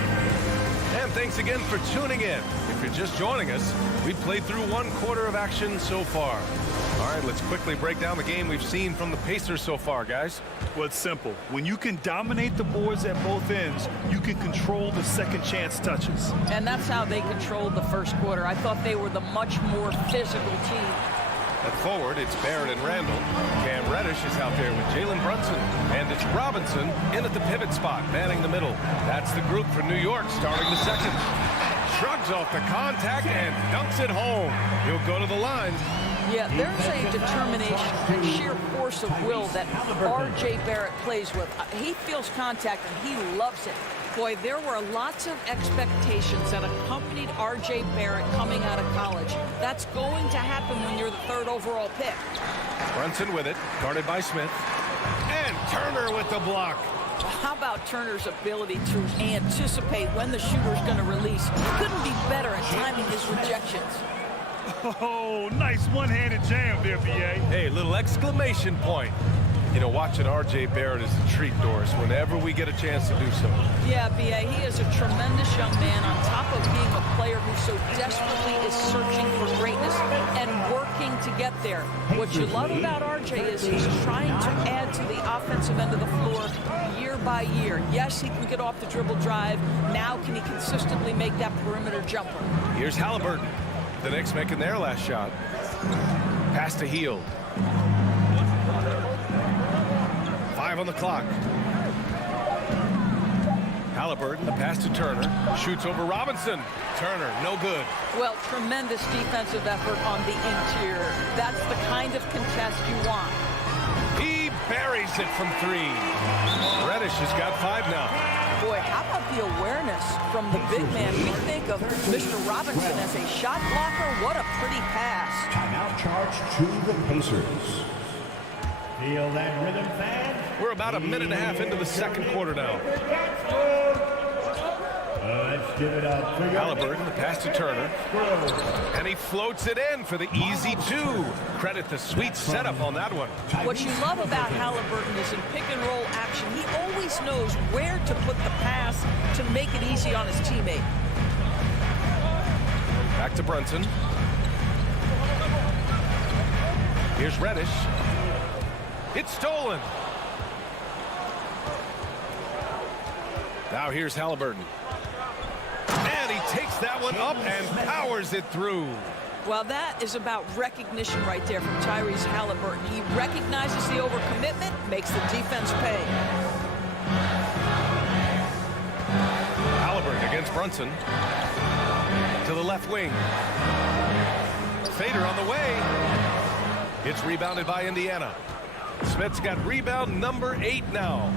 And thanks again for tuning in. If you're just joining us, we've played through 1 quarter of action so far. All right, let's quickly break down the game we've seen from the Pacers so far, guys. Well, it's simple. When you can dominate the boards at both ends, you can control the second chance touches. And that's how they controlled the first quarter. I thought they were the much more physical team. At forward, it's Barrett and Randall. Cam Reddish is out there with Jalen Brunson. And it's Robinson in at the pivot spot, manning the middle. That's the group for New York starting the second. Shrugs off the contact and dunks it home. He'll go to the line. Yeah, there's a determination and sheer force of will that R.J. Barrett plays with. He feels contact and he loves it. Boy, there were lots of expectations that accompanied R.J. Barrett coming out of college. That's going to happen when you're the 3rd overall pick. Brunson with it, guarded by Smith. And Turner with the block. How about Turner's ability to anticipate when the shooter's going to release? He couldn't be better at timing his rejections. Oh, nice one-handed jam there, B.A. Hey, little exclamation point. You know, watching R.J. Barrett is a treat, Doris, whenever we get a chance to do so. Yeah, B.A., he is a tremendous young man on top of being a player who so desperately is searching for greatness and working to get there. What you love about R.J. is he's trying to add to the offensive end of the floor year by year. Yes, he can get off the dribble drive. Now can he consistently make that perimeter jumper? Here's Halliburton. The Knicks making their last shot. Pass to Hield. 5 on the clock. Halliburton, the pass to Turner. Shoots over Robinson. Turner, no good. Well, tremendous defensive effort on the interior. That's the kind of contest you want. He buries it from 3. Reddish has got 5 now. Boy, how about the awareness from the big man? We think of Mr. Robinson as a shot blocker. What a pretty pass. Timeout charge to the Pacers. Feel that rhythm, fans? We're about a minute and a half into the second quarter now. Let's give it up for Halliburton, the pass to Turner. And he floats it in for the easy 2. Credit the sweet setup on that one. What you love about Halliburton is in pick-and-roll action, he always knows where to put the pass to make it easy on his teammate. Back to Brunson. Here's Reddish. It's stolen. Now here's Halliburton. And he takes that one up and powers it through. Well, that is about recognition right there from Tyrese Halliburton. He recognizes the overcommitment, makes the defense pay. Halliburton against Brunson. To the left wing. Fader on the way. It's rebounded by Indiana. Smith's got rebound number 8 now.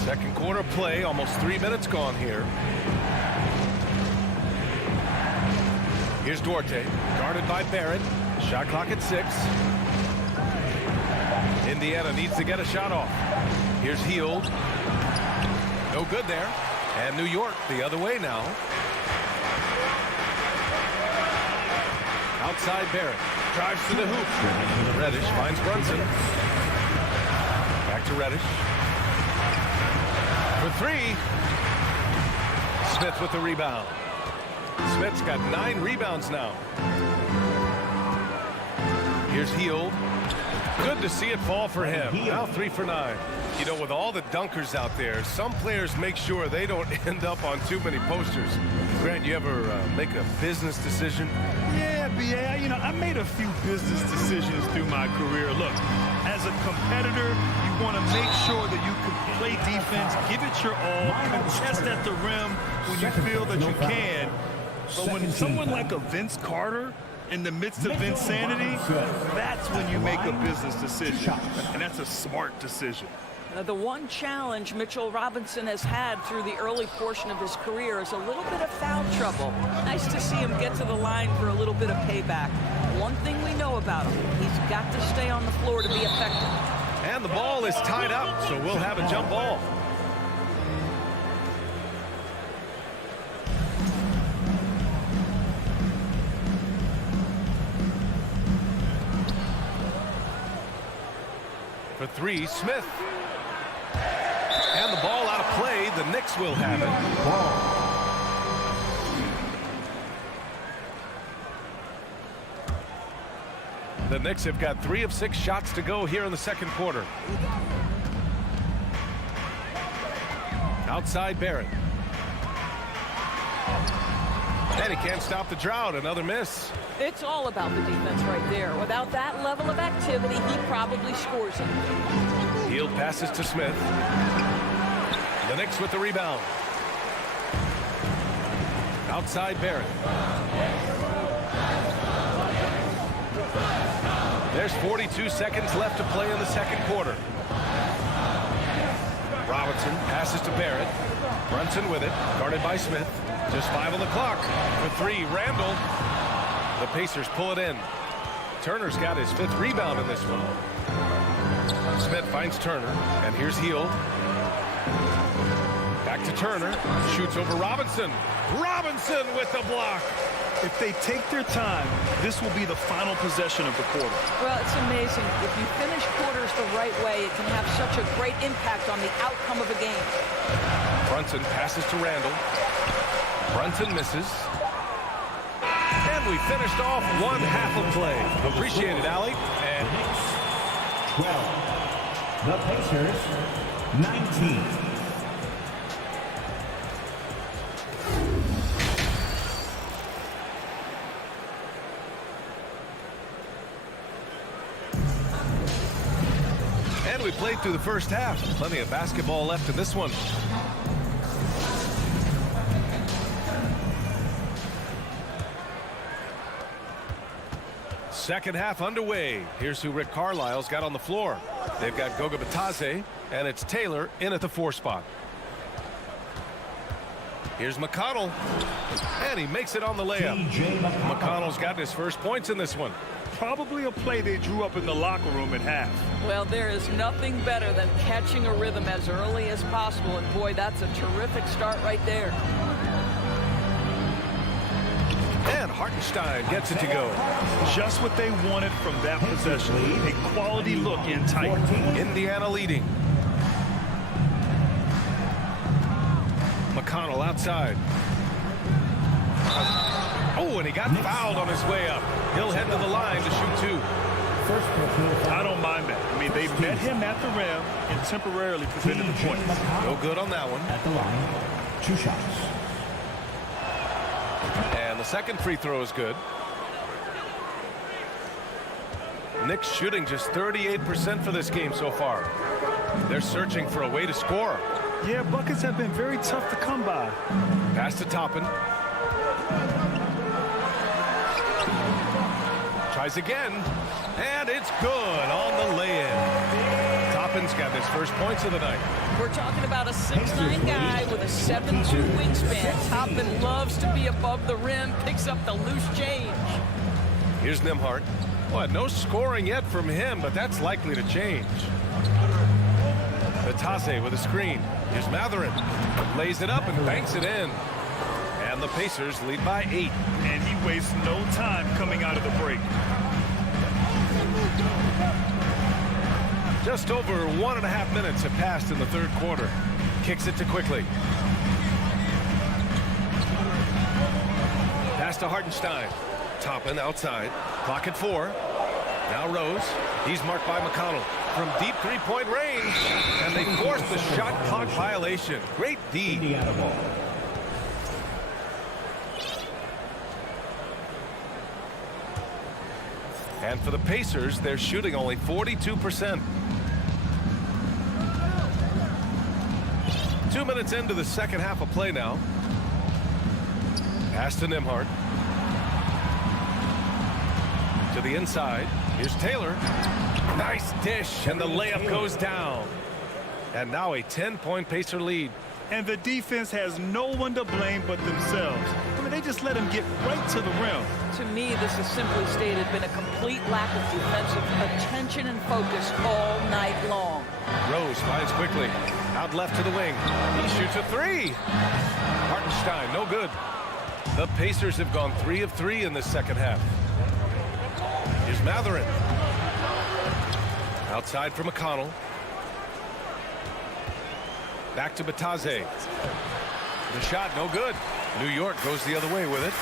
Second quarter play, almost 3 minutes gone here. Here's Duarte, guarded by Barrett. Shot clock at 6. Indiana needs to get a shot off. Here's Hield. No good there. And New York the other way now. Outside Barrett. Drives to the hoop. Reddish finds Brunson. Back to Reddish. For 3. Smith with the rebound. Smith's got 9 rebounds now. Here's Hield. Good to see it fall for him. Now 3 for 9. You know, with all the dunkers out there, some players make sure they don't end up on too many posters. Grant, you ever make a business decision? Yeah, you know, I made a few business decisions through my career. Look, as a competitor, you want to make sure that you can play defense, give it your all, contest at the rim when you feel that you can. But when someone like a Vince Carter in the midst of insanity, that's when you make a business decision. And that's a smart decision. The one challenge Mitchell Robinson has had through the early portion of his career is a little bit of foul trouble. Nice to see him get to the line for a little bit of payback. One thing we know about him, he's got to stay on the floor to be effective. And the ball is tied up, so we'll have a jump ball. For 3, Smith. And the ball out of play. The Knicks will have it. The Knicks have got 3 of 6 shots to go here in the second quarter. Outside Barrett. And he can't stop the drought. Another miss. It's all about the defense right there. Without that level of activity, he probably scores it. Hield passes to Smith. The Knicks with the rebound. Outside Barrett. There's 42 seconds left to play in the second quarter. Robinson passes to Barrett. Brunson with it, guarded by Smith. Just 5 on the clock. For 3, Randall. The Pacers pull it in. Turner's got his 5th rebound in this one. Smith finds Turner, and here's Hield. Back to Turner. Shoots over Robinson. Robinson with the block. If they take their time, this will be the final possession of the quarter. Well, it's amazing. If you finish quarters the right way, it can have such a great impact on the outcome of a game. Brunson passes to Randall. Brunson misses. And we finished off one half of play. Appreciate it, Allie. And 12. The Pacers, 19. And we played through the first half. Plenty of basketball left in this one. Second half underway. Here's who Rick Carlisle's got on the floor. They've got Goga Bitadze, and it's Taylor in at the 4 spot. Here's McConnell, and he makes it on the layup. McConnell's got his first points in this one. Probably a play they drew up in the locker room at half. Well, there is nothing better than catching a rhythm as early as possible, and boy, that's a terrific start right there. And Hartenstein gets it to go. Just what they wanted from that possession. A quality look in tight. Indiana leading. McConnell outside. Oh, and he got fouled on his way up. He'll head to the line to shoot 2. I don't mind that. I mean, they met him at the rim and temporarily prevented the points. No good on that one. At the line, 2 shots. And the second free throw is good. Knicks shooting just 38% for this game so far. They're searching for a way to score. Yeah, buckets have been very tough to come by. Pass to Toppin. Tries again, and it's good on the lay-in. Toppin's got his first points of the night. We're talking about a 6'9" guy with a 7'2" wingspan. Toppin loves to be above the rim, picks up the loose change. Here's Nembhard. Well, no scoring yet from him, but that's likely to change. Bitadze with a screen. Here's Matherin. Lays it up and banks it in. And the Pacers lead by 8. And he wastes no time coming out of the break. Just over 1.5 minutes have passed in the third quarter. Kicks it to Quickly. Pass to Hartenstein. Toppin outside. Clock at 4. Now Rose. He's marked by McConnell from deep three-point range. And they force the shot clock violation. Great D. Indiana ball. And for the Pacers, they're shooting only 42%. 2 minutes into the second half of play now. Pass to Nembhard. To the inside. Here's Taylor. Nice dish, and the layup goes down. And now a 10-point Pacer lead. And the defense has no one to blame but themselves. I mean, they just let him get right to the rim. To me, this has simply stated been a complete lack of defensive attention and focus all night long. Rose finds quickly. Out left to the wing. He shoots a three. Hartenstein, no good. The Pacers have gone 3 of 3 in this second half. Here's Matherin. Outside for McConnell. Back to Batase. The shot, no good. New York goes the other way with it.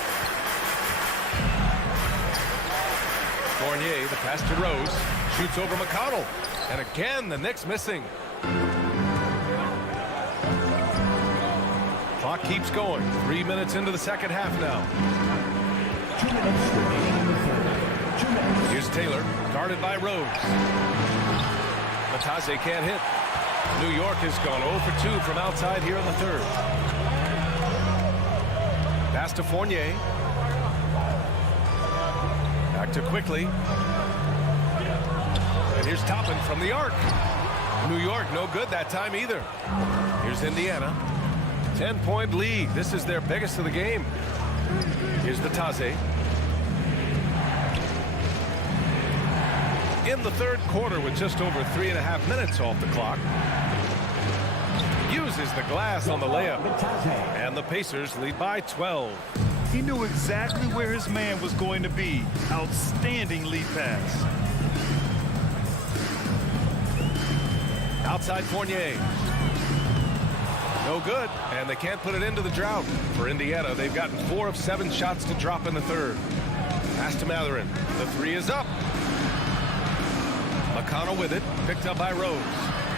Fournier, the pass to Rose. Shoots over McConnell. And again, the Knicks missing. Clock keeps going. 3 minutes into the second half now. 2 minutes remaining in the third. 2 minutes. Here's Taylor, guarded by Rose. Batase can't hit. New York has gone 0 for 2 from outside here in the third. Pass to Fournier. Back to Quickly. And here's Toppin from the arc. New York no good that time either. Here's Indiana. 10-point lead. This is their biggest of the game. Here's Batase. In the third quarter with just over 3.5 minutes off the clock. Uses the glass on the layup. And the Pacers lead by 12. He knew exactly where his man was going to be. Outstanding lead pass. Outside Fournier. No good. And they can't put it into the drought. For Indiana, they've gotten 4 of 7 shots to drop in the third. Pass to Matherin. The three is up. McConnell with it. Picked up by Rose.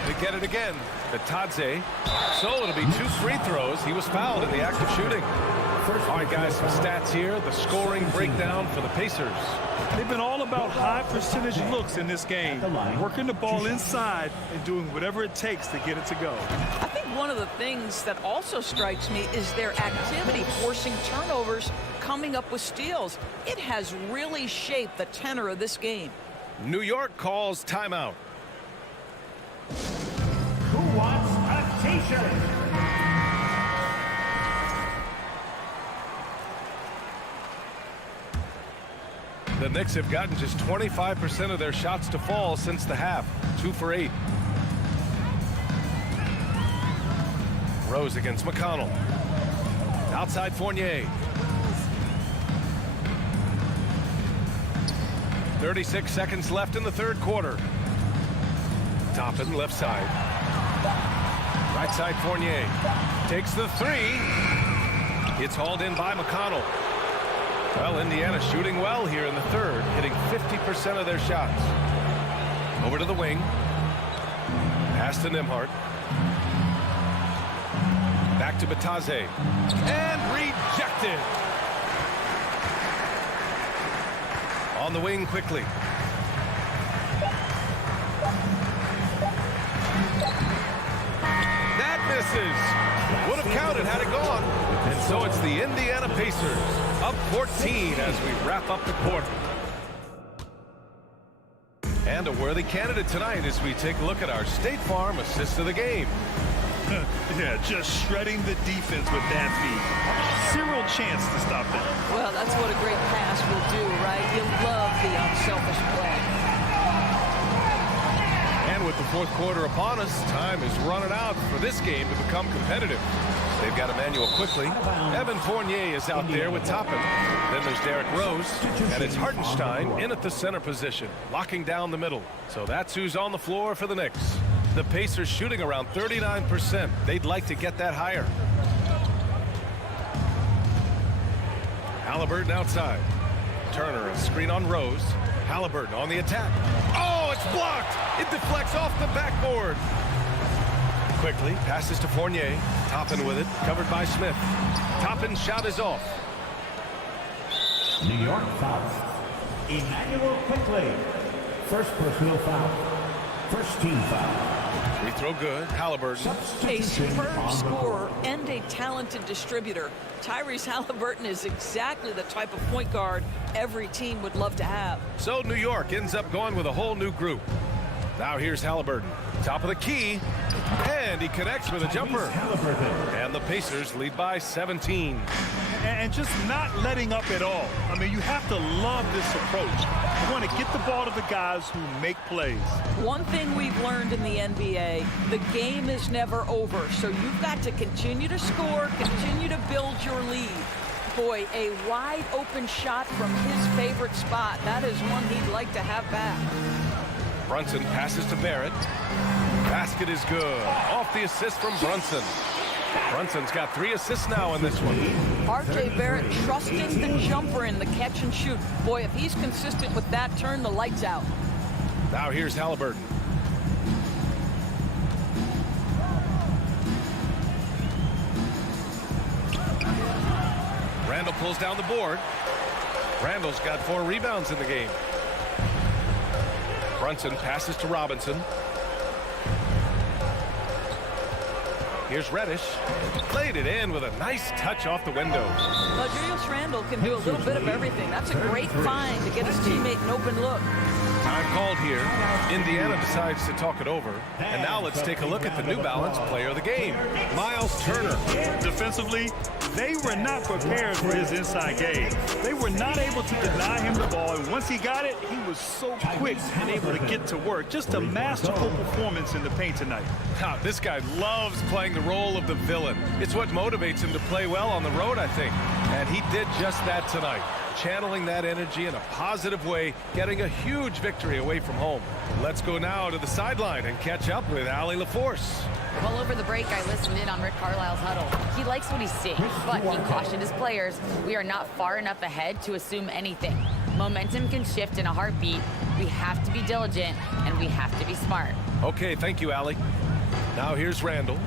They get it again. Batase. So it'll be 2 free throws. He was fouled in the act of shooting. All right, guys, some stats here. The scoring breakdown for the Pacers. They've been all about high percentage looks in this game. Working the ball inside and doing whatever it takes to get it to go. I think one of the things that also strikes me is their activity, forcing turnovers, coming up with steals. It has really shaped the tenor of this game. New York calls timeout. Who wants a t-shirt? The Knicks have gotten just 25% of their shots to fall since the half. 2 for 8. Rose against McConnell. Outside Fournier. 36 seconds left in the third quarter. Toppin left side. Right side Fournier. Takes the three. It's hauled in by McConnell. Well, Indiana shooting well here in the third, hitting 50% of their shots. Over to the wing. Pass to Nembhard. Back to Batase. And rejected. On the wing quickly. That misses. Would have counted had it gone. And so it's the Indiana Pacers up 14 as we wrap up the quarter. And a worthy candidate tonight as we take a look at our State Farm assist of the game. Yeah, just shredding the defense with that feed. Zero chance to stop that. Well, that's what a great pass will do, right? You love the unselfish play. And with the fourth quarter upon us, time is running out for this game to become competitive. They've got Emmanuel Quickly. Evan Fournier is out there with Toppin. Then there's Derrick Rose. And it's Hartenstein in at the center position, locking down the middle. So that's who's on the floor for the Knicks. The Pacers shooting around 39%. They'd like to get that higher. Halliburton outside. Turner, a screen on Rose. Halliburton on the attack. Oh, it's blocked. It deflects off the backboard. Quickly passes to Fournier. Toppin with it, covered by Smith. Toppin's shot is off. New York foul. Emmanuel quickly. First personal foul. First team foul. Free throw good. Halliburton. A superb scorer and a talented distributor. Tyrese Halliburton is exactly the type of point guard every team would love to have. So New York ends up going with a whole new group. Now here's Halliburton. Top of the key. And he connects with a jumper. And the Pacers lead by 17. And just not letting up at all. I mean, you have to love this approach. You want to get the ball to the guys who make plays. One thing we've learned in the NBA, the game is never over. So you've got to continue to score, continue to build your lead. Boy, a wide open shot from his favorite spot. That is one he'd like to have back. Brunson passes to Barrett. Basket is good. Off the assist from Brunson. Brunson's got 3 assists now in this one. R.J. Barrett trusting the jumper in the catch and shoot. Boy, if he's consistent with that, turn the lights out. Now here's Halliburton. Randall pulls down the board. Randall's got 4 rebounds in the game. Brunson passes to Robinson. Here's Reddish. Played it in with a nice touch off the window. Well, Julius Randle can do a little bit of everything. That's a great find to get his teammate an open look. Time called here. Indiana decides to talk it over. And now let's take a look at the New Balance player of the game, Miles Turner. Defensively, they were not prepared for his inside game. They were not able to deny him the ball, and once he got it, he was so quick and able to get to work. Just a masterful performance in the paint tonight. Now, this guy loves playing the role of the villain. It's what motivates him to play well on the road, I think. And he did just that tonight, channeling that energy in a positive way, getting a huge victory away from home. Let's go now to the sideline and catch up with Allie LaForce. Well, over the break, I listened in on Rick Carlisle's huddle. He likes what he's seeing, but he cautioned his players, we are not far enough ahead to assume anything. Momentum can shift in a heartbeat. We have to be diligent, and we have to be smart. Okay, thank you, Allie. Now here's Randall.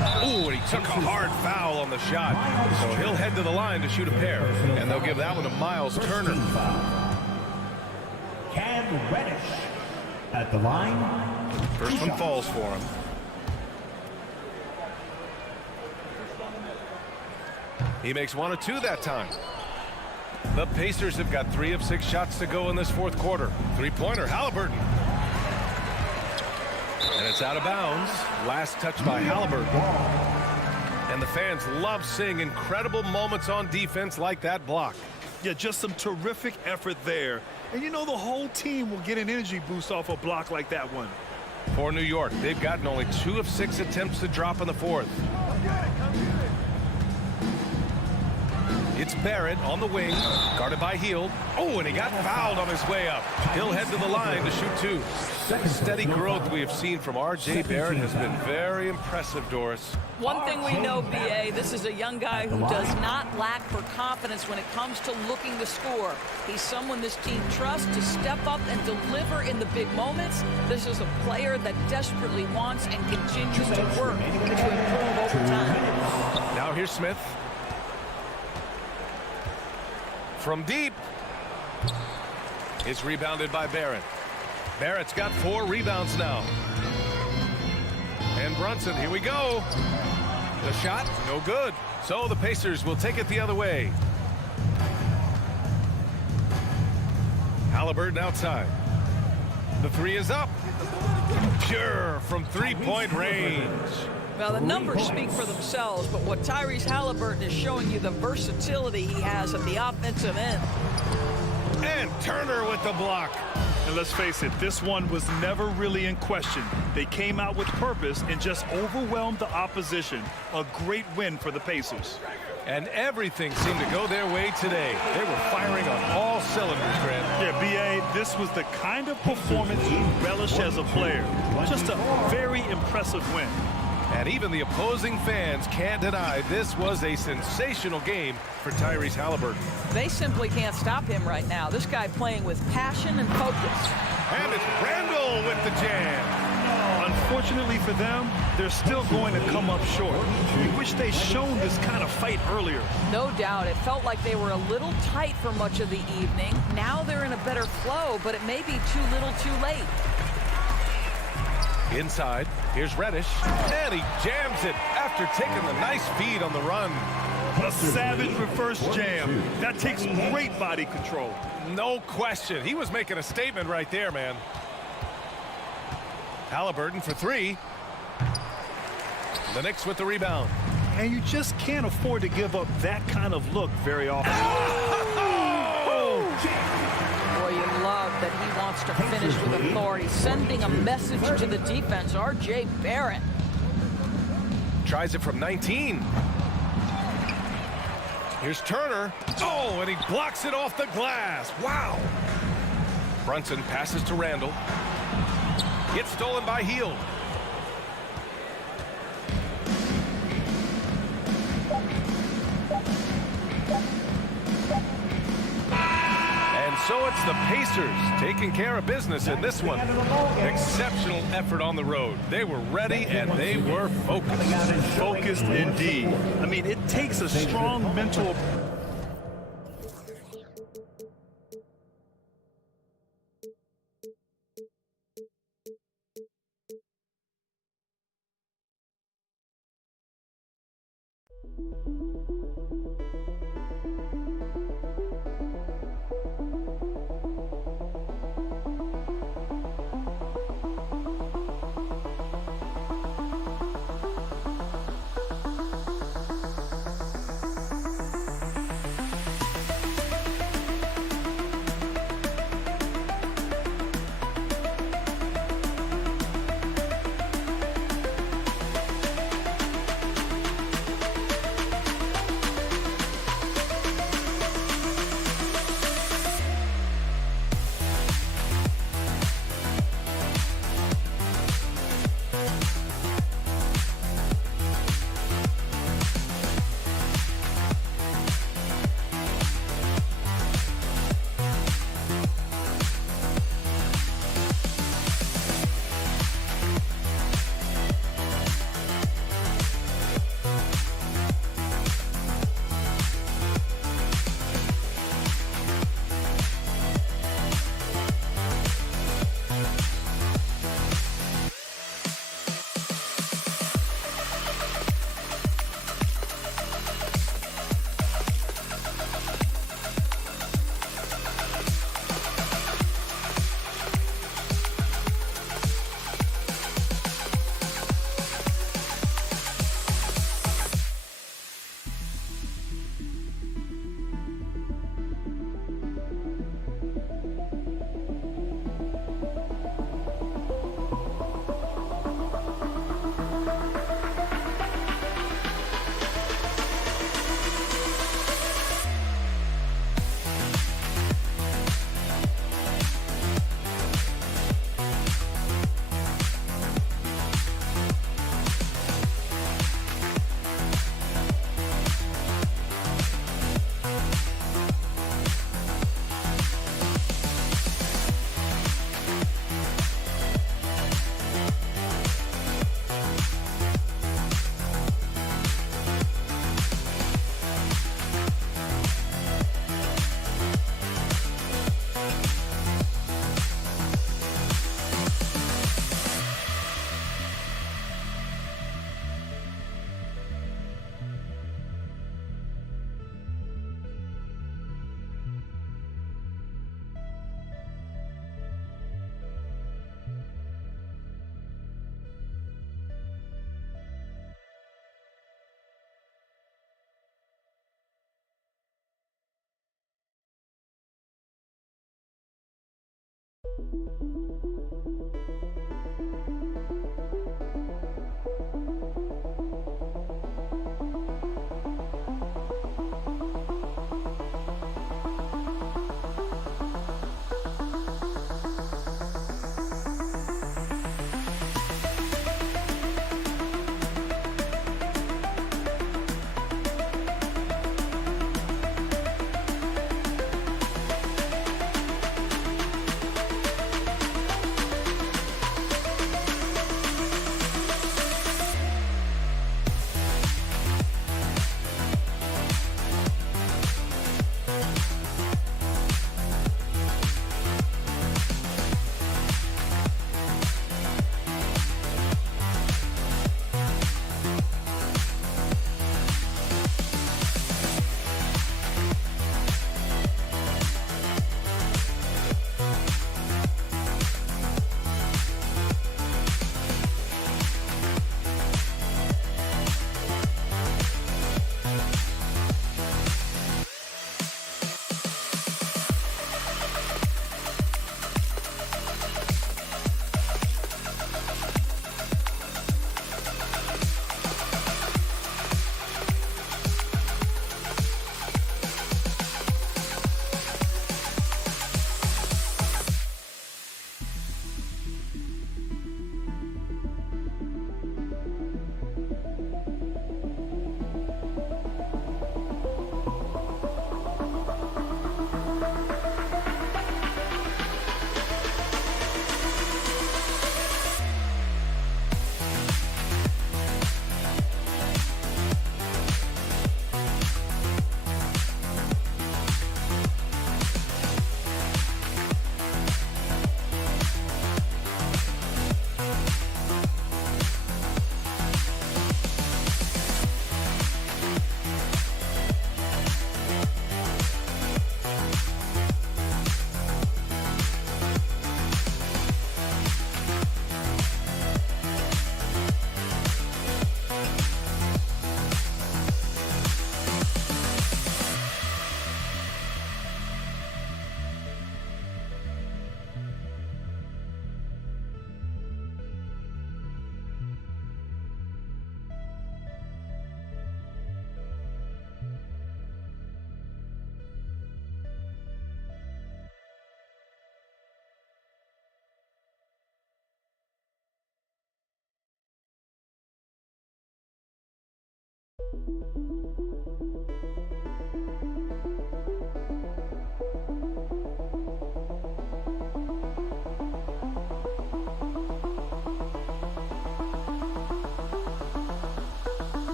Ooh, and he took a hard foul on the shot. So he'll head to the line to shoot a pair. And they'll give that one to Miles Turner. Cam Reddish at the line. First one falls for him. He makes 1 of 2 that time. The Pacers have got 3 of 6 shots to go in this fourth quarter. 3-pointer, Halliburton. And it's out of bounds. Last touch by Halliburton. And the fans love seeing incredible moments on defense like that block. Yeah, just some terrific effort there. And you know, the whole team will get an energy boost off a block like that one. For New York, they've gotten only 2 of 6 attempts to drop in the fourth. It's Barrett on the wing, guarded by Hield. Oh, and he got fouled on his way up. He'll head to the line to shoot 2. The steady growth we have seen from R.J. Barrett has been very impressive, Doris. One thing we know, B.A., this is a young guy who does not lack for confidence when it comes to looking to score. He's someone this team trusts to step up and deliver in the big moments. This is a player that desperately wants and continues to work to improve over time. Now here's Smith. From deep. It's rebounded by Barrett. Barrett's got 4 rebounds now. And Brunson, here we go. The shot, no good. So the Pacers will take it the other way. Halliburton outside. The 3 is up. Pure from 3-point range. Well, the numbers speak for themselves, but what Tyrese Halliburton is showing you, the versatility he has at the offensive end. And Turner with the block. And let's face it, this one was never really in question. They came out with purpose and just overwhelmed the opposition. A great win for the Pacers. And everything seemed to go their way today. They were firing on all cylinders, Grant. Yeah, B.A., this was the kind of performance you relish as a player. Just a very impressive win. And even the opposing fans can't deny this was a sensational game for Tyrese Halliburton. They simply can't stop him right now. This guy playing with passion and focus. And it's Randall with the jam. Unfortunately for them, they're still going to come up short. We wish they'd shown this kind of fight earlier. No doubt. It felt like they were a little tight for much of the evening. Now they're in a better flow, but it may be too little too late. Inside, here's Reddish, and he jams it after taking the nice feed on the run. A savage reverse jam. That takes great body control. No question. He was making a statement right there, man. Halliburton for three. The Knicks with the rebound. And you just can't afford to give up that kind of look very often. Boy, you love that he wants to finish with authority, sending a message to the defense. R.J. Barrett. Tries it from 19. Here's Turner. Oh, and he blocks it off the glass. Wow. Brunson passes to Randall. Gets stolen by Hield. And so it's the Pacers taking care of business in this one. Exceptional effort on the road. They were ready and they were focused. Focused indeed. I mean, it takes a strong mental...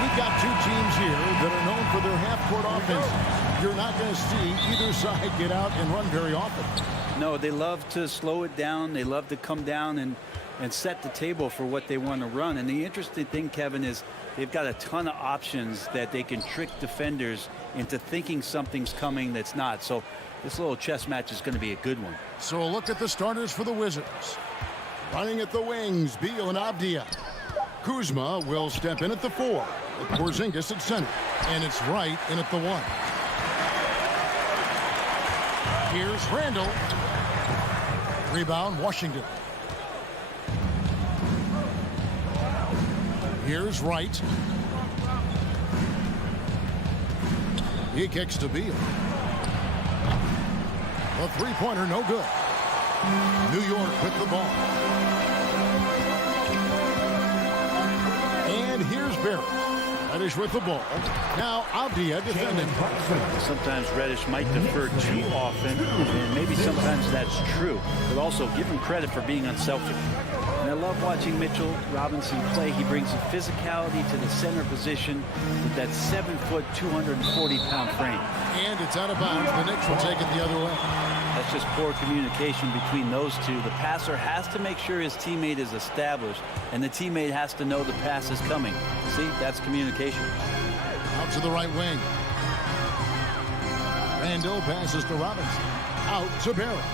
We've got two teams here that are known for their half-court offense. You're not going to see either side get out and run very often. No, they love to slow it down. They love to come down and set the table for what they want to run. And the interesting thing, Kevin, is they've got a ton of options that they can trick defenders into thinking something's coming that's not. So this little chess match is going to be a good one. So a look at the starters for the Wizards. Running at the wings, Beal and Avdia. Kuzma will step in at the 4. Porzingis at center. And it's Wright in at the 1. Here's Randall. Rebound, Washington. Here's Wright. He kicks to Beal. A three-pointer, no good. New York with the ball. And here's Barrett. Reddish with the ball. Now Avdia defending. Sometimes Reddish might defer too often, and maybe sometimes that's true. But also give him credit for being unselfish. And I love watching Mitchell Robinson play. He brings a physicality to the center position with that 7-foot, 240-pound frame. And it's out of bounds. The Knicks will take it the other way. That's just poor communication between those two. The passer has to make sure his teammate is established, and the teammate has to know the pass is coming. See, that's communication. Out to the right wing. Randall passes to Robinson. Out to Barrett.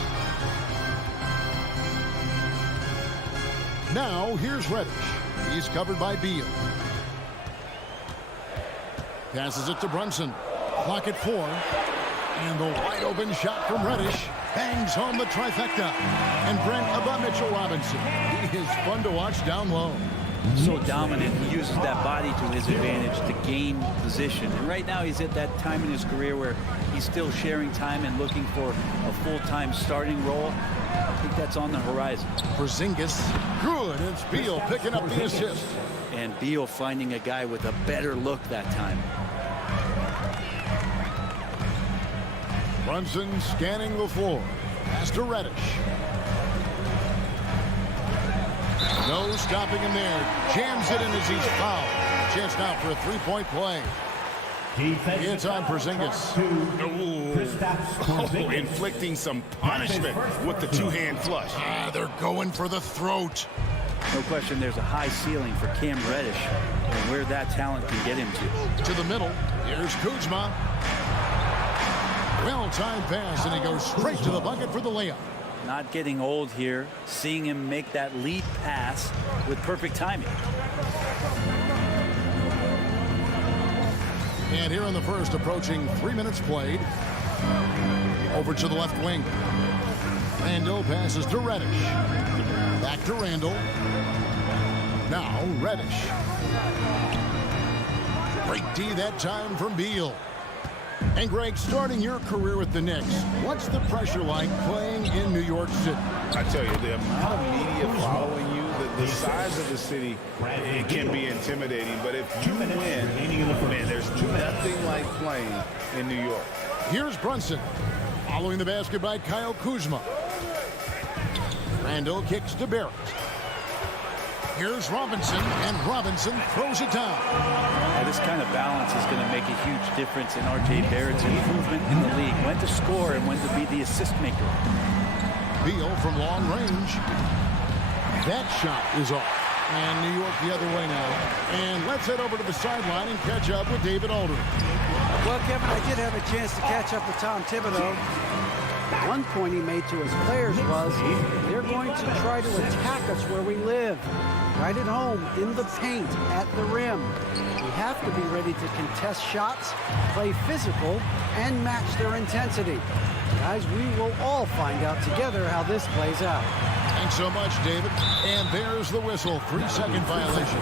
Now here's Reddish. He's covered by Beal. Passes it to Brunson. Clock at 4. And the wide open shot from Reddish Bangs home the trifecta. And Brent about Mitchell Robinson. He is fun to watch down low. So dominant. He uses that body to his advantage to gain position. And right now he's at that time in his career where he's still sharing time and looking for a full-time starting role. I think that's on the horizon. Porzingis. Good. It's Beal picking up the assist. And Beal finding a guy with a better look that time. Brunson scanning the floor. Pass to Reddish. No stopping him there. Jams it in as he's fouled. Chance now for a three-point play. It's on Porzingis. Oh, inflicting some punishment with the two-hand flush. They're going for the throat. No question there's a high ceiling for Cam Reddish and where that talent can get him to. To the middle. Here's Kuzma. Well-timed pass, and he goes straight to the bucket for the layup. Not getting old here. Seeing him make that lead pass with perfect timing. And here in the first, approaching 3 minutes played. Over to the left wing. Randall passes to Reddish. Back to Randall. Now Reddish. Great D that time from Beal. And Greg, starting your career with the Knicks, what's the pressure like playing in New York City? I tell you, the amount of media following you, the size of the city, it can be intimidating. But if you win, man, there's nothing like playing in New York. Here's Brunson. Following the basket by Kyle Kuzma. Randall kicks to Barrett. Here's Robinson, and Robinson throws it down. Now, this kind of balance is going to make a huge difference in R.J. Barrett's improvement in the league. When to score and when to be the assist maker. Beal from long range. That shot is off. And New York the other way now. And let's head over to the sideline and catch up with David Aldridge. Well, Kevin, I did have a chance to catch up with Tom Thibodeau. One point he made to his players was they're going to try to attack us where we live. Right at home, in the paint, at the rim. We have to be ready to contest shots, play physical, and match their intensity. Guys, we will all find out together how this plays out. Thanks so much, David. And there's the whistle. 3-second violation.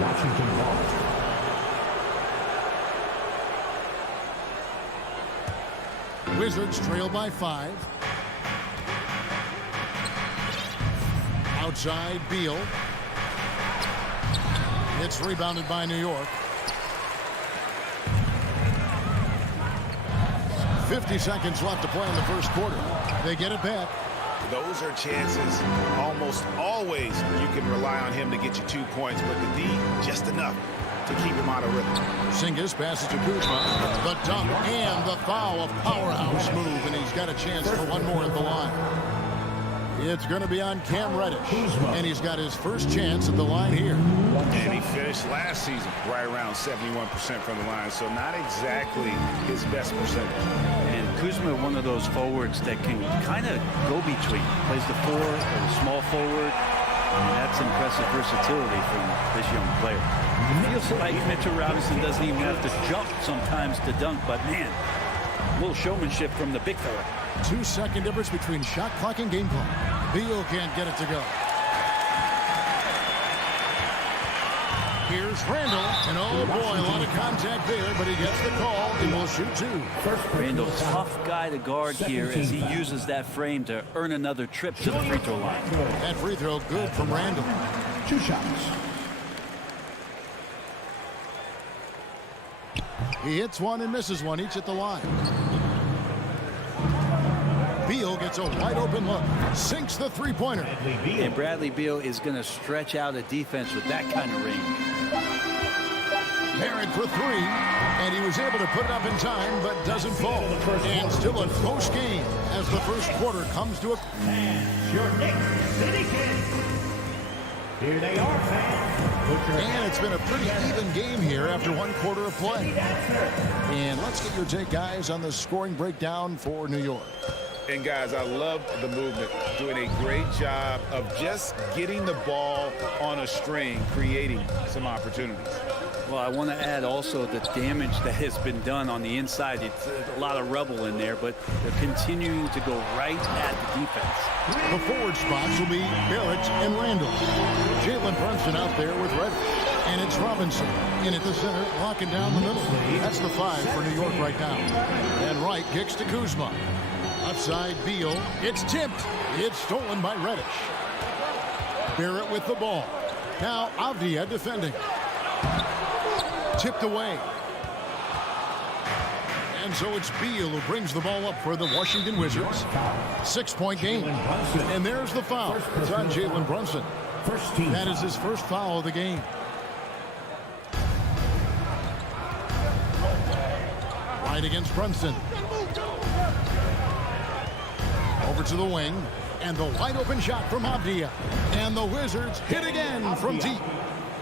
Washington ball. Wizards trail by 5. Outside, Beal. It's rebounded by New York. 50 seconds left to play in the first quarter. They get it back. Those are chances almost always you can rely on him to get you 2 points, but the D, just enough to keep him out of rhythm. Porzingis passes to Kuzma. The dunk and the foul, a powerhouse move, and he's got a chance for one more at the line. It's going to be on Cam Reddish, and he's got his first chance at the line here. And he finished last season right around 71% from the line, so not exactly his best percentage. And Kuzma, one of those forwards that can kind of go between. Plays the 4 or the small forward. And that's impressive versatility from this young player. It feels like Mitchell Robinson doesn't even have to jump sometimes to dunk, but man, a little showmanship from the big fella. 2-second difference between shot clock and game clock. Beal can't get it to go. Here's Randall, and oh boy, a lot of contact there, but he gets the call and will shoot 2. Randall, tough guy to guard here as he uses that frame to earn another trip to the free throw line. That free throw good from Randall. 2 shots. He hits one and misses one, each at the line. Beal gets a wide open look, sinks the three-pointer. And Bradley Beal is going to stretch out a defense with that kind of range. Barrett for 3, and he was able to put it up in time, but doesn't fall. And still a close game as the first quarter comes to a... And your Knicks City Kings. Here they are, fans. And it's been a pretty even game here after 1 quarter of play. And let's get your take, guys, on the scoring breakdown for New York. And guys, I love the movement, doing a great job of just getting the ball on a string, creating some opportunities. Well, I want to add also the damage that has been done on the inside. It's a lot of rubble in there, but they're continuing to go right at the defense. The forward spots will be Barrett and Randall. Jalen Brunson out there with Reddish. And it's Robinson in at the center, locking down the middle. That's the 5 for New York right now. And Wright kicks to Kuzma. Outside Beal. It's tipped. It's stolen by Reddish. Barrett with the ball. Now Avdia defending. Tipped away. And so it's Beal who brings the ball up for the Washington Wizards. 6-point game. And there's the foul. It's on Jalen Brunson. That is his first foul of the game. Right against Brunson. Over to the wing. And the wide open shot from Avdia. And the Wizards hit again from deep.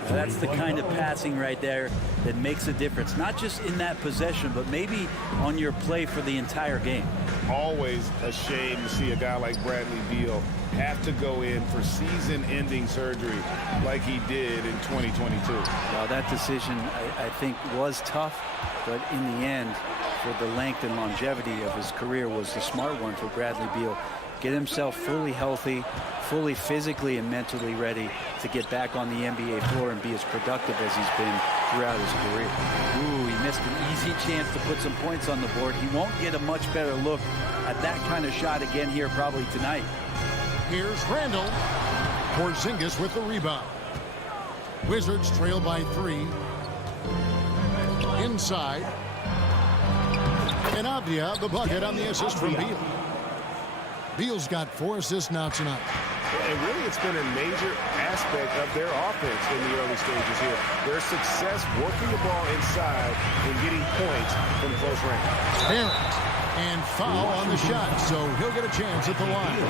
That's the kind of passing right there that makes a difference, not just in that possession, but maybe on your play for the entire game. Always a shame to see a guy like Bradley Beal have to go in for season-ending surgery like he did in 2022. Well, that decision, I think, was tough, but in the end, for the length and longevity of his career, was the smart one for Bradley Beal. Get himself fully healthy, fully physically and mentally ready to get back on the NBA floor and be as productive as he's been throughout his career. Ooh, he missed an easy chance to put some points on the board. He won't get a much better look at that kind of shot again here probably tonight. Here's Randall. Porzingis with the rebound. Wizards trail by 3. Inside. And Avdia, the bucket on the assist from Beal. Beal's got 4 assists now tonight. And really, it's been a major aspect of their offense in the early stages here. Their success working the ball inside and getting points from close range. Barrett. And foul on the shot, so he'll get a chance at the line.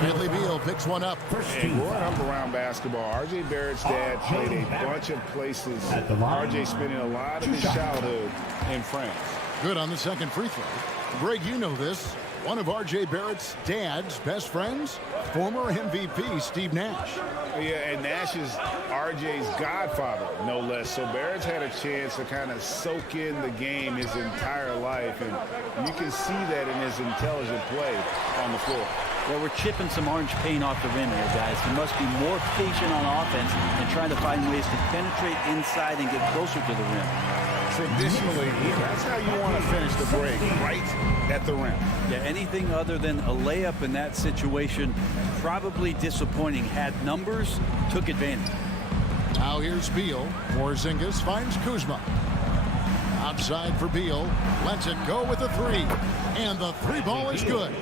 Bradley Beal picks one up. And growing up around basketball, R.J. Barrett's dad played a bunch of places. R.J. spending a lot of his childhood in France. Good on the second free throw. Greg, you know this. One of R.J. Barrett's dad's best friends, former MVP Steve Nash. Yeah, and Nash is R.J.'s godfather, no less. So Barrett's had a chance to kind of soak in the game his entire life, and you can see that in his intelligent play on the floor. Well, we're chipping some orange paint off the rim here, guys. He must be more patient on offense and trying to find ways to penetrate inside and get closer to the rim. Traditionally, that's how you want to finish the break, right at the rim. Yeah, anything other than a layup in that situation, probably disappointing. Had numbers, took advantage. Now here's Beal. Porzingis finds Kuzma. Outside for Beal. Lets it go with the 3. And the 3 ball is good.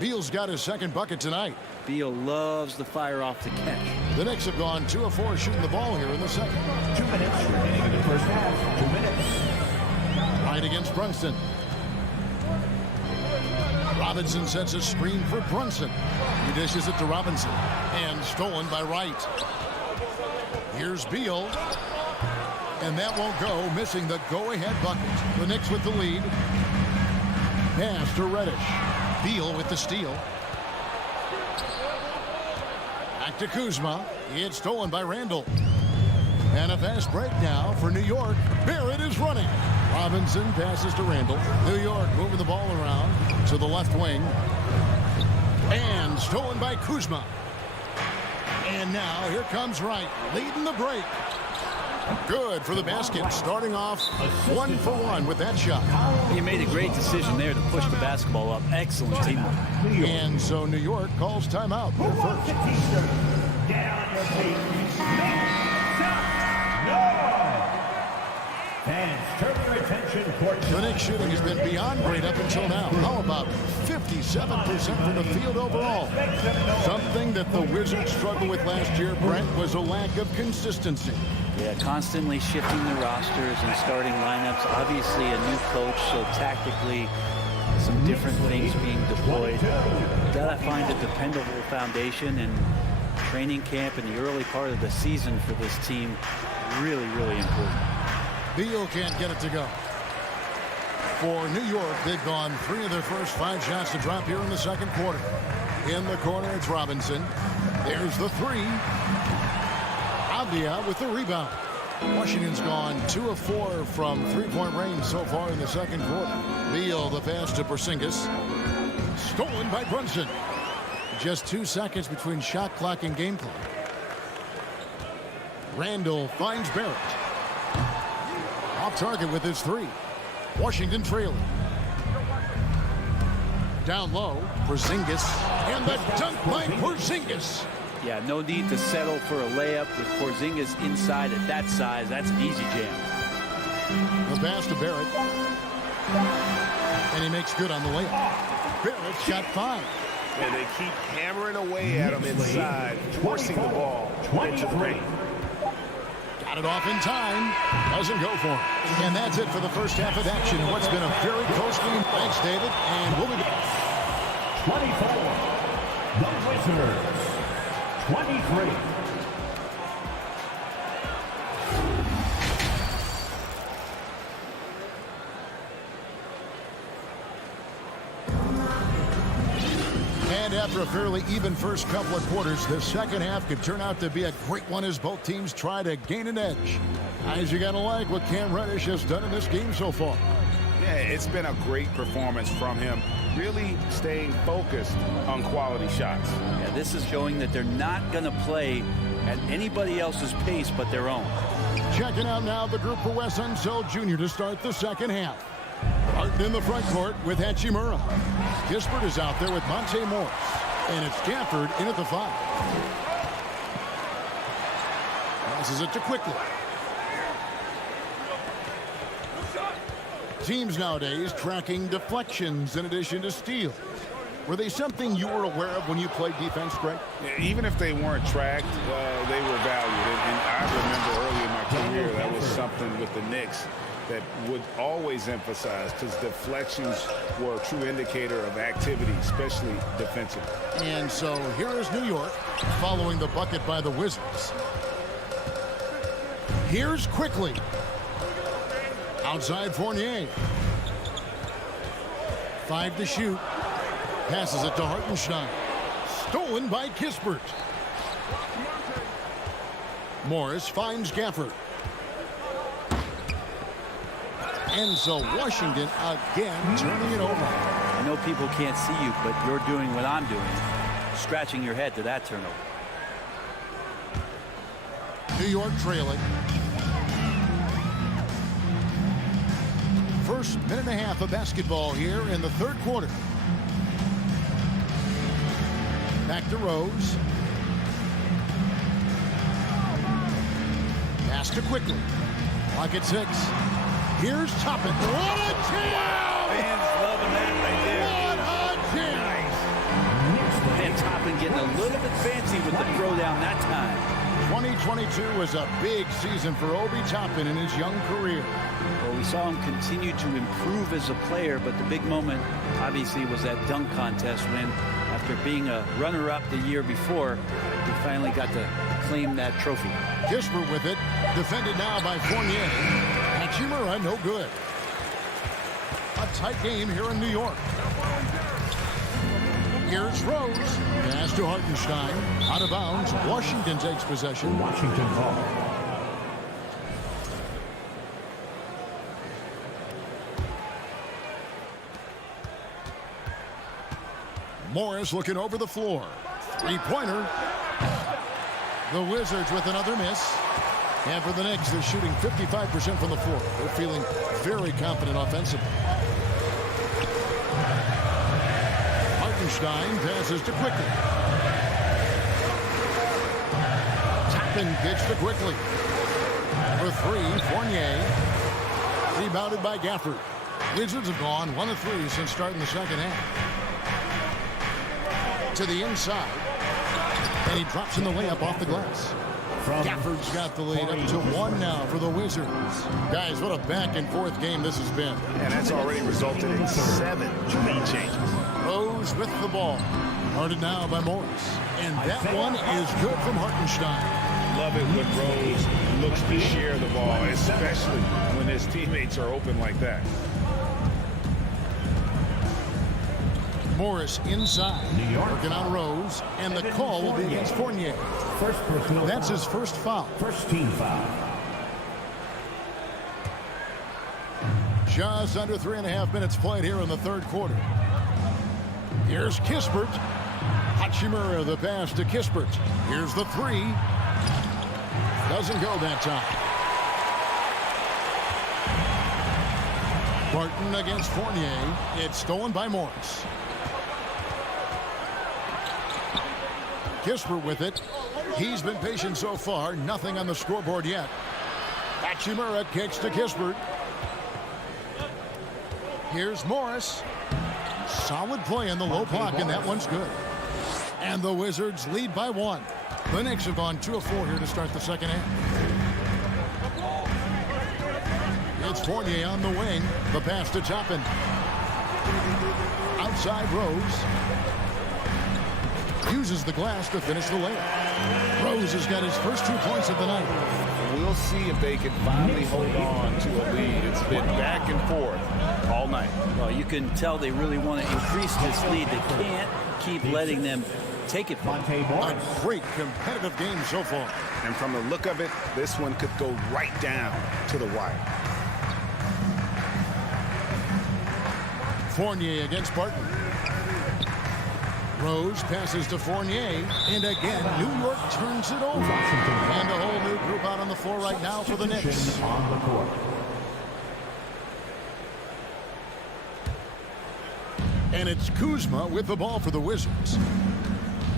Beal's got his second bucket tonight. Beal loves the fire off the catch. The Knicks have gone 2 of 4 shooting the ball here in the second. 2 minutes remaining in the first half. 2 minutes. Right against Brunson. Robinson sets a screen for Brunson. He dishes it to Robinson. And stolen by Wright. Here's Beal. And that won't go, missing the go-ahead bucket. The Knicks with the lead. Pass to Reddish. Beal with the steal. Back to Kuzma. It's stolen by Randall. And a fast break now for New York. Barrett is running. Robinson passes to Randall. New York moving the ball around to the left wing. And stolen by Kuzma. And now here comes Wright, leading the break. Good for the basket, starting off 1 for 1 with that shot. He made a great decision there to push the basketball up. Excellent teamwork. And so New York calls timeout. Their first. Get on your feet. Make some noise. Fans, turn your attention toward The Knicks shooting has been beyond great up until now. How about 57% from the field overall? Something that the Wizards struggled with last year, Brent, was a lack of consistency. Yeah, constantly shifting the rosters and starting lineups. Obviously a new coach, so tactically some different things being deployed. Gotta find a dependable foundation, and training camp in the early part of the season for this team really, really important. Beal can't get it to go. For New York, they've gone 3 of their first 5 shots to drop here in the second quarter. In the corner, it's Robinson. There's the 3. Avdia with the rebound. Washington's gone 2 of 4 from three-point range so far in the second quarter. Beal, the pass to Porzingis. Stolen by Brunson. Just 2 seconds between shot clock and game clock. Randall finds Barrett. Off target with his 3. Washington trailing. Down low, Porzingis. And the dunk by Porzingis. Yeah, no need to settle for a layup with Porzingis inside at that size. That's an easy jam. The pass to Barrett. And he makes good on the layup. Barrett's got 5. And they keep hammering away at him inside, forcing the ball into the paint. Got it off in time. Doesn't go for it. And that's it for the first half of action in what's been a very close game. Thanks, David. And we'll be back. 24. The Wizards. 23. And after a fairly even first couple of quarters, the second half could turn out to be a great one as both teams try to gain an edge. Guys, you gotta like what Cam Reddish has done in this game so far. Yeah, it's been a great performance from him, really staying focused on quality shots. Yeah, this is showing that they're not going to play at anybody else's pace but their own. Checking out now the group for Wes Unseld Jr. to start the second half. Martin in the front court with Hachimura. Kispert is out there with Monte Morris. And it's Gafford in at the 5. Passes it to Quickly. Teams nowadays tracking deflections in addition to steals. Were they something you were aware of when you played defense, Greg? Yeah, even if they weren't tracked, they were valued. And I remember early in my career, that was something with the Knicks that would always emphasize, because deflections were a true indicator of activity, especially defensively. And so here is New York following the bucket by the Wizards. Here's Quickly. Outside Fournier. 5 to shoot. Passes it to Hartenstein. Stolen by Kispert. Morris finds Gafford. And so Washington again turning it over. I know people can't see you, but you're doing what I'm doing. Scratching your head to that turnover. New York trailing. First minute and a half of basketball here in the third quarter. Back to Rose. Pass to Quickly. Clock at 6. Here's Toppin. What a jam! Fans loving that right there. What a jam! And Toppin getting a little bit fancy with the throwdown that time. 2022 was a big season for Obi Toppin in his young career. Well, we saw him continue to improve as a player, but the big moment, obviously, was that dunk contest when, after being a runner-up the year before, he finally got to claim that trophy. Kispert with it, defended now by Fournier. Hachimura, no good. A tight game here in New York. Here's Rose. Pass to Hartenstein. Out of bounds. Washington takes possession. Washington ball. Morris looking over the floor. Three-pointer. The Wizards with another miss. And for the Knicks, they're shooting 55% from the floor. They're feeling very confident offensively. Hartenstein passes to Quickly. Toppin gets to Quickly. For 3, Fournier. Rebounded by Gafford. Wizards have gone 1 of 3 since starting the second half. To the inside. And he drops in the layup off the glass. Gafford's got the lead up to 1 now for the Wizards. Guys, what a back-and-forth game this has been. And that's already resulted in 7 lead changes. Rose with the ball. Guarded now by Morris. And that one is good from Hartenstein. Love it when Rose looks to share the ball, especially when his teammates are open like that. Morris inside. Working on Rose. And the call will be against Fournier. First personal That's foul. his first foul. First team foul. Just under 3.5 minutes played here in the third quarter. Here's Kispert. Hachimura, the pass to Kispert. Here's the three. Doesn't go that time. Barton against Fournier. It's stolen by Morris. Kispert with it. He's been patient so far. Nothing on the scoreboard yet. Hachimura kicks to Kispert. Here's Morris. Solid play in the low block, and that one's good. And the Wizards lead by 1. The Knicks have gone 2 of 4 here to start the second half. It's Fournier on the wing. The pass to Toppin. Outside Rose. Uses the glass to finish the layup. Rose has got his first 2 points of the night. We'll see if they can finally hold on to a lead. It's been back and forth all night. Well, you can tell they really want to increase this lead. They can't keep letting them take it from them. A great competitive game so far. And from the look of it, this one could go right down to the wire. Fournier against Barton. Rose passes to Fournier, and again, New York turns it over. And a whole new group out on the floor right now for the Knicks. And it's Kuzma with the ball for the Wizards.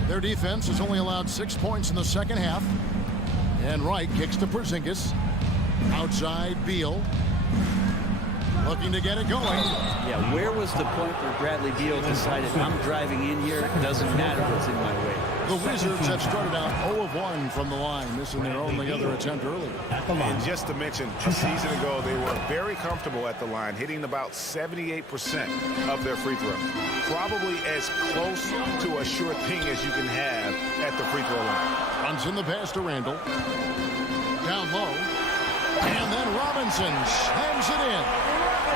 Their defense has only allowed 6 points in the second half. And Wright kicks to Porzingis. Outside, Beal. Looking to get it going. Yeah, where was the point where Bradley Beal decided, I'm driving in here, it doesn't matter what's in my way? The Wizards have started out 0 of 1 from the line, missing their only other attempt earlier. And just to mention, a season ago, they were very comfortable at the line, hitting about 78% of their free throws. Probably as close to a sure thing as you can have at the free throw line. Runs in the pass to Randall. Down low. And then Robinson slams it in.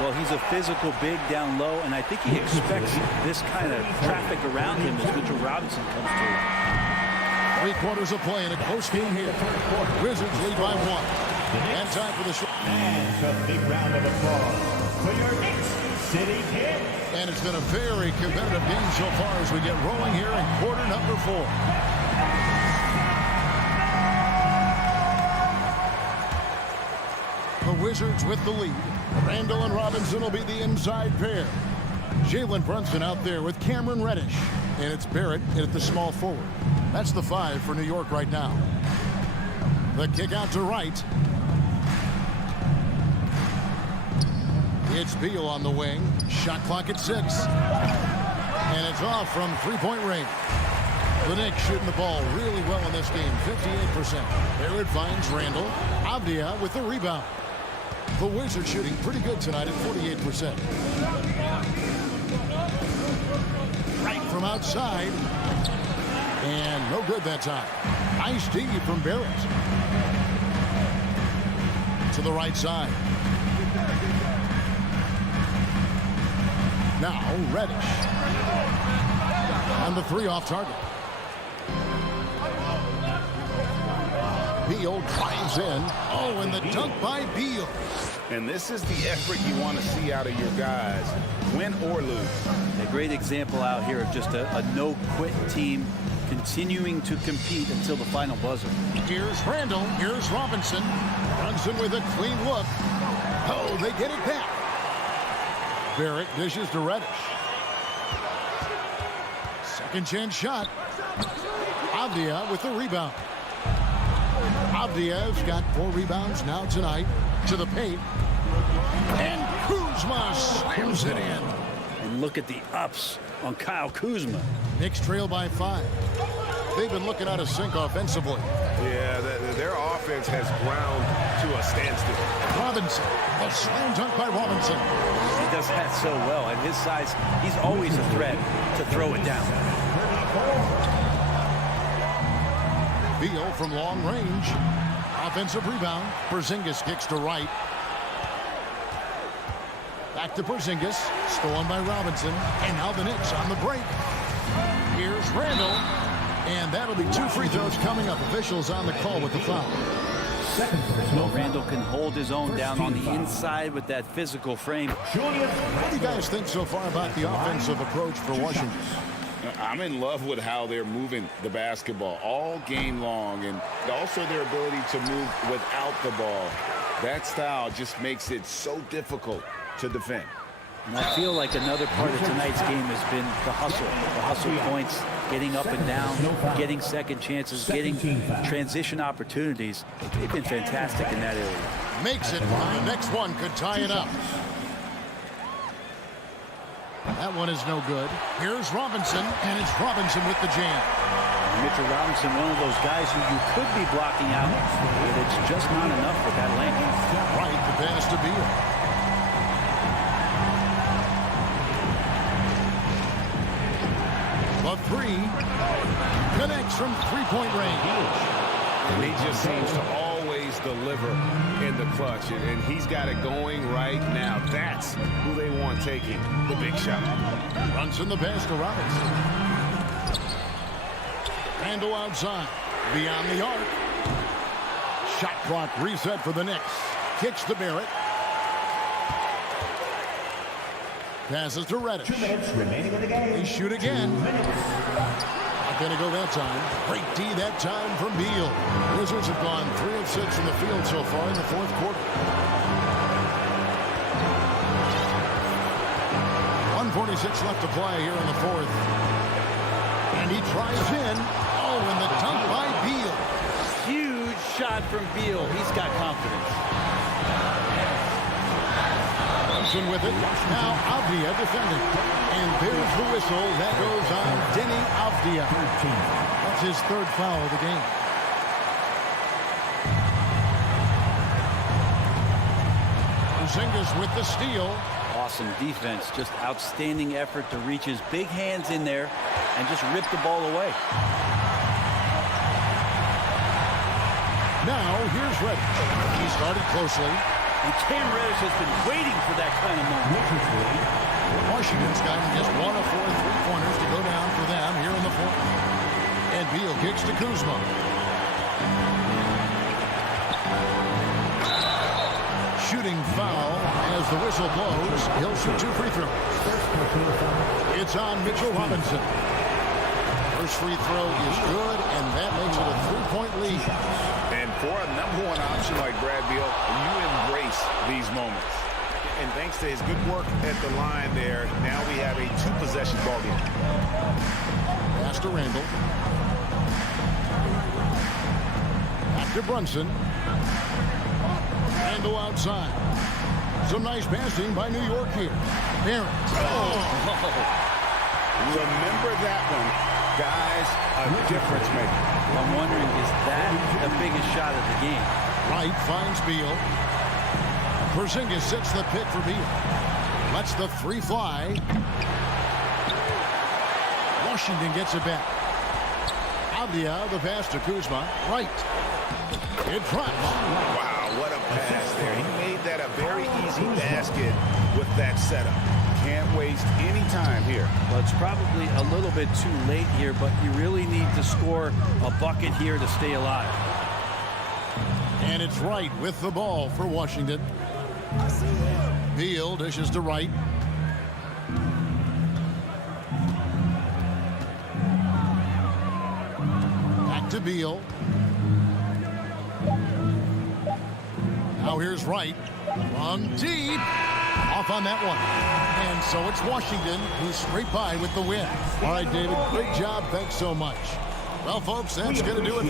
Well, he's a physical big down low, and I think he expects this kind of traffic around him as Mitchell Robinson comes through. 3 quarters of play in a close game here. Wizards lead by 1. And time for the shot. And a big round of applause for your Knicks City Kings. And it's been a very competitive game so far as we get rolling here in quarter number 4. The Wizards with the lead. Randall and Robinson will be the inside pair. Jalen Brunson out there with Cameron Reddish. And it's Barrett at the small forward. That's the 5 for New York right now. The kick out to Wright. It's Beal on the wing. Shot clock at 6. And it's off from 3-point range. The Knicks shooting the ball really well in this game, 58%. There it finds Randall. Avdia with the rebound. The Wizards shooting pretty good tonight at 48%. Right from outside. And no good that time. Nice D from Barrett. To the right side. Now Reddish. And the 3 off target. Beal drives in. Oh, and the dunk by Beal. And this is the effort you want to see out of your guys, win or lose. A great example out here of just a no-quit team continuing to compete until the final buzzer. Here's Randall. Here's Robinson. Runs in with a clean look. Oh, they get it back. Barrett dishes to Reddish. Second chance shot. Avdia with the rebound. Avdia's got 4 rebounds now tonight. To the paint. And Kuzma slams it in. And look at the ups on Kyle Kuzma. Knicks trail by 5. They've been looking out of sync offensively. Yeah, their offense has ground to a standstill. Robinson. A slam dunk by Robinson. He does that so well. At his size, he's always a threat to throw it down. Beal from long range. Offensive rebound. Porzingis kicks to Wright. Back to Porzingis. Stolen by Robinson. And now the Knicks on the break. Here's Randall. And that'll be 2 free throws coming up. Officials on the call with the foul. Well, Randall can hold his own down on the inside with that physical frame. What do you guys think so far about the offensive approach for Washington? I'm in love with how they're moving the basketball all game long, and also their ability to move without the ball. That style just makes it so difficult to defend. And I feel like another part of tonight's game has been the hustle points, getting up and down, getting second chances, getting transition opportunities. They've been fantastic in that area. Makes it. The next one could tie it up. That one is no good. Here's Robinson, and it's Robinson with the jam. Mitchell Robinson, one of those guys who you could be blocking out, but it's just not enough with that length. Right, the pass to Beal. The three connects from three-point range. And he just seems to always deliver in the clutch, and he's got it going right now. That's who they want taking the big shot. Brunson the pass to Robinson. Randall outside, beyond the arc. Shot clock reset for the Knicks. Kicks to Barrett. Passes to Reddish. 2 minutes remaining in the game. They shoot again. Not going to go that time. Great D that time from Beal. Wizards have gone 3 of 6 from the field so far in the fourth quarter. 1:46 left to play here in the fourth. And he tries in. Oh, and the dunk by Beal. Huge shot from Beal. He's got confidence. Brunson with it. Now Avdia defending. And there's the whistle. That goes on Denny Avdia. That's his third foul of the game. Porzingis with the steal. Awesome defense. Just outstanding effort to reach his big hands in there and just rip the ball away. Now here's Reddish. He started closely. And Cam Reddish has been waiting for that kind of moment. Washington's gotten just 1 of 4 3-pointers to go down for them here in the fourth. And Beal kicks to Kuzma. Shooting foul as the whistle blows. He'll shoot 2 free throws. It's on Mitchell Robinson. First free throw is good, and that makes it a 3-point lead. And for a number 1 option like Brad Beal, you embrace these moments. And thanks to his good work at the line there, now we have a 2-possession ball game. Pass to Randall. Back to Brunson. Randall outside. Some nice passing by New York here. Barrett. Remember that one. Guys, a difference maker. I'm wondering, is that the biggest shot of the game? Wright finds Beal. Porzingis sets the pick for Beal. Lets the 3 fly. Washington gets it back. Avdia, the pass to Kuzma. Right. It drops. Wow, what a pass there. He made that a very easy basket with that setup. Can't waste any time here. Well, it's probably a little bit too late here, but you really need to score a bucket here to stay alive. And it's Wright with the ball for Washington. Beal dishes to Wright. Back to Beal. Now here's Wright. From deep. Off on that one. And so it's Washington who's straight by with the win. All right, David, great job. Thanks so much. Well, folks, that's going to do it.